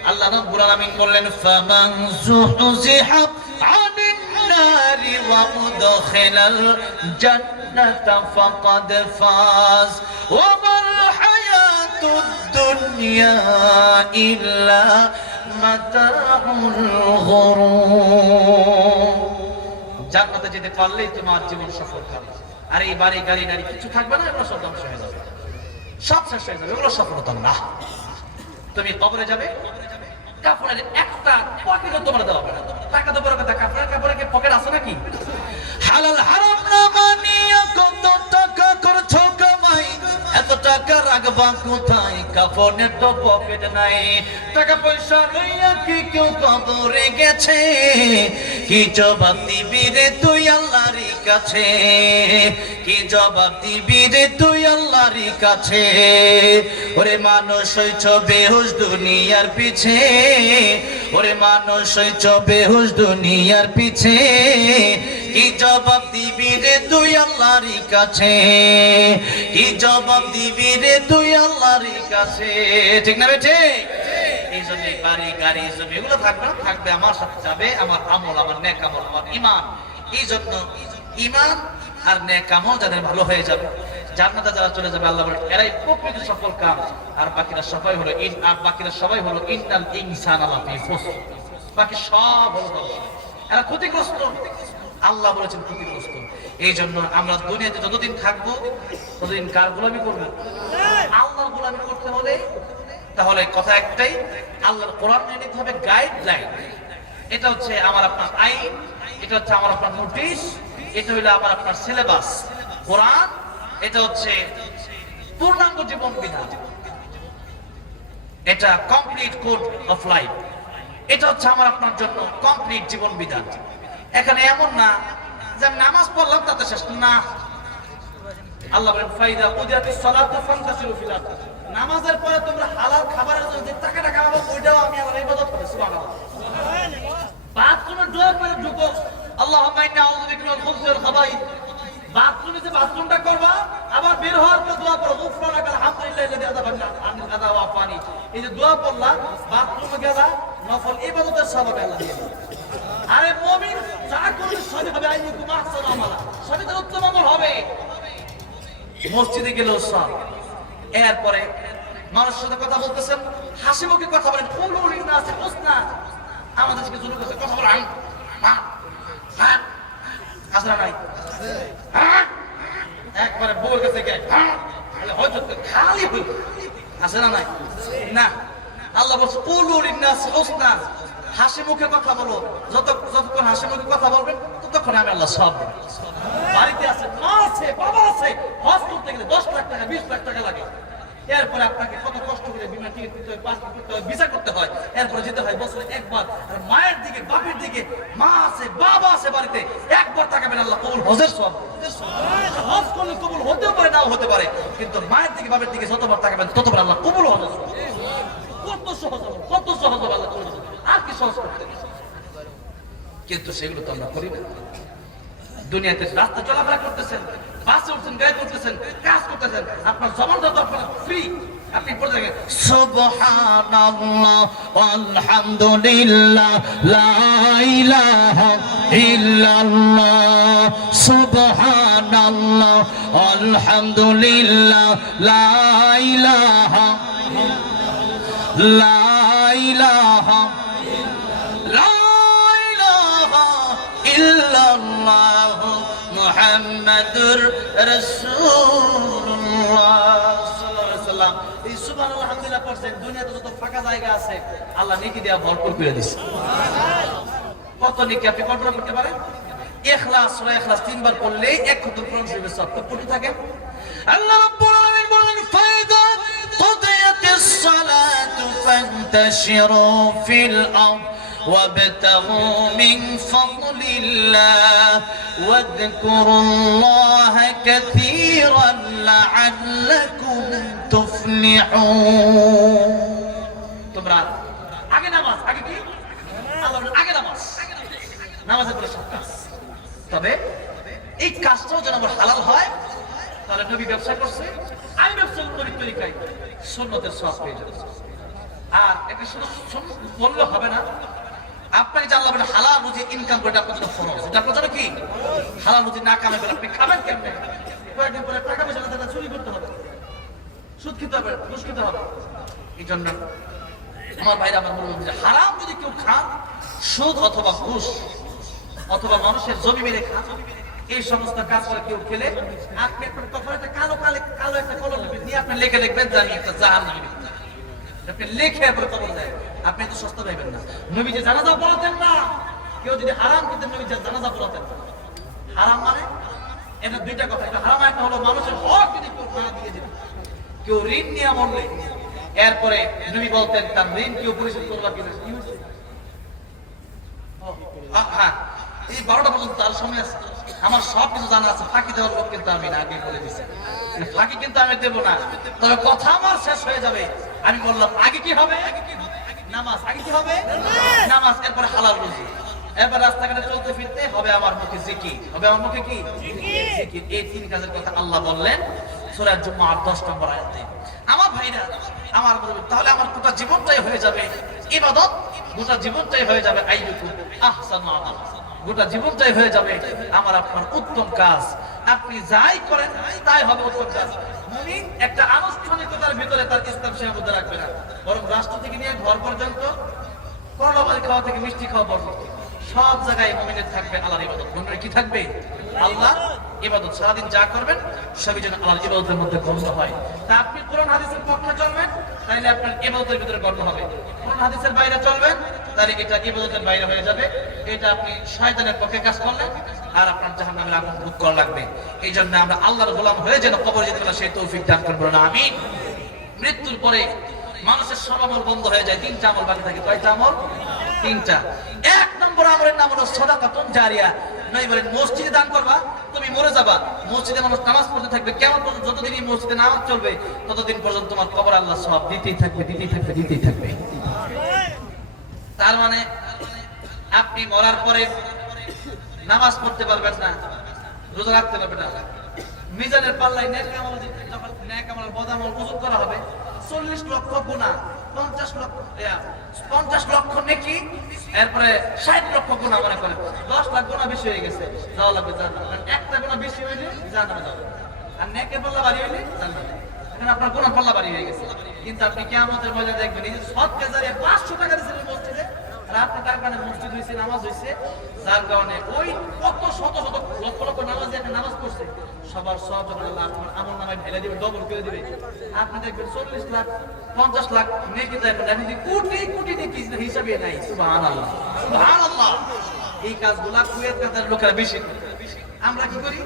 আল্লাহ রাব্বুল আলামিন বললেন, ফামান যুহজিহা আনিন নারি ওয়া উদখিলাল জান্নাতা ফাকাদ ফাজ ওয়া মাল হায়াতুদ দুনিয়া ইল্লা মাতাউল গুরুর। জান্নাতে যেতে পারলেই তোমার জীবন সফল হবে। আর এই বাড়ি গাড়ি নারী কিছু থাকবে না, এগুলো সব ধ্বংস হয়ে যাবে, সব শেষ হয়ে যাবে, এগুলো সফলতা না। তুমি কবরে যাবে, কাপড়ের একটা পকেটও তোমার দেওয়া হবে না। টাকা তো বড় কথা, কাপড়ের কি পকেট আছে নাকি? হালাল হারাম না মানিয়া কত টাকা করছো কামাই, এত টাকা রাখবা কোথায়? কাপড়ের তো পকেট নাই। টাকা পয়সা লইয়া কি কেউ কবরে গেছে? কি জবাব দিবি রে তুই আল্লাহর কাছে? কি জবাব দিবি রে তুই আল্লাহর কাছে? ওরে মানুষ হইছ বেহুশ দুনিয়ার পিছে, ওরে মানুষ হইছ বেহুশ দুনিয়ার পিছে। কি জবাব দিবি রে তুই আল্লাহর কাছে? কি জবাব দিবি রে তুই আল্লাহর কাছে? ঠিক না বেঠে? এই জন্য বাড়ি গাড়ি জমি এগুলো থাকবে না, থাকবে আমার সাথে যাবে আমার আমল, আমার নেক আমল, আমার ঈমান। এই জন্য ঈমান আর নেক আমল যাদের ভালো হয়ে যাবে, জান্নাতে যারা চলে যাবে, আল্লাহ বলেন এরাই প্রকৃত সফল কাম। আর বাকিরা সবাই হলো ইন্নাল ইনসানা লাফি খুসর, বাকি সব হলো এরা ক্ষতিগ্রস্ত। আল্লাহ বলেছেন ক্ষতিগ্রস্ত। এই জন্য আমরা দুনিয়াতে যতদিন থাকবো ততদিন কার গোলামি করবো? আল্লাহর গোলামি করতে হলে তাহলে কথা একটাই, আল্লাহর কোরআন নিয়ে নিতে হবে গাইডলাইন। এটা হচ্ছে আমার আপনার আইন, এটা হচ্ছে আমার আপনার নোটিশ, এটা হইলো আমার আপনার সিলেবাস। কোরআন এটা হচ্ছে পূর্ণাঙ্গ জীবন বিধান, এটা কমপ্লিট কোড অফ লাইফ। এটা হচ্ছে আমার আপনার জন্য কমপ্লিট জীবন বিধান। এখানে এমন না যে আমি নামাজ পড়লাম তাতে শেষ না, আল্লাহ বলেন ফাইদা উদিয়াতিস সালাতু ফান্তাশিরু ফিল আরদ। নামাজের পরে তোমরা হালাল খাবারের জন্য যে টাকাটা কামাবো ওইটাও আমি আমার ইবাদত করি। সুবহানাল্লাহ। বাথরুমে দোয়া করে ঢুকো, আল্লাহুম্মা ইন্নী আউযু বিকা মিনাল খুবুসি ওয়াল খাবাইথ। বাথরুমে যে বাথরুমটা করবা আবার বের হওয়ার পর দোয়া করো, গুফরানাকা আলহামদুলিল্লাহি আল্লাযী আযাবানা আনিল আযা ওয়া আফানি। এই যে দোয়া করলা, বাথরুমে গেলা, নফল ইবাদতের সওয়াব আল্লাহ দিয়ে দিবে। আরে মুমিন যা করবে সবই হবে, আইয়ুকুম আহসানু আমালা, সবই তার উত্তম আমল হবে। মসজিদে গেলেও সব। এরপরে মানুষের সাথে কথা বলতেছেন, হাসি মুখে কথা বলেন, কুলু লিন্নাসি হুসনা। আমাদের থেকে শুরু করছে কথা বলেন, হাসরা নাই, একবারে বউর কাছে গিয়ে হয়তো খালি হইল, আছে না নাই? না, আল্লাহ বলছে কুলু লিন্নাসি হুসনা, হাসি মুখে কথা বলো। যতক্ষণ হাসি মুখে কথা বলবেন ততক্ষণ আমি আল্লাহ সব দেব। বাড়িতে আছে, মা আছে, বাবা আছে, হজ করতে গেলে 10 লাখ টাকা 20 লাখ টাকা লাগে। এরপরে আপনাকে কত কষ্ট করে বিমান টিকিট করতে হয়, পাসপোর্ট করতে হয়, ভিসা করতে হয়, এরপরে যেতে হয় বছরে একবার। আর মায়ের দিকে, বাপের দিকে, মা আছে, বাবা আছে বাড়িতে, একবার তাকাবেন আল্লাহ কবুল হজের সব। হজ করলে কবুল হতেও পারে, নাও হতে পারে, কিন্তু মায়ের দিকে, বাপের দিকে যতবার তাকাবেন ততবার আল্লাহ কবুল হজের সব। কত সহজ হবে, কত সহজ হবে আল্লাহ কবুল। আর কি সহজ করতে? কিন্তু সেগুলো তো আমরা করি না। দুনিয়াতে রাস্তা চলাফেরা করতেছেন, বাসে উঠছেন, গাড়ি করতেছেন, কাজ করতেছেন, আপনার জবানটা তো আপনার ফ্রি। আপনি পড়ে থাকেন সুবহানাল্লাহ আলহামদুলিল্লাহ লা ইলাহা ইল্লাল্লাহ, সুবহানাল্লাহ আলহামদুলিল্লাহ লা ইলাহা লা ইলাহা লা ইলাহা ইল্লাল্লাহ মুহাম্মাদুর রাসূলুল্লাহ সাল্লাল্লাহু আলাইহি সাল্লাম। এই সুবহানাল্লাহ আলহামদুলিল্লাহ পড়ছেন, দুনিয়াতে যত ফাঁকা জায়গা আছে আল্লাহ নেকি দেয়া ভরপুর করে দিয়েছে। কত নেকি আপনি কল্পনা করতে পারেন? ইখলাস, সূরা ইখলাস 3 বার পড়লেই 1 খতম কোরআন শরীফের সব কোটি থাকে। আল্লাহ রাব্বুল আলামিন বলেন ফাইদা কুদিয়াতিস সালাতু ফান্তাশিরু ফিল আরদ وابتغوا من فضل الله واذكروا الله كثيرا لعلكم تفلحون। তোমরা আগে নামাজ, আগে কি? আল্লাহর আগে নামাজ, নামাজের পরে সব কাজ। তবে এই কাজটাও যেন আমার হালাল হয়। তাহলে নবী ব্যবসা করছে, আমি ব্যবসা নবীর তরিকায় সুন্নতের সওয়াব পেয়ে যাব। আর এটা শুধু বললে হবে না, আপনাকে যে আল্লাহ বলে হালাল রুজি ইনকাম করে, আপনার জন্য ফরজ। এটা আপনার জন্য কি? হালাল রুজি না কামাই করে আপনি খাবেন কেমনে? কয়েকদিন পরে টাকা পয়সা না চুরি করতে হবে, সুদ খেতে হবে, ঘুষ খেতে হবে। এই জন্য আমার ভাইরা, আমার বলবো যে হারাম যদি কেউ খান, সুদ অথবা ঘুষ অথবা মানুষের জমি মেরে খান, এই সমস্ত কাজ করে কেউ খেলে, আপনি আপনার তখন একটা কালো একটা কলম নিয়ে আপনি লিখে লিখবেন যে আমি একটা জাহান্নামী ব্যক্তি। আপনি লিখে পরে কবর দেয়, আপনি তো সস্তা পাইবেন না। নবী যে জানাজা পড়াতেন না, কেউ যদি হারাম খেতেন নবী যে জানাজা পড়াতেন না। হারাম মানে এটা দুইটা কথা। এটা হারাম একটা হলো মানুষের হক যদি কেউ না দিয়ে দিত, কেউ ঋণ নিয়ে মরলে এরপরে নবী বলতেন তার ঋণ কেউ পরিশোধ করবা কিনা। কি হয়েছে? হ্যাঁ, এই 12টা পর্যন্ত তার সময় আছে, আমার সব কিছু জানা আছে। ফাঁকি দেওয়ার লোক কিন্তু আমি না, আগে বলে দিচ্ছি, ফাঁকি কিন্তু আমি দেবো না। তবে কথা আমার শেষ হয়ে যাবে। আমি বললাম আগে কি হবে? নামাজ। আগে কি হবে? নামাজ। এরপরে হালাল রুজি। এবার রাস্তাঘাটে চলতে ফিরতে হবে আমার মুখে জিকির, হবে আমার মুখে কি? জিকির। এই 3 কাজের কথা আল্লাহ বললেন সূরা জুমআর 10 নম্বর আয়াতে। আমার ভাইরা, আমার তাহলে আমার গোটা জীবনটাই হয়ে যাবে ইবাদত, গোটা জীবনটাই হয়ে যাবে আইয়ুকুম আহসানু আমালা, গোটা জীবনটাই হয়ে যাবে আমার আপনার উত্তম কাজ। আপনি যাই করেন তাই হবে উত্তম কাজ। মুমিন একটা আনুষ্ঠানিকতার ভিতরে তার ইসলাম সীমাবদ্ধ রাখবে না, বরং রাষ্ট্র থেকে নিয়ে ঘর পর্যন্ত, করলাবাড়ি খাওয়া থেকে মিষ্টি খাওয়া পর্যন্ত সব জায়গায় মুমিনের থাকবে আল্লাহর ইবাদত। মুমিনের কি থাকবে? আল্লাহর ইবাদত। সারাদিন যা করবেন সবই যেন আল্লাহর ইবাদতের মধ্যে গণ্য হয়। তা আপনি কোরআন হাদিসের পক্ষে চলবেন, তাহলে আপনার ইবাদতের ভিতরে গণ্য হবে। কোরআন হাদিসের বাইরে চলবেন, তাহলে এটা ইবাদতের বাইরে হয়ে যাবে। এটা আপনি শয়তানের পক্ষে কাজ করলেন, আর আপনার জাহান্নামের আগুন ভোগ করা লাগবে। এই জন্য আমরা আল্লাহর গোলাম হয়ে যেন কবরে যেতে পারি সেই তৌফিক দান করবেন, আমিন। মৃত্যুর পরে মানুষের সব আমল বন্ধ হয়ে যায়, 3টা আমল বাকি থাকে। কয়টা আমল? 3টা। 1 নম্বর আমলের নাম হলো সাদাকাতুন জারিয়া। নয় বলেন মসজিদে দান করবা, তুমি মরে যাবা, মসজিদে মানুষ নামাজ পড়তে থাকবে, কেমন পর্যন্ত যতদিন এই মসজিদে নামাজ চলবে ততদিন পর্যন্ত তোমার কবর আল্লাহ সওয়াব দিতেই থাকবে, দিতেই থাকবে, দিতেই থাকবে। তার মানে আপনি মরার পরে নামাজ পড়তে পারবেন না, রোজা রাখতে পারবেন না, মিজানের পাল্লায় নেক আমল যখন নেক আমল বদ আমল ওজন করা হবে 40 লক্ষ গুনাহ, 50 লক্ষ নেকি, এরপরে 60 লক্ষ গুনাহ মনে করেন 10 লাখ গুনাহ বেশি হয়ে গেছে, যাওয়া লাগবে জান্নাতে। কারণ একটা গুনাহ বেশি হইলে জান্নাতে যাবে, আর নেকের পাল্লা ভারী হইলে জান্নাতে। এখন আপনার গুনাহ পাল্লা ভারী হয়ে গেছে, কিন্তু আপনি কিয়ামতের ময়দানে দেখবেন এই যে সদকা জারিয়া 500 টাকা দিয়েছিলেন মসজিদে, আর আপনি তার কারণে মসজিদ হইছে, নামাজ হইছে, যার কারণে ওই কত শত শত লক্ষ লক্ষ নামাজি একটা নামাজ পড়ছে, সবার সব যখন আল্লাহ আপনার আমল নামায় ঢেলে দিবে, ডবল করে দিবে। আপনি দেখবেন 40 লাখ 50 লাখ নেকি দেখবেন, আপনি কোটি কোটি নেকি হিসাবে নাই। সুবহানাল্লাহ, সুবহানাল্লাহ। এই কাজগুলা কুয়েত কাতারের লোকেরা বেশি করে। আমরা কি করি?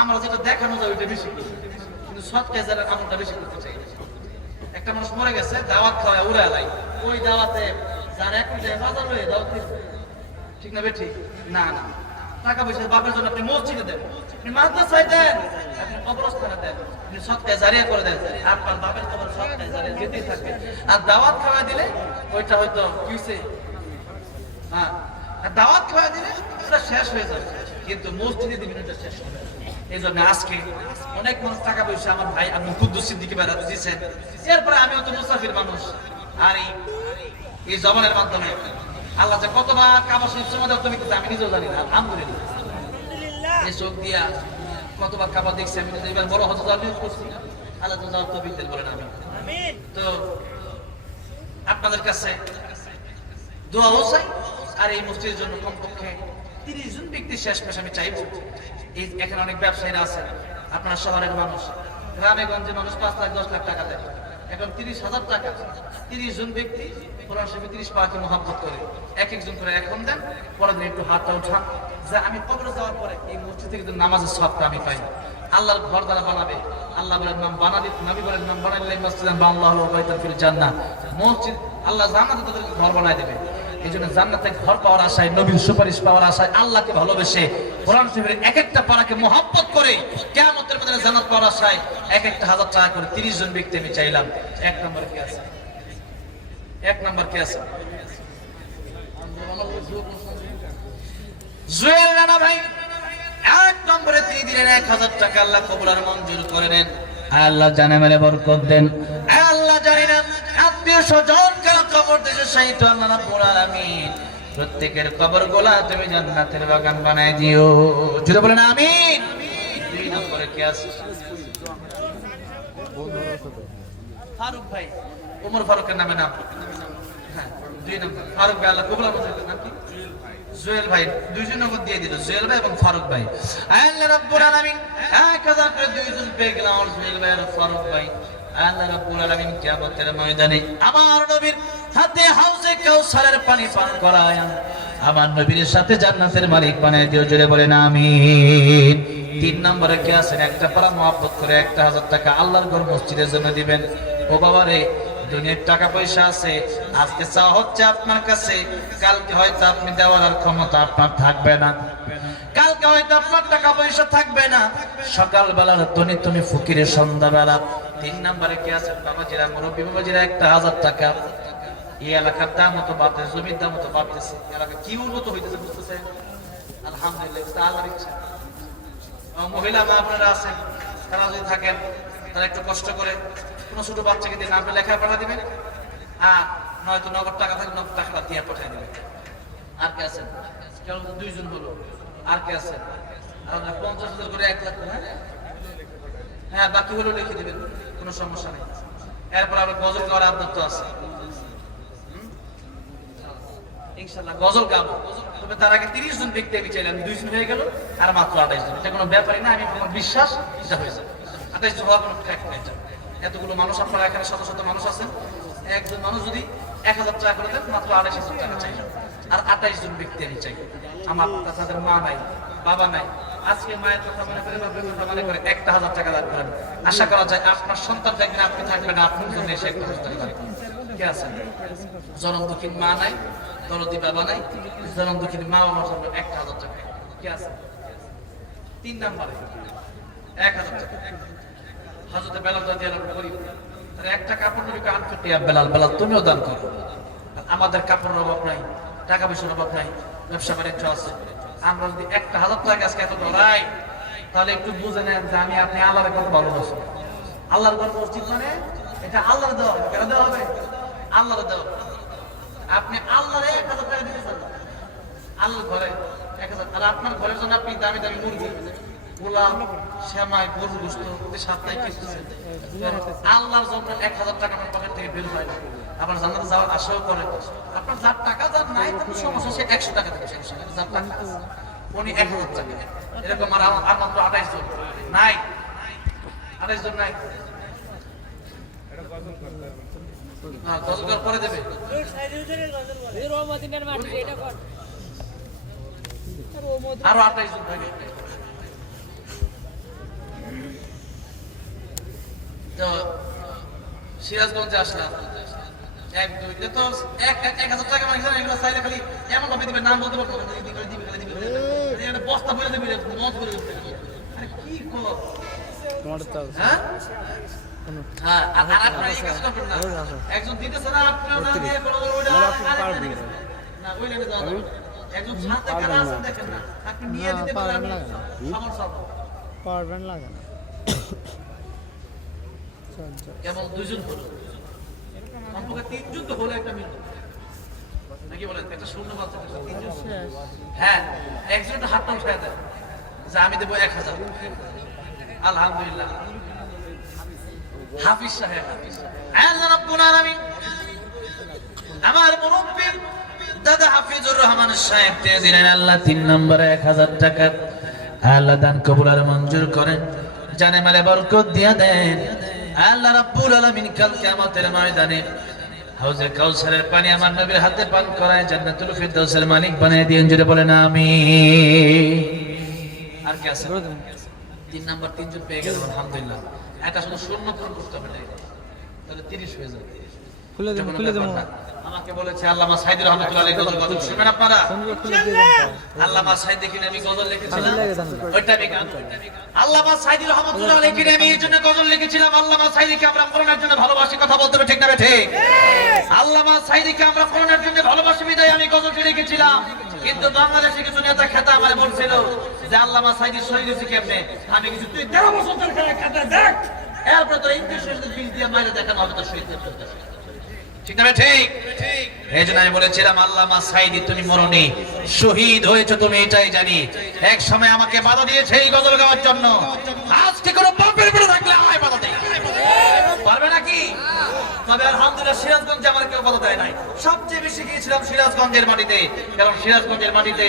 আমরা যেটা দেখানো যায় ওইটা বেশি করি, কিন্তু সৎকায় যারা আমলটা বেশি করতে চাই। একটা মানুষ মরে গেছে, দাওয়াত খাওয়ায় উড়ে আলাই, ওই দাওয়াতে যার এক মিটার বাজার হয়ে দাওয়াত দিচ্ছে, ঠিক না বেঠিক? না না, টাকা পয়সা বাপের জন্য আপনি মসজিদে দেন, আপনি মাদ্রাসায় দেন, আপনি কবরস্থানে দেন, আপনি সৎকায় জারিয়া করে দেন, আপনার বাপের কবর সৎকায় জারিয়া যেতেই থাকবে। আর দাওয়াত খাওয়া দিলে ওইটা হয়তো কি হইছে, হ্যাঁ, আর দাওয়াত খাওয়া দিলে ওটা শেষ হয়ে যাবে, কিন্তু মসজিদে দিবেন ওটা শেষ হবে। এই জন্য আজকে অনেক মানুষ টাকা পয়সা আমার ভাই আপনি কুদ্দুস সিদ্দিকী ভাই রাতে দিয়েছেন, এরপরে আমিও তো মুসাফির মানুষ, আর এই জবানের মাধ্যমে আল্লাহ যে কতবার কাবা শরীফ সমাদর তুমি কিন্তু আমি নিজেও জানি না। আলহামদুলিল্লাহ, এই চোখ দিয়া কতবার কাবা দেখছি আমি, এবার বড় হতে যাওয়ার নিয়োগ করছি, আল্লাহ তো যাওয়ার তৌফিক দেন বলেন আমি। তো আপনাদের কাছে দোয়াও চাই, আর এই মসজিদের জন্য কমপক্ষে 30 জন ব্যক্তি শেষ পেশ আমি চাইবো। এই এখানে অনেক ব্যবসায়ীরা আছেন, আপনারা শহরের মানুষ, গ্রামে গঞ্জে মানুষ 5 লাখ 10 লাখ টাকা দেয়, এখন 30,000 টাকা 30 জন ব্যক্তি কোরআন শরীফে 30 পারাকে মহব্বত করে এক একজন করে এখন দেন, পরের দিন একটু হাতটা উঠান যে আমি কবরে যাওয়ার পরে এই মসজিদ থেকে নামাজের সওয়াবটা আমি পাই। আল্লাহর ঘর দ্বারা বানাবে, আল্লাহ বলেন নাম বানালে, নবী বলেন নাম বানাইলে মসজিদান বানাল্লাহু বাইতান ফিল জান্নাহ, মসজিদ আল্লাহ জান্নাতে তাদেরকে ঘর বানায় দেবে। এই জন্য জান্নাতে ঘর পাওয়ার আশায়, নবীর সুপারিশ পাওয়ার আশায়, আল্লাহকে ভালোবেসে কোরআন শরীফের এক একটা পারাকে মহব্বত করে কিয়ামতের ময়দানে জান্নাত পাওয়ার আশায় এক একটা 1000 টাকা করে 30 জন ব্যক্তি আমি চাইলাম। এক নম্বর কি আছে? এক নম্বর কি আছে? জুয়েল রানা ভাই এক নম্বরে তিনি দিলেন 1000 টাকা, আল্লাহ কবুল আর মঞ্জুর করে নেন, আল্লাহ জানে মেলে বরকত দেন। আল্লাহ জানি না আত্মীয় স্বজন কার কবর দেশে সাইতো, আল্লাহ রাব্বুল আলামিন প্রত্যেকের কবর গোলা তুমি জান্নাতের বাগান বানায় দিও, জুড়ে বলেন আমিন। 2 নম্বরে কি আছে? ফারুক ভাই, ওমর ফারুকের নামে নাম, হ্যাঁ 2 নম্বর ফারুক ভাই, আল্লাহ কবুল আর মঞ্জুর করেন। নাম কি? জুয়েল ভাই, দুইজন নগদ দিয়ে দিল, জুয়েল ভাই এবং ফারুক ভাই। আল্লাহ রাব্বুল আলামিন 1000 করে দুইজন পেয়ে গেলাম, জুয়েল ভাই আর ফারুক ভাই। আল্লাহ রাব্বুল আলামিন কিয়ামতের ময়দানে আমার নবীর হাতে হাউজে কাউসারের পানি পান করায় আমার নবীর সাথে জান্নাতের মালিক বানায় দিও, জোরে বলেন আমিন। 3 নম্বরে কি আছে? একটা পারা মহব্বত করে 1000 টাকা আল্লাহর ঘর মসজিদের জন্য দিবেন। ও বাবা রে, দুনিয়ার টাকা পয়সা আছে, আজকে চাওয়া হচ্ছে আপনার কাছে, কালকে হয়তো আপনি দেওয়ার আর ক্ষমতা আপনার থাকবে না, কালকে হয়তো আপনার টাকা পয়সা থাকবে না, সকালবেলার ধনী তুমি ফকিরের সন্ধ্যাবেলা। 3 নম্বরে কি আছে? বাবাজিরা, মুরব্বী বাবাজিরা, 1000 টাকা। এই এলাকার দাম মতো বাড়তেছে, জমির দাম মতো বাড়তেছে, এলাকা কি উন্নত হইতেছে বুঝতেছে? আলহামদুলিল্লাহ, আল্লাহর ইচ্ছা। মহিলা মা আপনারা আছেন, তারা যদি থাকেন, তারা একটু কষ্ট করে কোনো ছোট বাচ্চাকে দিয়ে আপনি লেখাপড়া দিবেন, আর নয়তো নগদ টাকা থাকলে নগদ টাকা দিয়ে পাঠিয়ে দিবেন। আর কে আছেন? কেবল 2 জন হলো। আর কে আছেন? আর 50,000 করে 1 লাখ, হ্যাঁ বাকি হলো লিখে দিবেন, কোনো সমস্যা নেই। এরপর আমরা গজল গাওয়ার আবদার তো আছে, ইনশাআল্লাহ গজল গাবো। তবে তার আগে 30 জন ব্যক্তি আমি চাইলাম, 2 জন হয়ে গেল, আর মাত্র 28 জন। এটা কোনো ব্যাপারই না, আমি আমার বিশ্বাস এটা হয়ে যাবে। 28 জন হওয়ার কোনো ট্র্যাক নেই। এতগুলো মানুষ, আপনারা এখানে শত শত মানুষ আছেন, একজন মানুষ যদি 1000 টাকা করে দেন, মাত্র 28,000 টাকা চাই, আর 28 জন ব্যক্তি আমি চাই। আমার তাদের মা নাই, বাবা নাই, আজকে মায়ের কথা মনে করে, বাবার কথা মনে করে 1000 টাকা দান করেন। আশা করা যায় আপনার সন্তান দেখবেন আপনি থাকবেন, আপনার জন্য এসে 1000 টাকা দান করেন। কে আছেন? জনম দুঃখী মা নাই, দরদি বাবা নাই, জনম দুঃখী মা বাবার জন্য 1000 টাকা কি আছে 3 নম্বরে 1000 টাকা হযরত বেলাল রাদিয়াল্লাহু আনহু গরিব আর একটা কাপড় নবীকে 8 টাকা বেলাল বেলাল তুমিও দান করো আমাদের কাপড়ের অভাব নাই টাকা পয়সার অভাব নাই ব্যবসা বাণিজ্য আছে আমরা যদি 1000 টাকা আজকে এত ধরাই তাহলে একটু বুঝে নেন যে আমি আপনি আল্লাহর কত ভালোবাসি আল্লাহর ঘর মসজিদ মানে এটা আল্লাহর দেওয়া কেন দেওয়া হবে আল্লাহর দেওয়া আপনি আল্লাহর 1000 টাকা দিতেছেন আল্লাহর ঘরে 1000 আর আপনার ঘরের জন্য আপনি দামি দামি মুরগি গোলাপ সেমাই গরুর গোশত সাপ্তাহিক কিনতেছেন আল্লাহর জন্য 1000 টাকা আপনার পকেট থেকে বের হয় না আবার জান্নাতে যাওয়ার আশাও করে আপনার যার টাকা যার নাই তার সমস্যা সে 100 টাকা দেবে যার টাকা উনি 1000 টাকা এরকম আর মাত্র 28 জন নাই 28 জন নাই গজল পরে দেবে আরো 28 জন থাকে তো সিরাজগঞ্জে আসলাম 1 2 তো 1000 টাকা মানে এগুলো চাইলে খালি এমন ভাবে দিবে নাম বলতে পারবো দিবে বস্তা ভরে দেবে মত ভরে দেবে আরে কি কর তোমার তো হ্যাঁ হ্যাঁ আর আপনারা এই কাজ করবেন না একজন দিতেছে না আপনারা না দিয়ে কোনো ওইটা না ওই লাগে যাও একজন সাথে কারা আছে দেখেন না আপনি নিয়ে দিতে পারবেন না সমস্যা পারবেন লাগে না কেবল দুইজন হলো কমপক্ষে 3 জন তো হলো একটা মিল নাকি বলেন একটা শূন্য বাচ্চা 3 জন হ্যাঁ একজন হাতটা উঠায় দেয় যে আমি দেব 1000 আলহামদুলিল্লাহ হাফিজ সাহেব আল্লাহ রাব্বুল আলামিন আমার মুরব্বি দাদা হাফিজুর রহমান সাহেব তে দিলেন আল্লাহ 3 নম্বরে 1000 টাকা আল্লাহ দান কবুল আর মঞ্জুর করেন জানে মালে বরকত দিয়া দেন আল্লাহ রাব্বুল আলামিন কাল কিয়ামতের ময়দানে হাউজে কাউসারের পানি আমার নবীর হাতে পান করায় জান্নাতুল ফিরদাউসের মালিক বানায় দিয়েন জোরে বলেন আমিন আর কি আছে 3 নাম্বার 3 জন পেয়ে গেলাম আলহামদুলিল্লাহ এটা শুধু শূন্য পূরণ করতে হবে না তাহলে 30 হয়ে যাবে খুলে দেব আমাকে বলেছে আল্লামা সাইদুর রহমাতুল্লাহ আলাইহি গজল শুনবেন আপনারা আল্লামা সাইদি কি আমি গজল লিখেছিলাম ওইটা আমি গান আল্লামা সাইদি রহমাতুল্লাহ আলাইহি কি আমি এই জন্য গজল লিখেছিলাম আল্লামা সাইদিকে আমরা কোরআনের জন্য ভালোবাসি কথা বলতে হবে ঠিক না ঠিক আল্লামা সাইদিকে আমরা কোরআনের জন্য ভালোবাসি বিদায় আমি গজলটি লিখেছিলাম কিন্তু বাংলাদেশে কিছু নেতা খেতা আমারে বলছিল যে আল্লামা সাইদি শহীদ হয়েছে কেমনে আমি কিছু 13 বছর ধরে খেতা দেখ এরপর তো ইংলিশের বিল দিয়ে মাইরে দেখানো হবে তো শহীদ হতে ঠিক না ঠিক এই জন্য আমি বলেছিলাম আল্লামা সাইদি তুমি মরনি শহীদ হয়েছে তুমি এটাই জানি এক সময় আমাকে বাধা দিয়েছে এই গজল গাওয়ার জন্য আজকে কোনো বাপের বেড়ে থাকলে আমায় বাধা দেয় পারবে নাকি তবে আলহামদুলিল্লাহ সিরাজগঞ্জে আমার কেউ বাধা দেয় নাই সবচেয়ে বেশি গিয়েছিলাম সিরাজগঞ্জের মাটিতে কারণ সিরাজগঞ্জের মাটিতে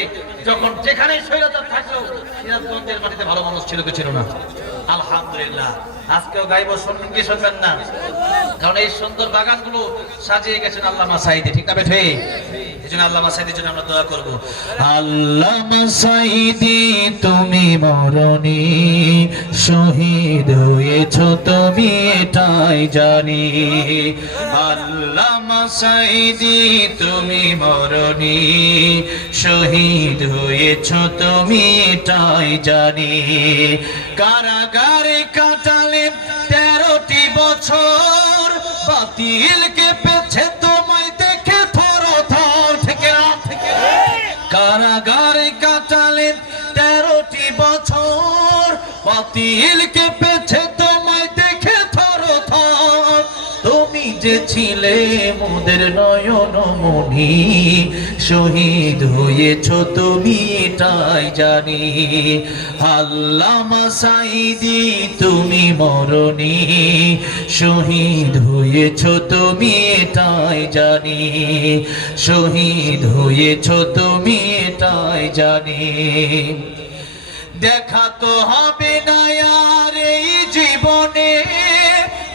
যখন যেখানে স্বৈরাচার থাকলো সিরাজগঞ্জের মাটিতে ভালো মানুষ ছিল কি ছিল না আলহামদুলিল্লাহ আজকেও গাইব শুনবেন কি শুনবেন না কারণ এই সুন্দর বাগানগুলো সাজিয়ে গেছেন আল্লামা সাইদি ঠিক না বেঠে এজন্য আল্লামা সাইদির জন্য আমরা দোয়া করব আল্লামা সাইদি তুমি মরনি শহীদ হয়েছো তুমি এটাই জানি আল্লামা সাইদি তুমি মরনি শহীদ হয়েছো তুমি এটাই জানি কারাগারে কাটালে 13টি বছর বাতিল কে পেছে তোমায় দেখে থর থর থেকে কারাগারে কাটালে 13টি বছর বাতিল কে পেছে তোমায় দেখে থর থর তুমি যে ছিলে মোদের নয়ন মনি শহীদ হয়েছো তুমি এটাই জানি আল্লামা সাইদি তুমি মরনি শহীদ হয়েছো তুমি এটাই জানি শহীদ হয়েছো তুমি এটাই জানি দেখা তো হবে না আর এই জীবনে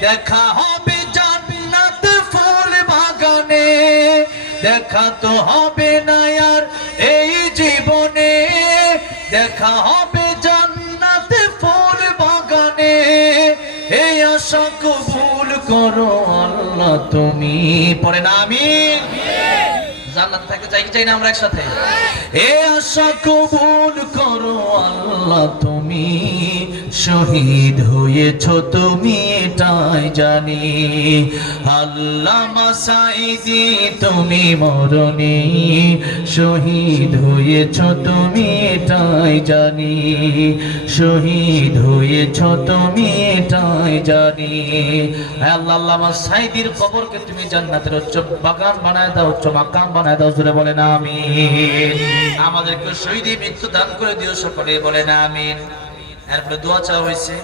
দেখা হবে জান্নাত ফুল বাগানে দেখা তো হবে না আর এই জীবনে দেখা হবে জান্নাত ফুল বাগানে এই আশা কবুল করো আল্লাহ তুমি পড়েন আমিন জান্নাত থাকতে চাই কি চাই না আমরা একসাথে? এ আশা কবুল করো আল্লাহ, তুমি শহীদ হয়েছো তুমি এটাই জানি। আল্লামা সাঈদী তুমি মরণে শহীদ হয়েছো তুমি এটাই জানি, শহীদ হয়েছো তুমি এটাই জানি। আল্লাহ আল্লামা সাঈদীর কবরকে তুমি জান্নাতের উচ্চ বাগান বানায় দাও, উচ্চ মাকাম বানায় দাও, জোরে বলেন আমিন। আমাদেরকে শহীদি মৃত্যু দান করে দিও, সকলে বলেন আমিন। এরপরে দোয়া চাওয়া হয়েছে,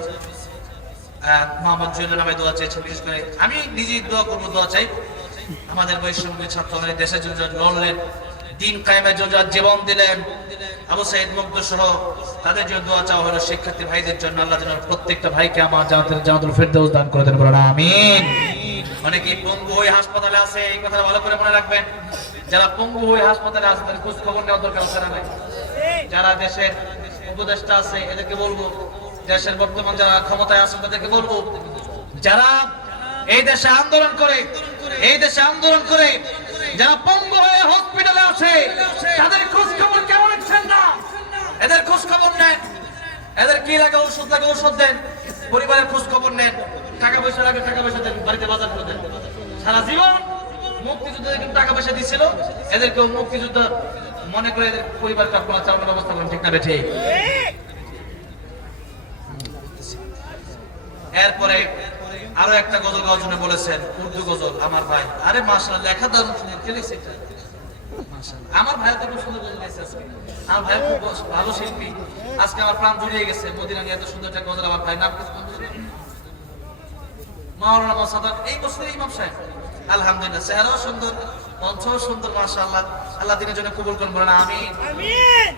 মোহাম্মদ জুয়েলের নামে দোয়া চাইছে। বিশেষ করে আমি নিজেই দোয়া করবো, দোয়া চাই আমাদের বৈষম্য ছাত্র দেশের জন্য লড়লেন, দিন কায়েমের জন্য জীবন দিলেন, আবু সাইদ মুগ্ধ সহ তাদের জন্য দোয়া চাওয়া হলো। শিক্ষার্থী ভাইদের জন্য আল্লাহ যেন প্রত্যেকটা ভাইকে আমার জান্নাতুল ফেরদাউস দান করে দেন, বলেন আমিন। অনেকেই পঙ্গু হয়ে হাসপাতালে আছে, এই কথা ভালো করে মনে রাখবেন। যারা পঙ্গু হয়ে হাসপাতালে আছে তাদের খোঁজ খবর নেওয়ার দরকার আছে না নাই? যারা দেশের উপদেষ্টা আছে এদেরকে বলবো, দেশের বর্তমান যারা ক্ষমতায় আছে তাদেরকে বলবো, যারা এই দেশে আন্দোলন করে, এই দেশে আন্দোলন করে যারা পঙ্গু হয়ে হসপিটালে আছে তাদের খোঁজ খবর কেমন রাখছেন না? এদের খোঁজ খবর নেন, এদের কি লাগে ওষুধ লাগে ওষুধ দেন, পরিবারের খোঁজ খবর নেন, টাকা পয়সা লাগে টাকা পয়সা দেন, বাড়িতে বাজার করে দেন। সারা জীবন মুক্তিযুদ্ধে কিন্তু টাকা পয়সা দিছিল, এদেরকেও মুক্তিযুদ্ধ মনে করে এদের পরিবারটা আপনারা চালানোর ব্যবস্থা করেন, ঠিক না বেঠে? এরপরে আরো একটা গজল গাওয়ার জন্য বলেছেন, উর্দু গজল। আমার ভাই, আরে মাশাআল্লাহ, লেখা দারুণ, কে লিখছে এটা? মাশাআল্লাহ, আমার ভাই তো খুব সুন্দর গজল গাইছে আজকে। আমার ভাই খুব ভালো শিল্পী, আজকে আমার প্রাণ জুড়িয়ে গেছে। মদিনা নিয়ে এত সুন্দর একটা গজল আমার ভাই, নাম কি? মাওলানা মোসাদ্দেক, এই বছর ইমাম সাহেব। আলহামদুলিল্লাহ, চেহারাও সুন্দর, কণ্ঠও সুন্দর, মাশাআল্লাহ। আল্লাহ দিনের জন্য কবুল করুন, বলেন আমিন। আমিন।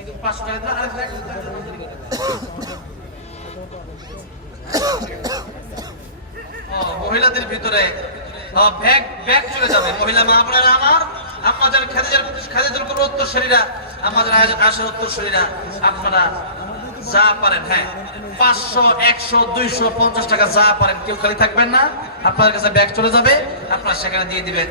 একটু 500 টাকা দাও, মহিলাদের ভিতরে ব্যাগ চলে যাবে। মহিলা মা আপনারা আমার আমাদের খাদিজার কোন উত্তরসূরিরা, আমাদের আয়েশার উত্তরসূরিরা, আপনারা যা পারেন, হ্যাঁ 500 100 250 টাকা যা পারেন, কেউ খালি থাকবেন না। আপনার কাছে ব্যাগ চলে যাবে, আপনারা সেখানে দিয়ে দিবেন।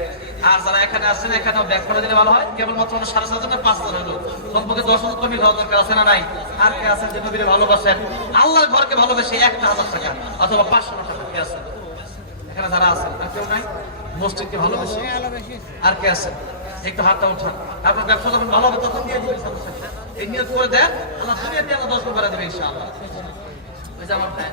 আর যারা এখানে আছেন এখানেও ব্যাগ করে দিলে ভালো হয়। কেবলমাত্র 7,500 না 5,000 হলো, কমপক্ষে 10,000 কমিয়ে দেওয়া দরকার আছে না নাই? আর কে আছেন যে নবীরে ভালোবাসেন, আল্লাহর ঘরকে ভালোবাসে 1,000 টাকা অথবা 500 টাকা? কে আছেন এখানে যারা আছেন? আর কেউ নাই? মসজিদকে ভালোবাসে আর কে আছেন? একটু হাতটা উঠান। আপনার ব্যবসা যখন ভালো হবে তখন দিয়ে দিবেন। এই নিয়ত করে দেন, আল্লাহ দুনিয়াতে আল্লাহ 10 গুণ করে দেবে ইনশাআল্লাহ। ওই যে আমার ভাই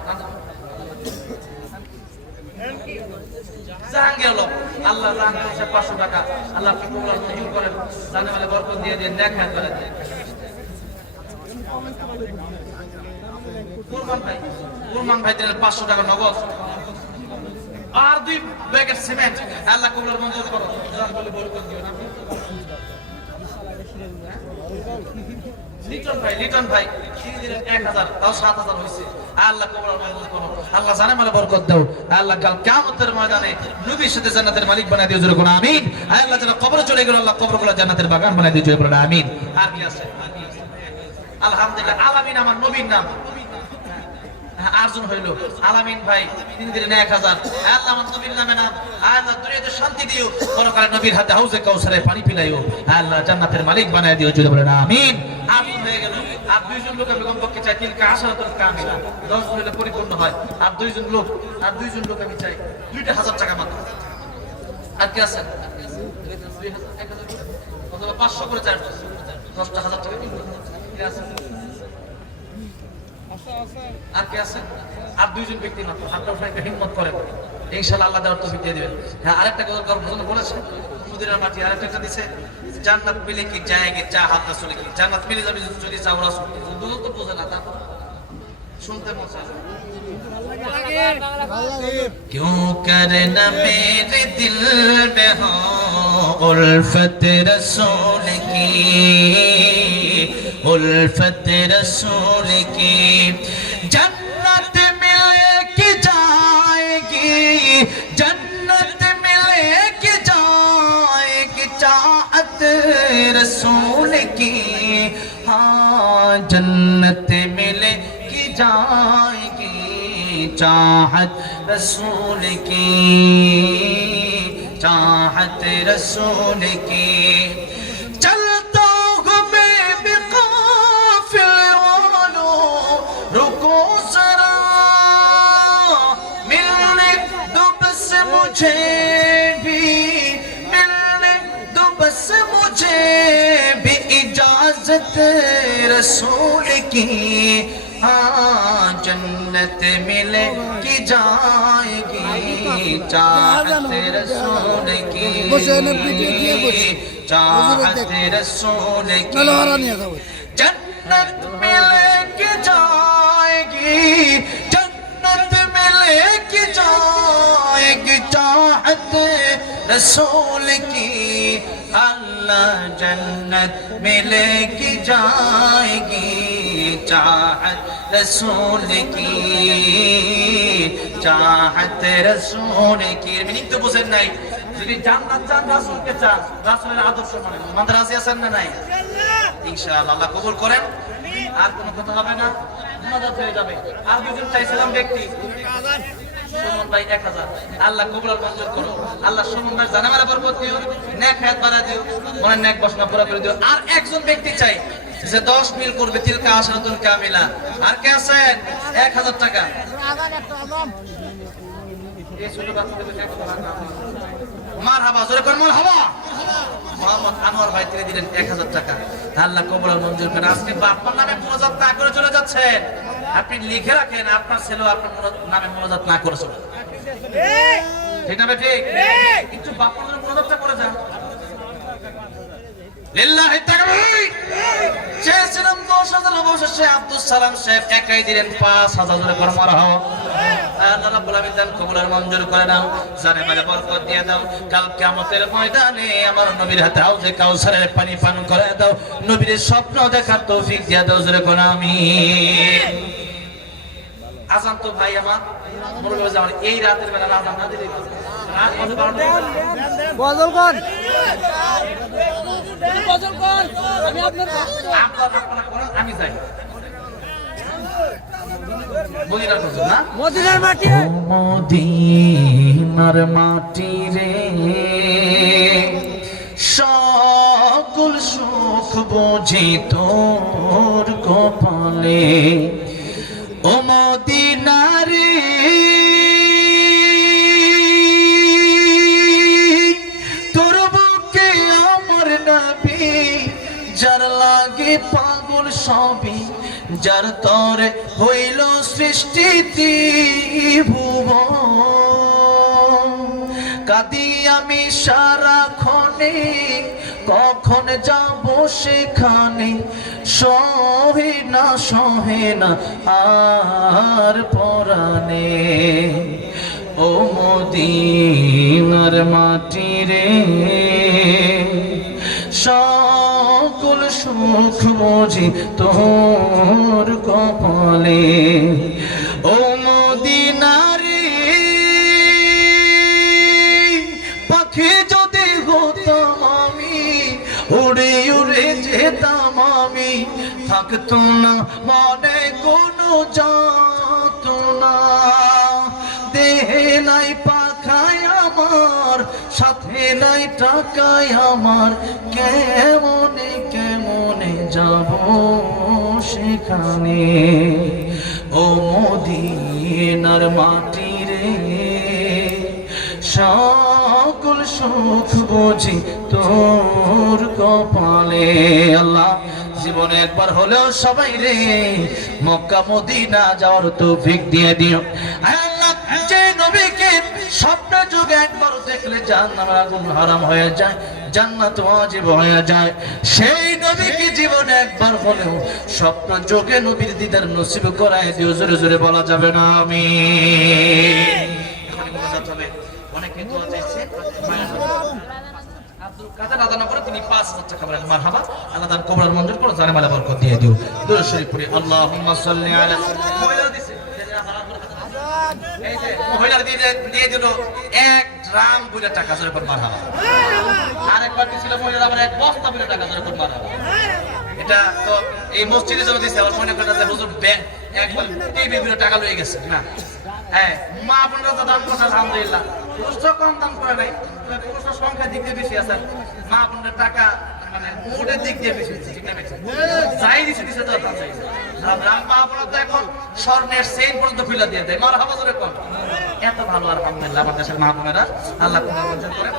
জাহাঙ্গীর আলম, আল্লাহ জাহাঙ্গীর 500 টাকা, আল্লাহ আপনি কবুল মঞ্জুর করেন, জানে মানে বরকত দিয়ে দেন, দেখা করে দেন। কুরমান ভাই দিলেন 500 টাকা নগদ আর 2 ব্যাগের সিমেন্ট, আল্লাহ কবুল মঞ্জুর করুন, বলে বরকত দিও না। লিটন ভাই তিনি দিলেন 1000, তাও 7,000 হয়েছে। আল্লাহ কবুল মঞ্জুর করুন, আল্লাহ জানে মানে বরকত দাও। আল্লাহ কাল কিয়ামতের ময়দানে নবীর সাথে জান্নাতের মালিক বানায় দিও, জোরে কোন আমিন। আল্লাহ যারা কবরে চলে গেল, আল্লাহ কবরগুলো জান্নাতের বাগান বানায় দিও, জোরে কোন আমিন। আর কি আছে? আলহামদুলিল্লাহ, আলামিন আমার নবীর নাম। আরজন হইল আলামিন ভাই, তিনি দিলেন 1000। আল্লাহ আমার নবীর নামে নাম, আল্লাহ দুনিয়াতে শান্তি দিও, পরকালে নবীর হাতে হাউজে কাউসারে পানি পিলাইও, আল্লাহ জান্নাতের মালিক বানায় দিও, জোরে বলেন আমিন। আমিন হয়ে গেল। আর 2 জন লোক আমি কমপক্ষে চাই, 3 1000 কামিলা, 10 হলে পরিপূর্ণ হয়। আর 2 জন লোক আমি চাই 2,000 টাকা মাত্র। আর কি আছে? 1000 অথবা 500 করে চাই, 10,000 টাকা কি আছে? আর কে আছে? আর 2 জন ব্যক্তি মাত্র, হাতটা উঠায় হিম্মত করেন, ইনশাআল্লাহ আল্লাহ দেওয়ার তৌফিক দিয়ে দিবেন। হ্যাঁ, আরেকটা কথা বলেছেন, মদিনার মাটি আরেকটা দিছে, জান্নাত মিলে কি জায়েগে চাহাত রাসূল কি, জান্নাত মিলে যাবে যদি চাও রাসূল। দুটো তো বোঝে না, তা শুনতে মন চায়। क्यों करना मेरे दिल में हो उल्फत रसूल की, उल्फत रसूल की, जन्नत मिले कि जाएगी, जन्नत मिले कि जाएगी चाहत रसूल की, हाँ जन्नत मिले कि जाएगी चाहत रसूल की, चाहत रसूल की चलता हूँ मैं बिकाफिले वालों रुको जरा मिलने दो बस मुझे भी मिलने दो बस मुझे भी इजाजत रसूल की हाँ जन्नत मिले की जाएगी चाहत रसूल की चाहत रसूल की जन्नत मिले की जाएगी जन्नत मिले की जाएगी चाहत रसूल की अल्लाह जन्नत मिले की जाएगी चाहत रसूल की चाहत रसूल की मीनिंग तो বুঝেন নাই যদি জান্নাত চান রাসূলকে চান রাসূলের আদর্শ মানে আমাদের রাজি আছেন না নাই ইনশাআল্লাহ আল্লাহ কবুল করেন আর কোনো কথা হবে না মদত হয়ে যাবে আর দুজন চাইছিলাম ব্যক্তি সুমন ভাই 1000 আল্লাহ কবুল আর মঞ্জুর করো আল্লাহ সুমন ভাই জানামারে বরকত দিও নেক হায়াত বাড়া দিও মনের নেক বাসনা পুরো করে দিও আর একজন ব্যক্তি চাই যে 10 মিল করবে তিলকা আশরাতুল কামিলা আর কে আছেন 1000 টাকা এই ছোট বাচ্চাদের মারহাবা জোরে কোন মারহাবা মোহাম্মদ আনোয়ার ভাই তিনি দিলেন 1000 টাকা আল্লাহ কবুল আর মঞ্জুর করেন আজকে বাপ্পার নামে মুনাজাত না করে চলে যাচ্ছেন আপনি লিখে রাখেন আপনার ছেলে আপনার নামে মুনাজাত না করে চলে ঠিক না ঠিক একটু বাপ্পার নামে মুনাজাতটা করে যান লিল্লাহি তাকবীর চেয়েছিলাম 10,000 অবশেষে আব্দুল সালাম সাহেব একাই দিলেন 5,000 জোরে করে মারহাবা আল্লাহ রাব্বুল আলামিন দান কবুল আর মঞ্জুর করে দাও জানে মানে বরকত দিয়ে দাও কাল কিয়ামতের ময়দানে আমার নবীর হাতে হাউজে কাউসারের পানি পান করে দাও নবীর স্বপ্ন দেখার তৌফিক দিয়ে দাও জোরে কোন আমিন আজান তো ভাই আমার মুরব্বি ভাই আমার এই রাতের বেলা আজান না দিলে রাত বদল কোন আমি আপনার করেন আমি যাই মদিনার মাটি মদিনার মাটি রে সকল সুখ বুঝি তোর কপালে ও মদিনারে তোর বুকে আমার নবী যার লাগে পাগল সবই যার তরে হইল সৃষ্টি ত্রিভুবন কাঁদি আমি সারাক্ষণে কখন যাব সেখানে সহে না আর পরাণে ও মদিনার মাটি রে সকল সুখ বুঝি তোর কপালে ও মদিনারে পাখি যদি হতাম আমি উড়ে উড়ে যেতাম আমি থাকতো না মনে কোনো যাতনা দেহে নাই পাখায় আমার সাথে নাই টাকায় আমার কেমনে কেমনে যাব সেখানে ও মদিনার মাটি রে সকল সুখ বুঝি তোর কপালে আল্লাহ জীবনে একবার হলেও সবাই রে মক্কা মদিনা যাওয়ার তৌফিক দিয়ে দিও আল্লাহ যে নবীকে স্বপ্নে যুগে একবার দেখলে জাহান্নামের আগুন হারাম হয়ে যায় জান্নাত ওয়াজিব হয়ে যায় সেই নবীকে জীবনে একবার হলেও স্বপ্ন যুগে নবীর দিদার নসিব করায় দিও জোরে জোরে বলা যাবে না আমিন অনেকে দোয়া চাইছে আব্দুল কাদের আদানা করে তিনি 5,000 টাকা বলেন মারহাবা আল্লাহ তার কবর মঞ্জুর করো জানে মালা বরকত দিয়ে দিও দুরূদ শরীফ পড়ি আল্লাহুম্মা সাল্লি আলা মহিলা দিছে এই যে মহিলা দিয়ে দিল 1 ড্রাম বুড়া টাকা জোরে করে মারহাবা আরেকবার দিছিল মহিলা আবার 1 বস্তা বুড়া টাকা জোরে করে মারহাবা এটা তো এই মসজিদে জমা দিছে আমার মনে করে যে হুজুর একবার টিভি বুড়া টাকা লয়ে গেছে না হ্যাঁ মা বোনরা তো দান করছে আলহামদুলিল্লাহ পুরুষরা কম দান করে নাই, পুরুষরা সংখ্যার দিক দিয়ে বেশি আছে, মা বোনের টাকা মানে মুডের দিক দিয়ে বেশি দিচ্ছে, ঠিক না বেশি চাই দিছে তো তা চাই। মা বোনের তো এখন স্বর্ণের চেইন পর্যন্ত খুলে দিয়ে দেয়, মার হাবা জোরে কম। এত ভালো আলহামদুলিল্লাহ আমার দেশের মা বোনেরা, আল্লাহ তোমার মঞ্জুর করে।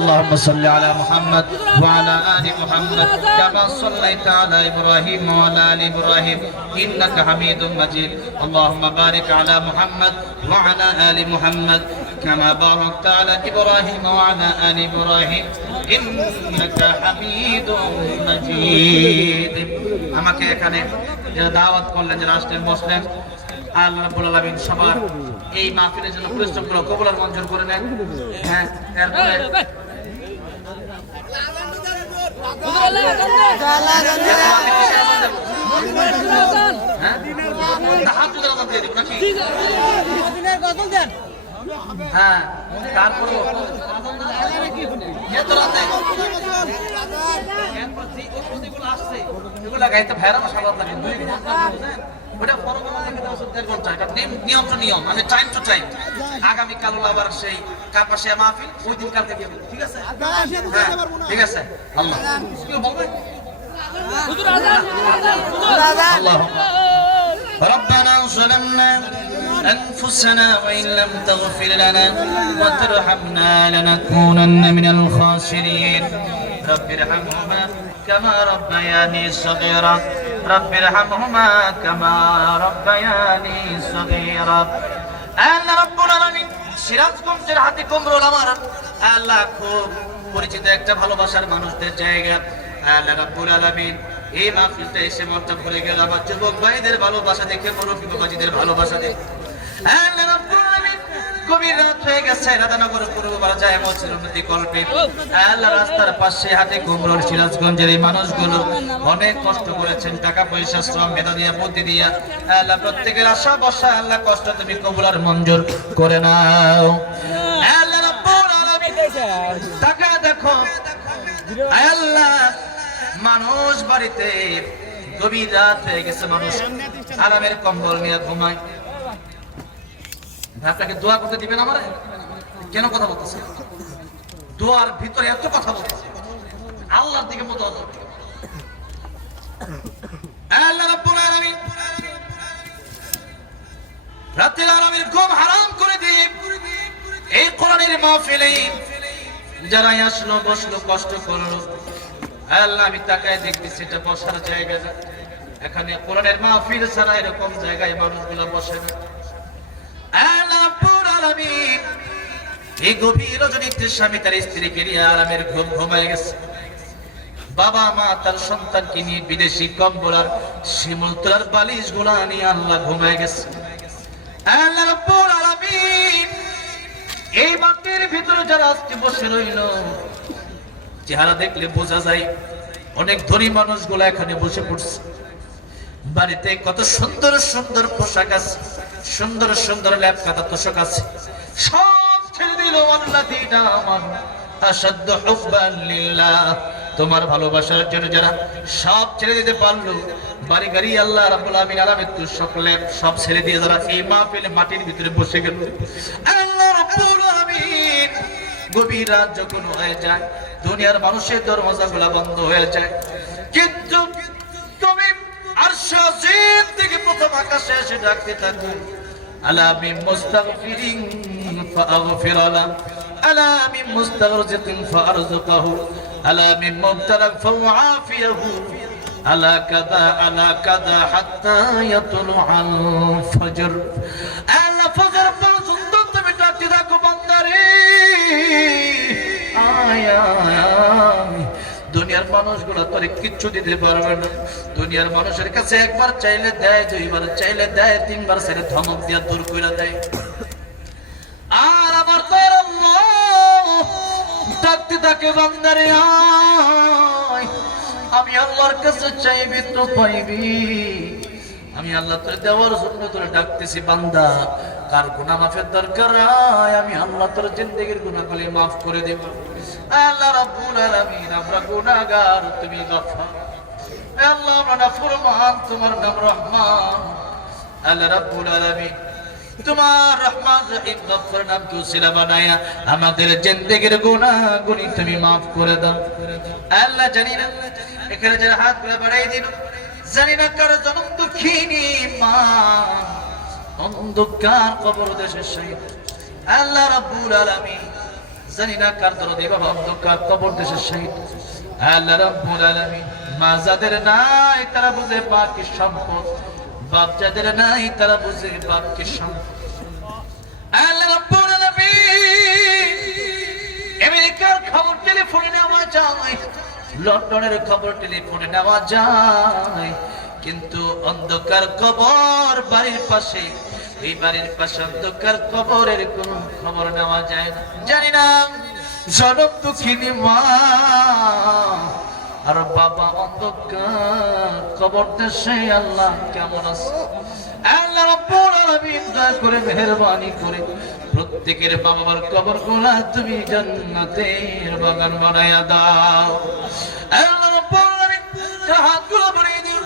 اللهم صل على محمد وعلى آل محمد كما صليت على إبراهيم وعلى آل إبراهيم إنك حميد مجيد اللهم بارك على محمد وعلى آل محمد كما باركت على إبراهيم وعلى آل إبراهيم إنك حميد مجيد আমাকে এখানে যারা দাওয়াত করলেন, যারা আসলেন মুসলিম, আল্লাহ রাব্বুল আলামিন সবার এই মাহফিলের জন্য পরিশ্রমগুলো কবুল আর মঞ্জুর করে নেন। হ্যাঁ, এরপরে হ্যাঁ, তারপরে এত রাতে আসছে এগুলা গাইতে ভাইরা সালাত লাগে 2 ঘন্টা, ওটা ফরমালা থেকে দাও 1.5 ঘন্টা, এটা নিয়ম টু নিয়ম, মানে টাইম টু টাইম। আগামী কাল আবার সেই কাপাসিয়া মাহফিল, ওই দিন কালকে গিয়ে ঠিক আছে, ঠিক আছে। আল্লাহ কি বলবে হুজুর আজান আল্লাহ ربنا ظلمنا أنفسنا وإن لم تغفر لنا وترحمنا لنكونن من الخاسرين رب ارحمهما كما ربياني صغيرا رب ارحمهما كما ربياني صغيرا আল্লাহ রাব্বুল আলামিন সিরাজগঞ্জের হাতে কমরুল আমার আল্লাহ খুব পরিচিত একটা ভালোবাসার মানুষদের জায়গা। আল্লাহ রাব্বুল আলামিন এই মাহফিলটা এসে মনটা ভরে গেল আমার যুবক ভাইদের ভালোবাসা দেখে, মুরব্বী বাবাজিদের ভালোবাসা দেখে। আল্লাহ রাব্বুল আলামিন গভীর রাত হয়ে গেছে, রাধানগর পূর্ব বাজার মসজিদ নদী কল্পে আল্লাহ রাস্তার পাশে হাতে কুমরোল সিরাজগঞ্জের এই মানুষগুলো অনেক কষ্ট করেছেন, টাকা পয়সা শ্রম মেধা দিয়ে বুদ্ধি দিয়া। আল্লাহ প্রত্যেকের আশা বসা আল্লাহ কষ্ট তুমি কবুল আর মঞ্জুর করে নাও। আল্লাহ রাব্বুল আলামিন টাকা দেখো আল্লাহ, মানুষ বাড়িতে গভীর রাত হয়ে গেছে, মানুষ আরামের কম্বল নিয়ে ঘুমায়। আপনাকে দোয়া করতে দিবেন আমারে? কেন কথা বলতেছে? দোয়ার ভিতরে এত কথা বলতেছে, আল্লাহর দিকে মুতাওয়াজ্জিহ। আল্লাহ রাব্বুল আলামিন রাতের আরামের ঘুম হারাম করে দিয়ে এই কোরআনের মাহফিলে যারা আসলো বসলো কষ্ট করলো, আল্লাহ আমি তাকায় দেখতেছি এটা বসার জায়গা না, এখানে কোরআনের মাহফিল ছাড়া এরকম জায়গায় মানুষগুলো বসে না। আল্লাহ রাব্বুল আলামিন এই গভীর রজনীতে স্বামী তার স্ত্রীকে নিয়ে আরামের ঘুম ঘুমায় গেছে, বাবা মা তার সন্তানকে নিয়ে বিদেশি কম্বল আর শিমুল তোলার বালিশ গুলা নিয়ে আল্লাহ ঘুমায় গেছে। আল্লাহ রাব্বুল আলামিন এই মাটির ভিতরে যারা আজকে বসে রইল, চেহারা দেখলে বোঝা যায় অনেক ধনী মানুষগুলো এখানে বসে পড়ছে। বাড়িতে কত সুন্দর সুন্দর পোশাক আছে, সুন্দর সুন্দর ল্যাপ কাটা তোষক আছে, সব ছেড়ে দিল আল্লাযীনা আমানু আশাদ্দু হুব্বান লিল্লাহ, তোমার ভালোবাসার জন্য যারা সব ছেড়ে দিতে পারলো, বাড়ি গাড়ি আল্লাহ রাব্বুল আলামিন আরামের তোষক ল্যাপ সব ছেড়ে দিয়ে যারা এই মাহফিলে মাটির ভিতরে বসে গেল, আল্লাহ রাব্বুল আলামিন গভীর রাত যখন হয়ে যায় দুনিয়ার মানুষের দরওয়াজাগুলো বন্ধ হয়ে যায়, কিন্তু তুমি আরশ আজিম থেকে প্রথম আকাশে এসে ডাকতে থাকো, আলা মিন মুস্তাগফিরিন ফাগফির লা, আলা মিন মুস্তাগফিরিন ফারযুকহু, আলা মিন মুবতালাক ফাআফিয়াহু, আলা কাদা হাত্তা ইয়াতলুআল ফজর। আলা ফজর পর্যন্ত তুমি ডাকতে থাকো বান্দারে, দুনিয়ার মানুষগুলো তোরে কিচ্ছু দিতে পারবে না, দুনিয়ার মানুষের কাছে একবার চাইলে দেয়, দুইবার চাইলে দেয়, তিনবার চাইলে ধমক দিয়া দূর করে দেয়। আর আমার তোর আল্লাহ ডাকতে থাকে বান্দারে আয়, আমি আল্লাহর কাছে চাইবি তো পাইবি, আমি আল্লাহ তোর দেওয়ার জন্য তোরে ডাকতেছি বান্দা, কার গুনাহ মাফের দরকার আয়, আমি আল্লাহ তোর জিন্দেগীর গুনাহগুলি মাফ করে দেব। আল্লাহ রাব্বুল আলামিন আমরা গুনাহগার, তুমি গফফার, আল্লাহ আমরা নাফরমান, তোমার নাম রহমান। আল্লাহ রাব্বুল আলামিন তোমার রহমান রহিম গফফার নামকে উসিলা বানায়া আমাদের জিন্দেগির গুনাহগুলি তুমি maaf করে দাও আল্লাহ। জানি না এখানে যারা হাত করে বাড়াই দিল, জানি না কার জনম দুঃখিনী মা অন্ধকার কবর দেশের শহীদ আল্লাহ রাব্বুল আলামিন, জানি না কার দরদে বাবা অন্ধকার কবর দেশের শহীদ আল্লাহ রাব্বুল আলামিন। মা যাদের নাই তারা বুঝে মা কি সম্পদ, বাপ যাদের নাই তারা বুঝে বাপ কি সম্পদ আল্লাহ রাব্বুল আলামিন। আমেরিকার খবর টেলিফোনে নেওয়া যায়, লন্ডনের খবর টেলিফোনে নেওয়া যায়, কিন্তু অন্ধকার কবর বাড়ির পাশে, এই বাড়ির পাশে অন্ধকার কবরের কোন খবর নেওয়া যায় না। জানি না জনম দুঃখিনী মা আর বাবা অন্ধকার কবর দেশে আল্লাহ কেমন আছে। আল্লাহ রাব্বুল আলামিন দয়া করে মেহেরবানি করে প্রত্যেকের বাবার কবরগুলা তুমি জান্নাতের বাগান বানায়া দাও আল্লাহ রাব্বুল আলামিন। হাতগুলো বাড়িয়ে দিও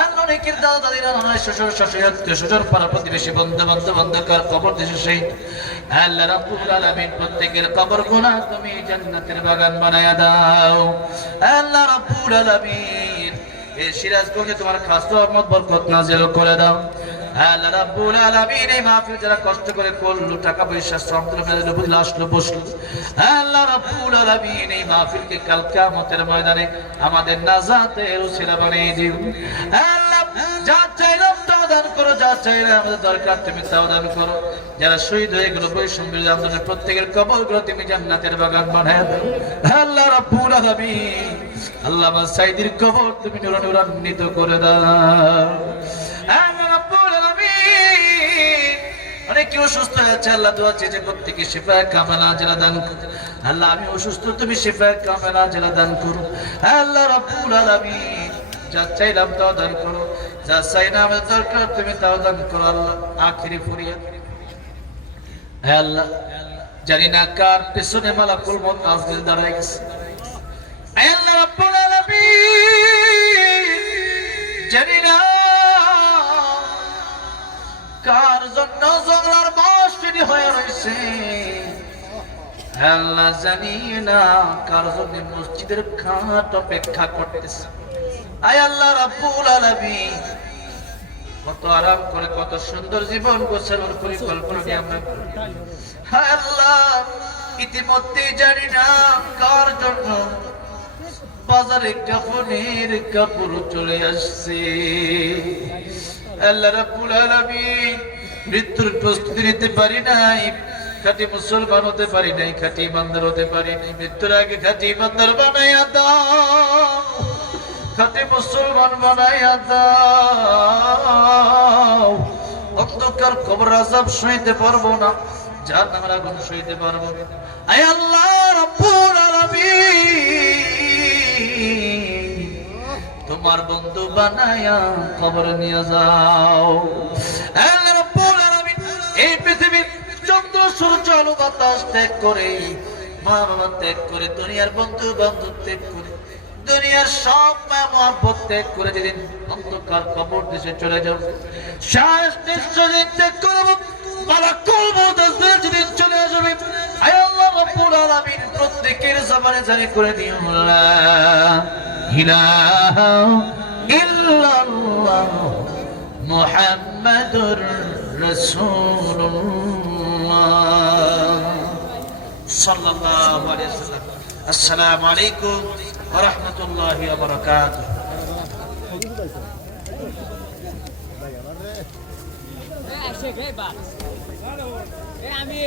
আল্লাহ। অনেকের দাদা দাদিরা নানা শ্বশুর শাশুড়ি আত্মীয় স্বজন পাড়া প্রতিবেশী বন্ধু বান্ধব অন্ধকার কবর দেশে সেই আল্লাহ রাব্বুল আলামিন প্রত্যেকের কবরগুলা তুমি জান্নাতের বাগান বানায়া দাও আল্লাহ রাব্বুল আলামিন। এই সিরাজগঞ্জে তোমার খাস রহমত বরকত নাযিল করে দাও আল্লাহ রাব্বুল আলামিন। এই মাহফিল যারা কষ্ট করে করলো, টাকা পয়সা শ্রম দিল, মেজাজে বুঝলো, আসলো, বসলো, আল্লাহ রাব্বুল আলামিন এই মাহফিলকে কাল কিয়ামতের ময়দানে আমাদের নাজাতের উসিলা বানিয়ে দিও আল্লাহ। যা চাইলাম তাও দান করো, যা চাইলে আমাদের দরকার তুমি তাও দান করো। যারা শহীদ হয়ে গেল বৈষম্য আন্দোলনের প্রত্যেকের কবরগুলো তুমি জান্নাতের বাগান বানায় দাও আল্লাহ রাব্বুল আলামিন। আল্লামা সাইদির কবর তুমি নূরান্বিত করে দাও আল্লাহ রাব্বুল আলামিন। অনেকে অসুস্থ হয়েছে আল্লাহ, দোয়া চেয়েছে প্রত্যেকে শিফায়ে কামেলা জেলা দান করো আল্লাহ। আমি অসুস্থ, তুমি শিফায়ে কামেলা জেলা দান করো আল্লাহ রাব্বুল আলামিন। যা চাইলাম তাও দান করো, যা চাই না আমাদের দরকার তুমি তাও দান করো আল্লাহ। আখিরি ফরিয়াদ আল্লাহ, জানি না কার পেছনে মালাকুল মউত আজকে দাঁড়ায় গেছে আল্লাহ রাব্বুল আলামিন। জানি না কার জন্য জঙ্গলার বাস তৈরি হয়ে রয়েছে আল্লাহ, জানি না কার জন্য মসজিদের খাট অপেক্ষা করতেছে আয় আল্লাহ রাব্বুল আলামিন। কত আরাম করে কত সুন্দর জীবন গোছানোর পরিকল্পনা নিয়ে আমরা হায় আল্লাহ, ইতিমধ্যে জানি না কার জন্য বাজারে কাফনের কাপড় চলে আসছে আল্লাহ রাব্বুল আলামিন। মৃত্যুর প্রস্তুতি নিতে পারি নাই, খাঁটি মুসলমান হতে পারি নাই, খাঁটি ইমানদার হতে পারি নাই। মৃত্যুর আগে খাঁটি ইমানদার বানাইয়া দাও, খাঁটি মুসলমান বানাইয়া দাও। অন্ধকার কবর আযাব সইতে পারবো না, জাহান্নামের আগুন সইতে পারবো না আয় আল্লাহ রাব্বুল আলামিন। তোমার বন্ধু বানায়া কবর নিয়ে যাও আল্লাহ রাব্বুল আলামিন। এই পৃথিবীর চন্দ্র সূর্য আলো বাতাস ত্যাগ করে, মা বাবা ত্যাগ করে, দুনিয়ার বন্ধু বান্ধব ত্যাগ করে, দুনিয়ার সব মায়া মহব্বত ত্যাগ করে যেদিন অন্ধকার কবর দেশে চলে যাও, শ্বাস নিঃশ্বাস ত্যাগ করবো, মালাকুল মউত যেদিন চলে আসবে আয় আল্লাহ রাব্বুল আলামিন। প্রত্যেকের জবানে জারি করে দিও লা ইলাহা ইল্লাল্লাহ মুহাম্মাদুর রাসূলুল্লাহ সাল্লাল্লাহু আলাইহি ওয়াসাল্লাম। আসসালামু আলাইকুম ওয়া রাহমাতুল্লাহি ওয়া বারাকাতুহু। আমি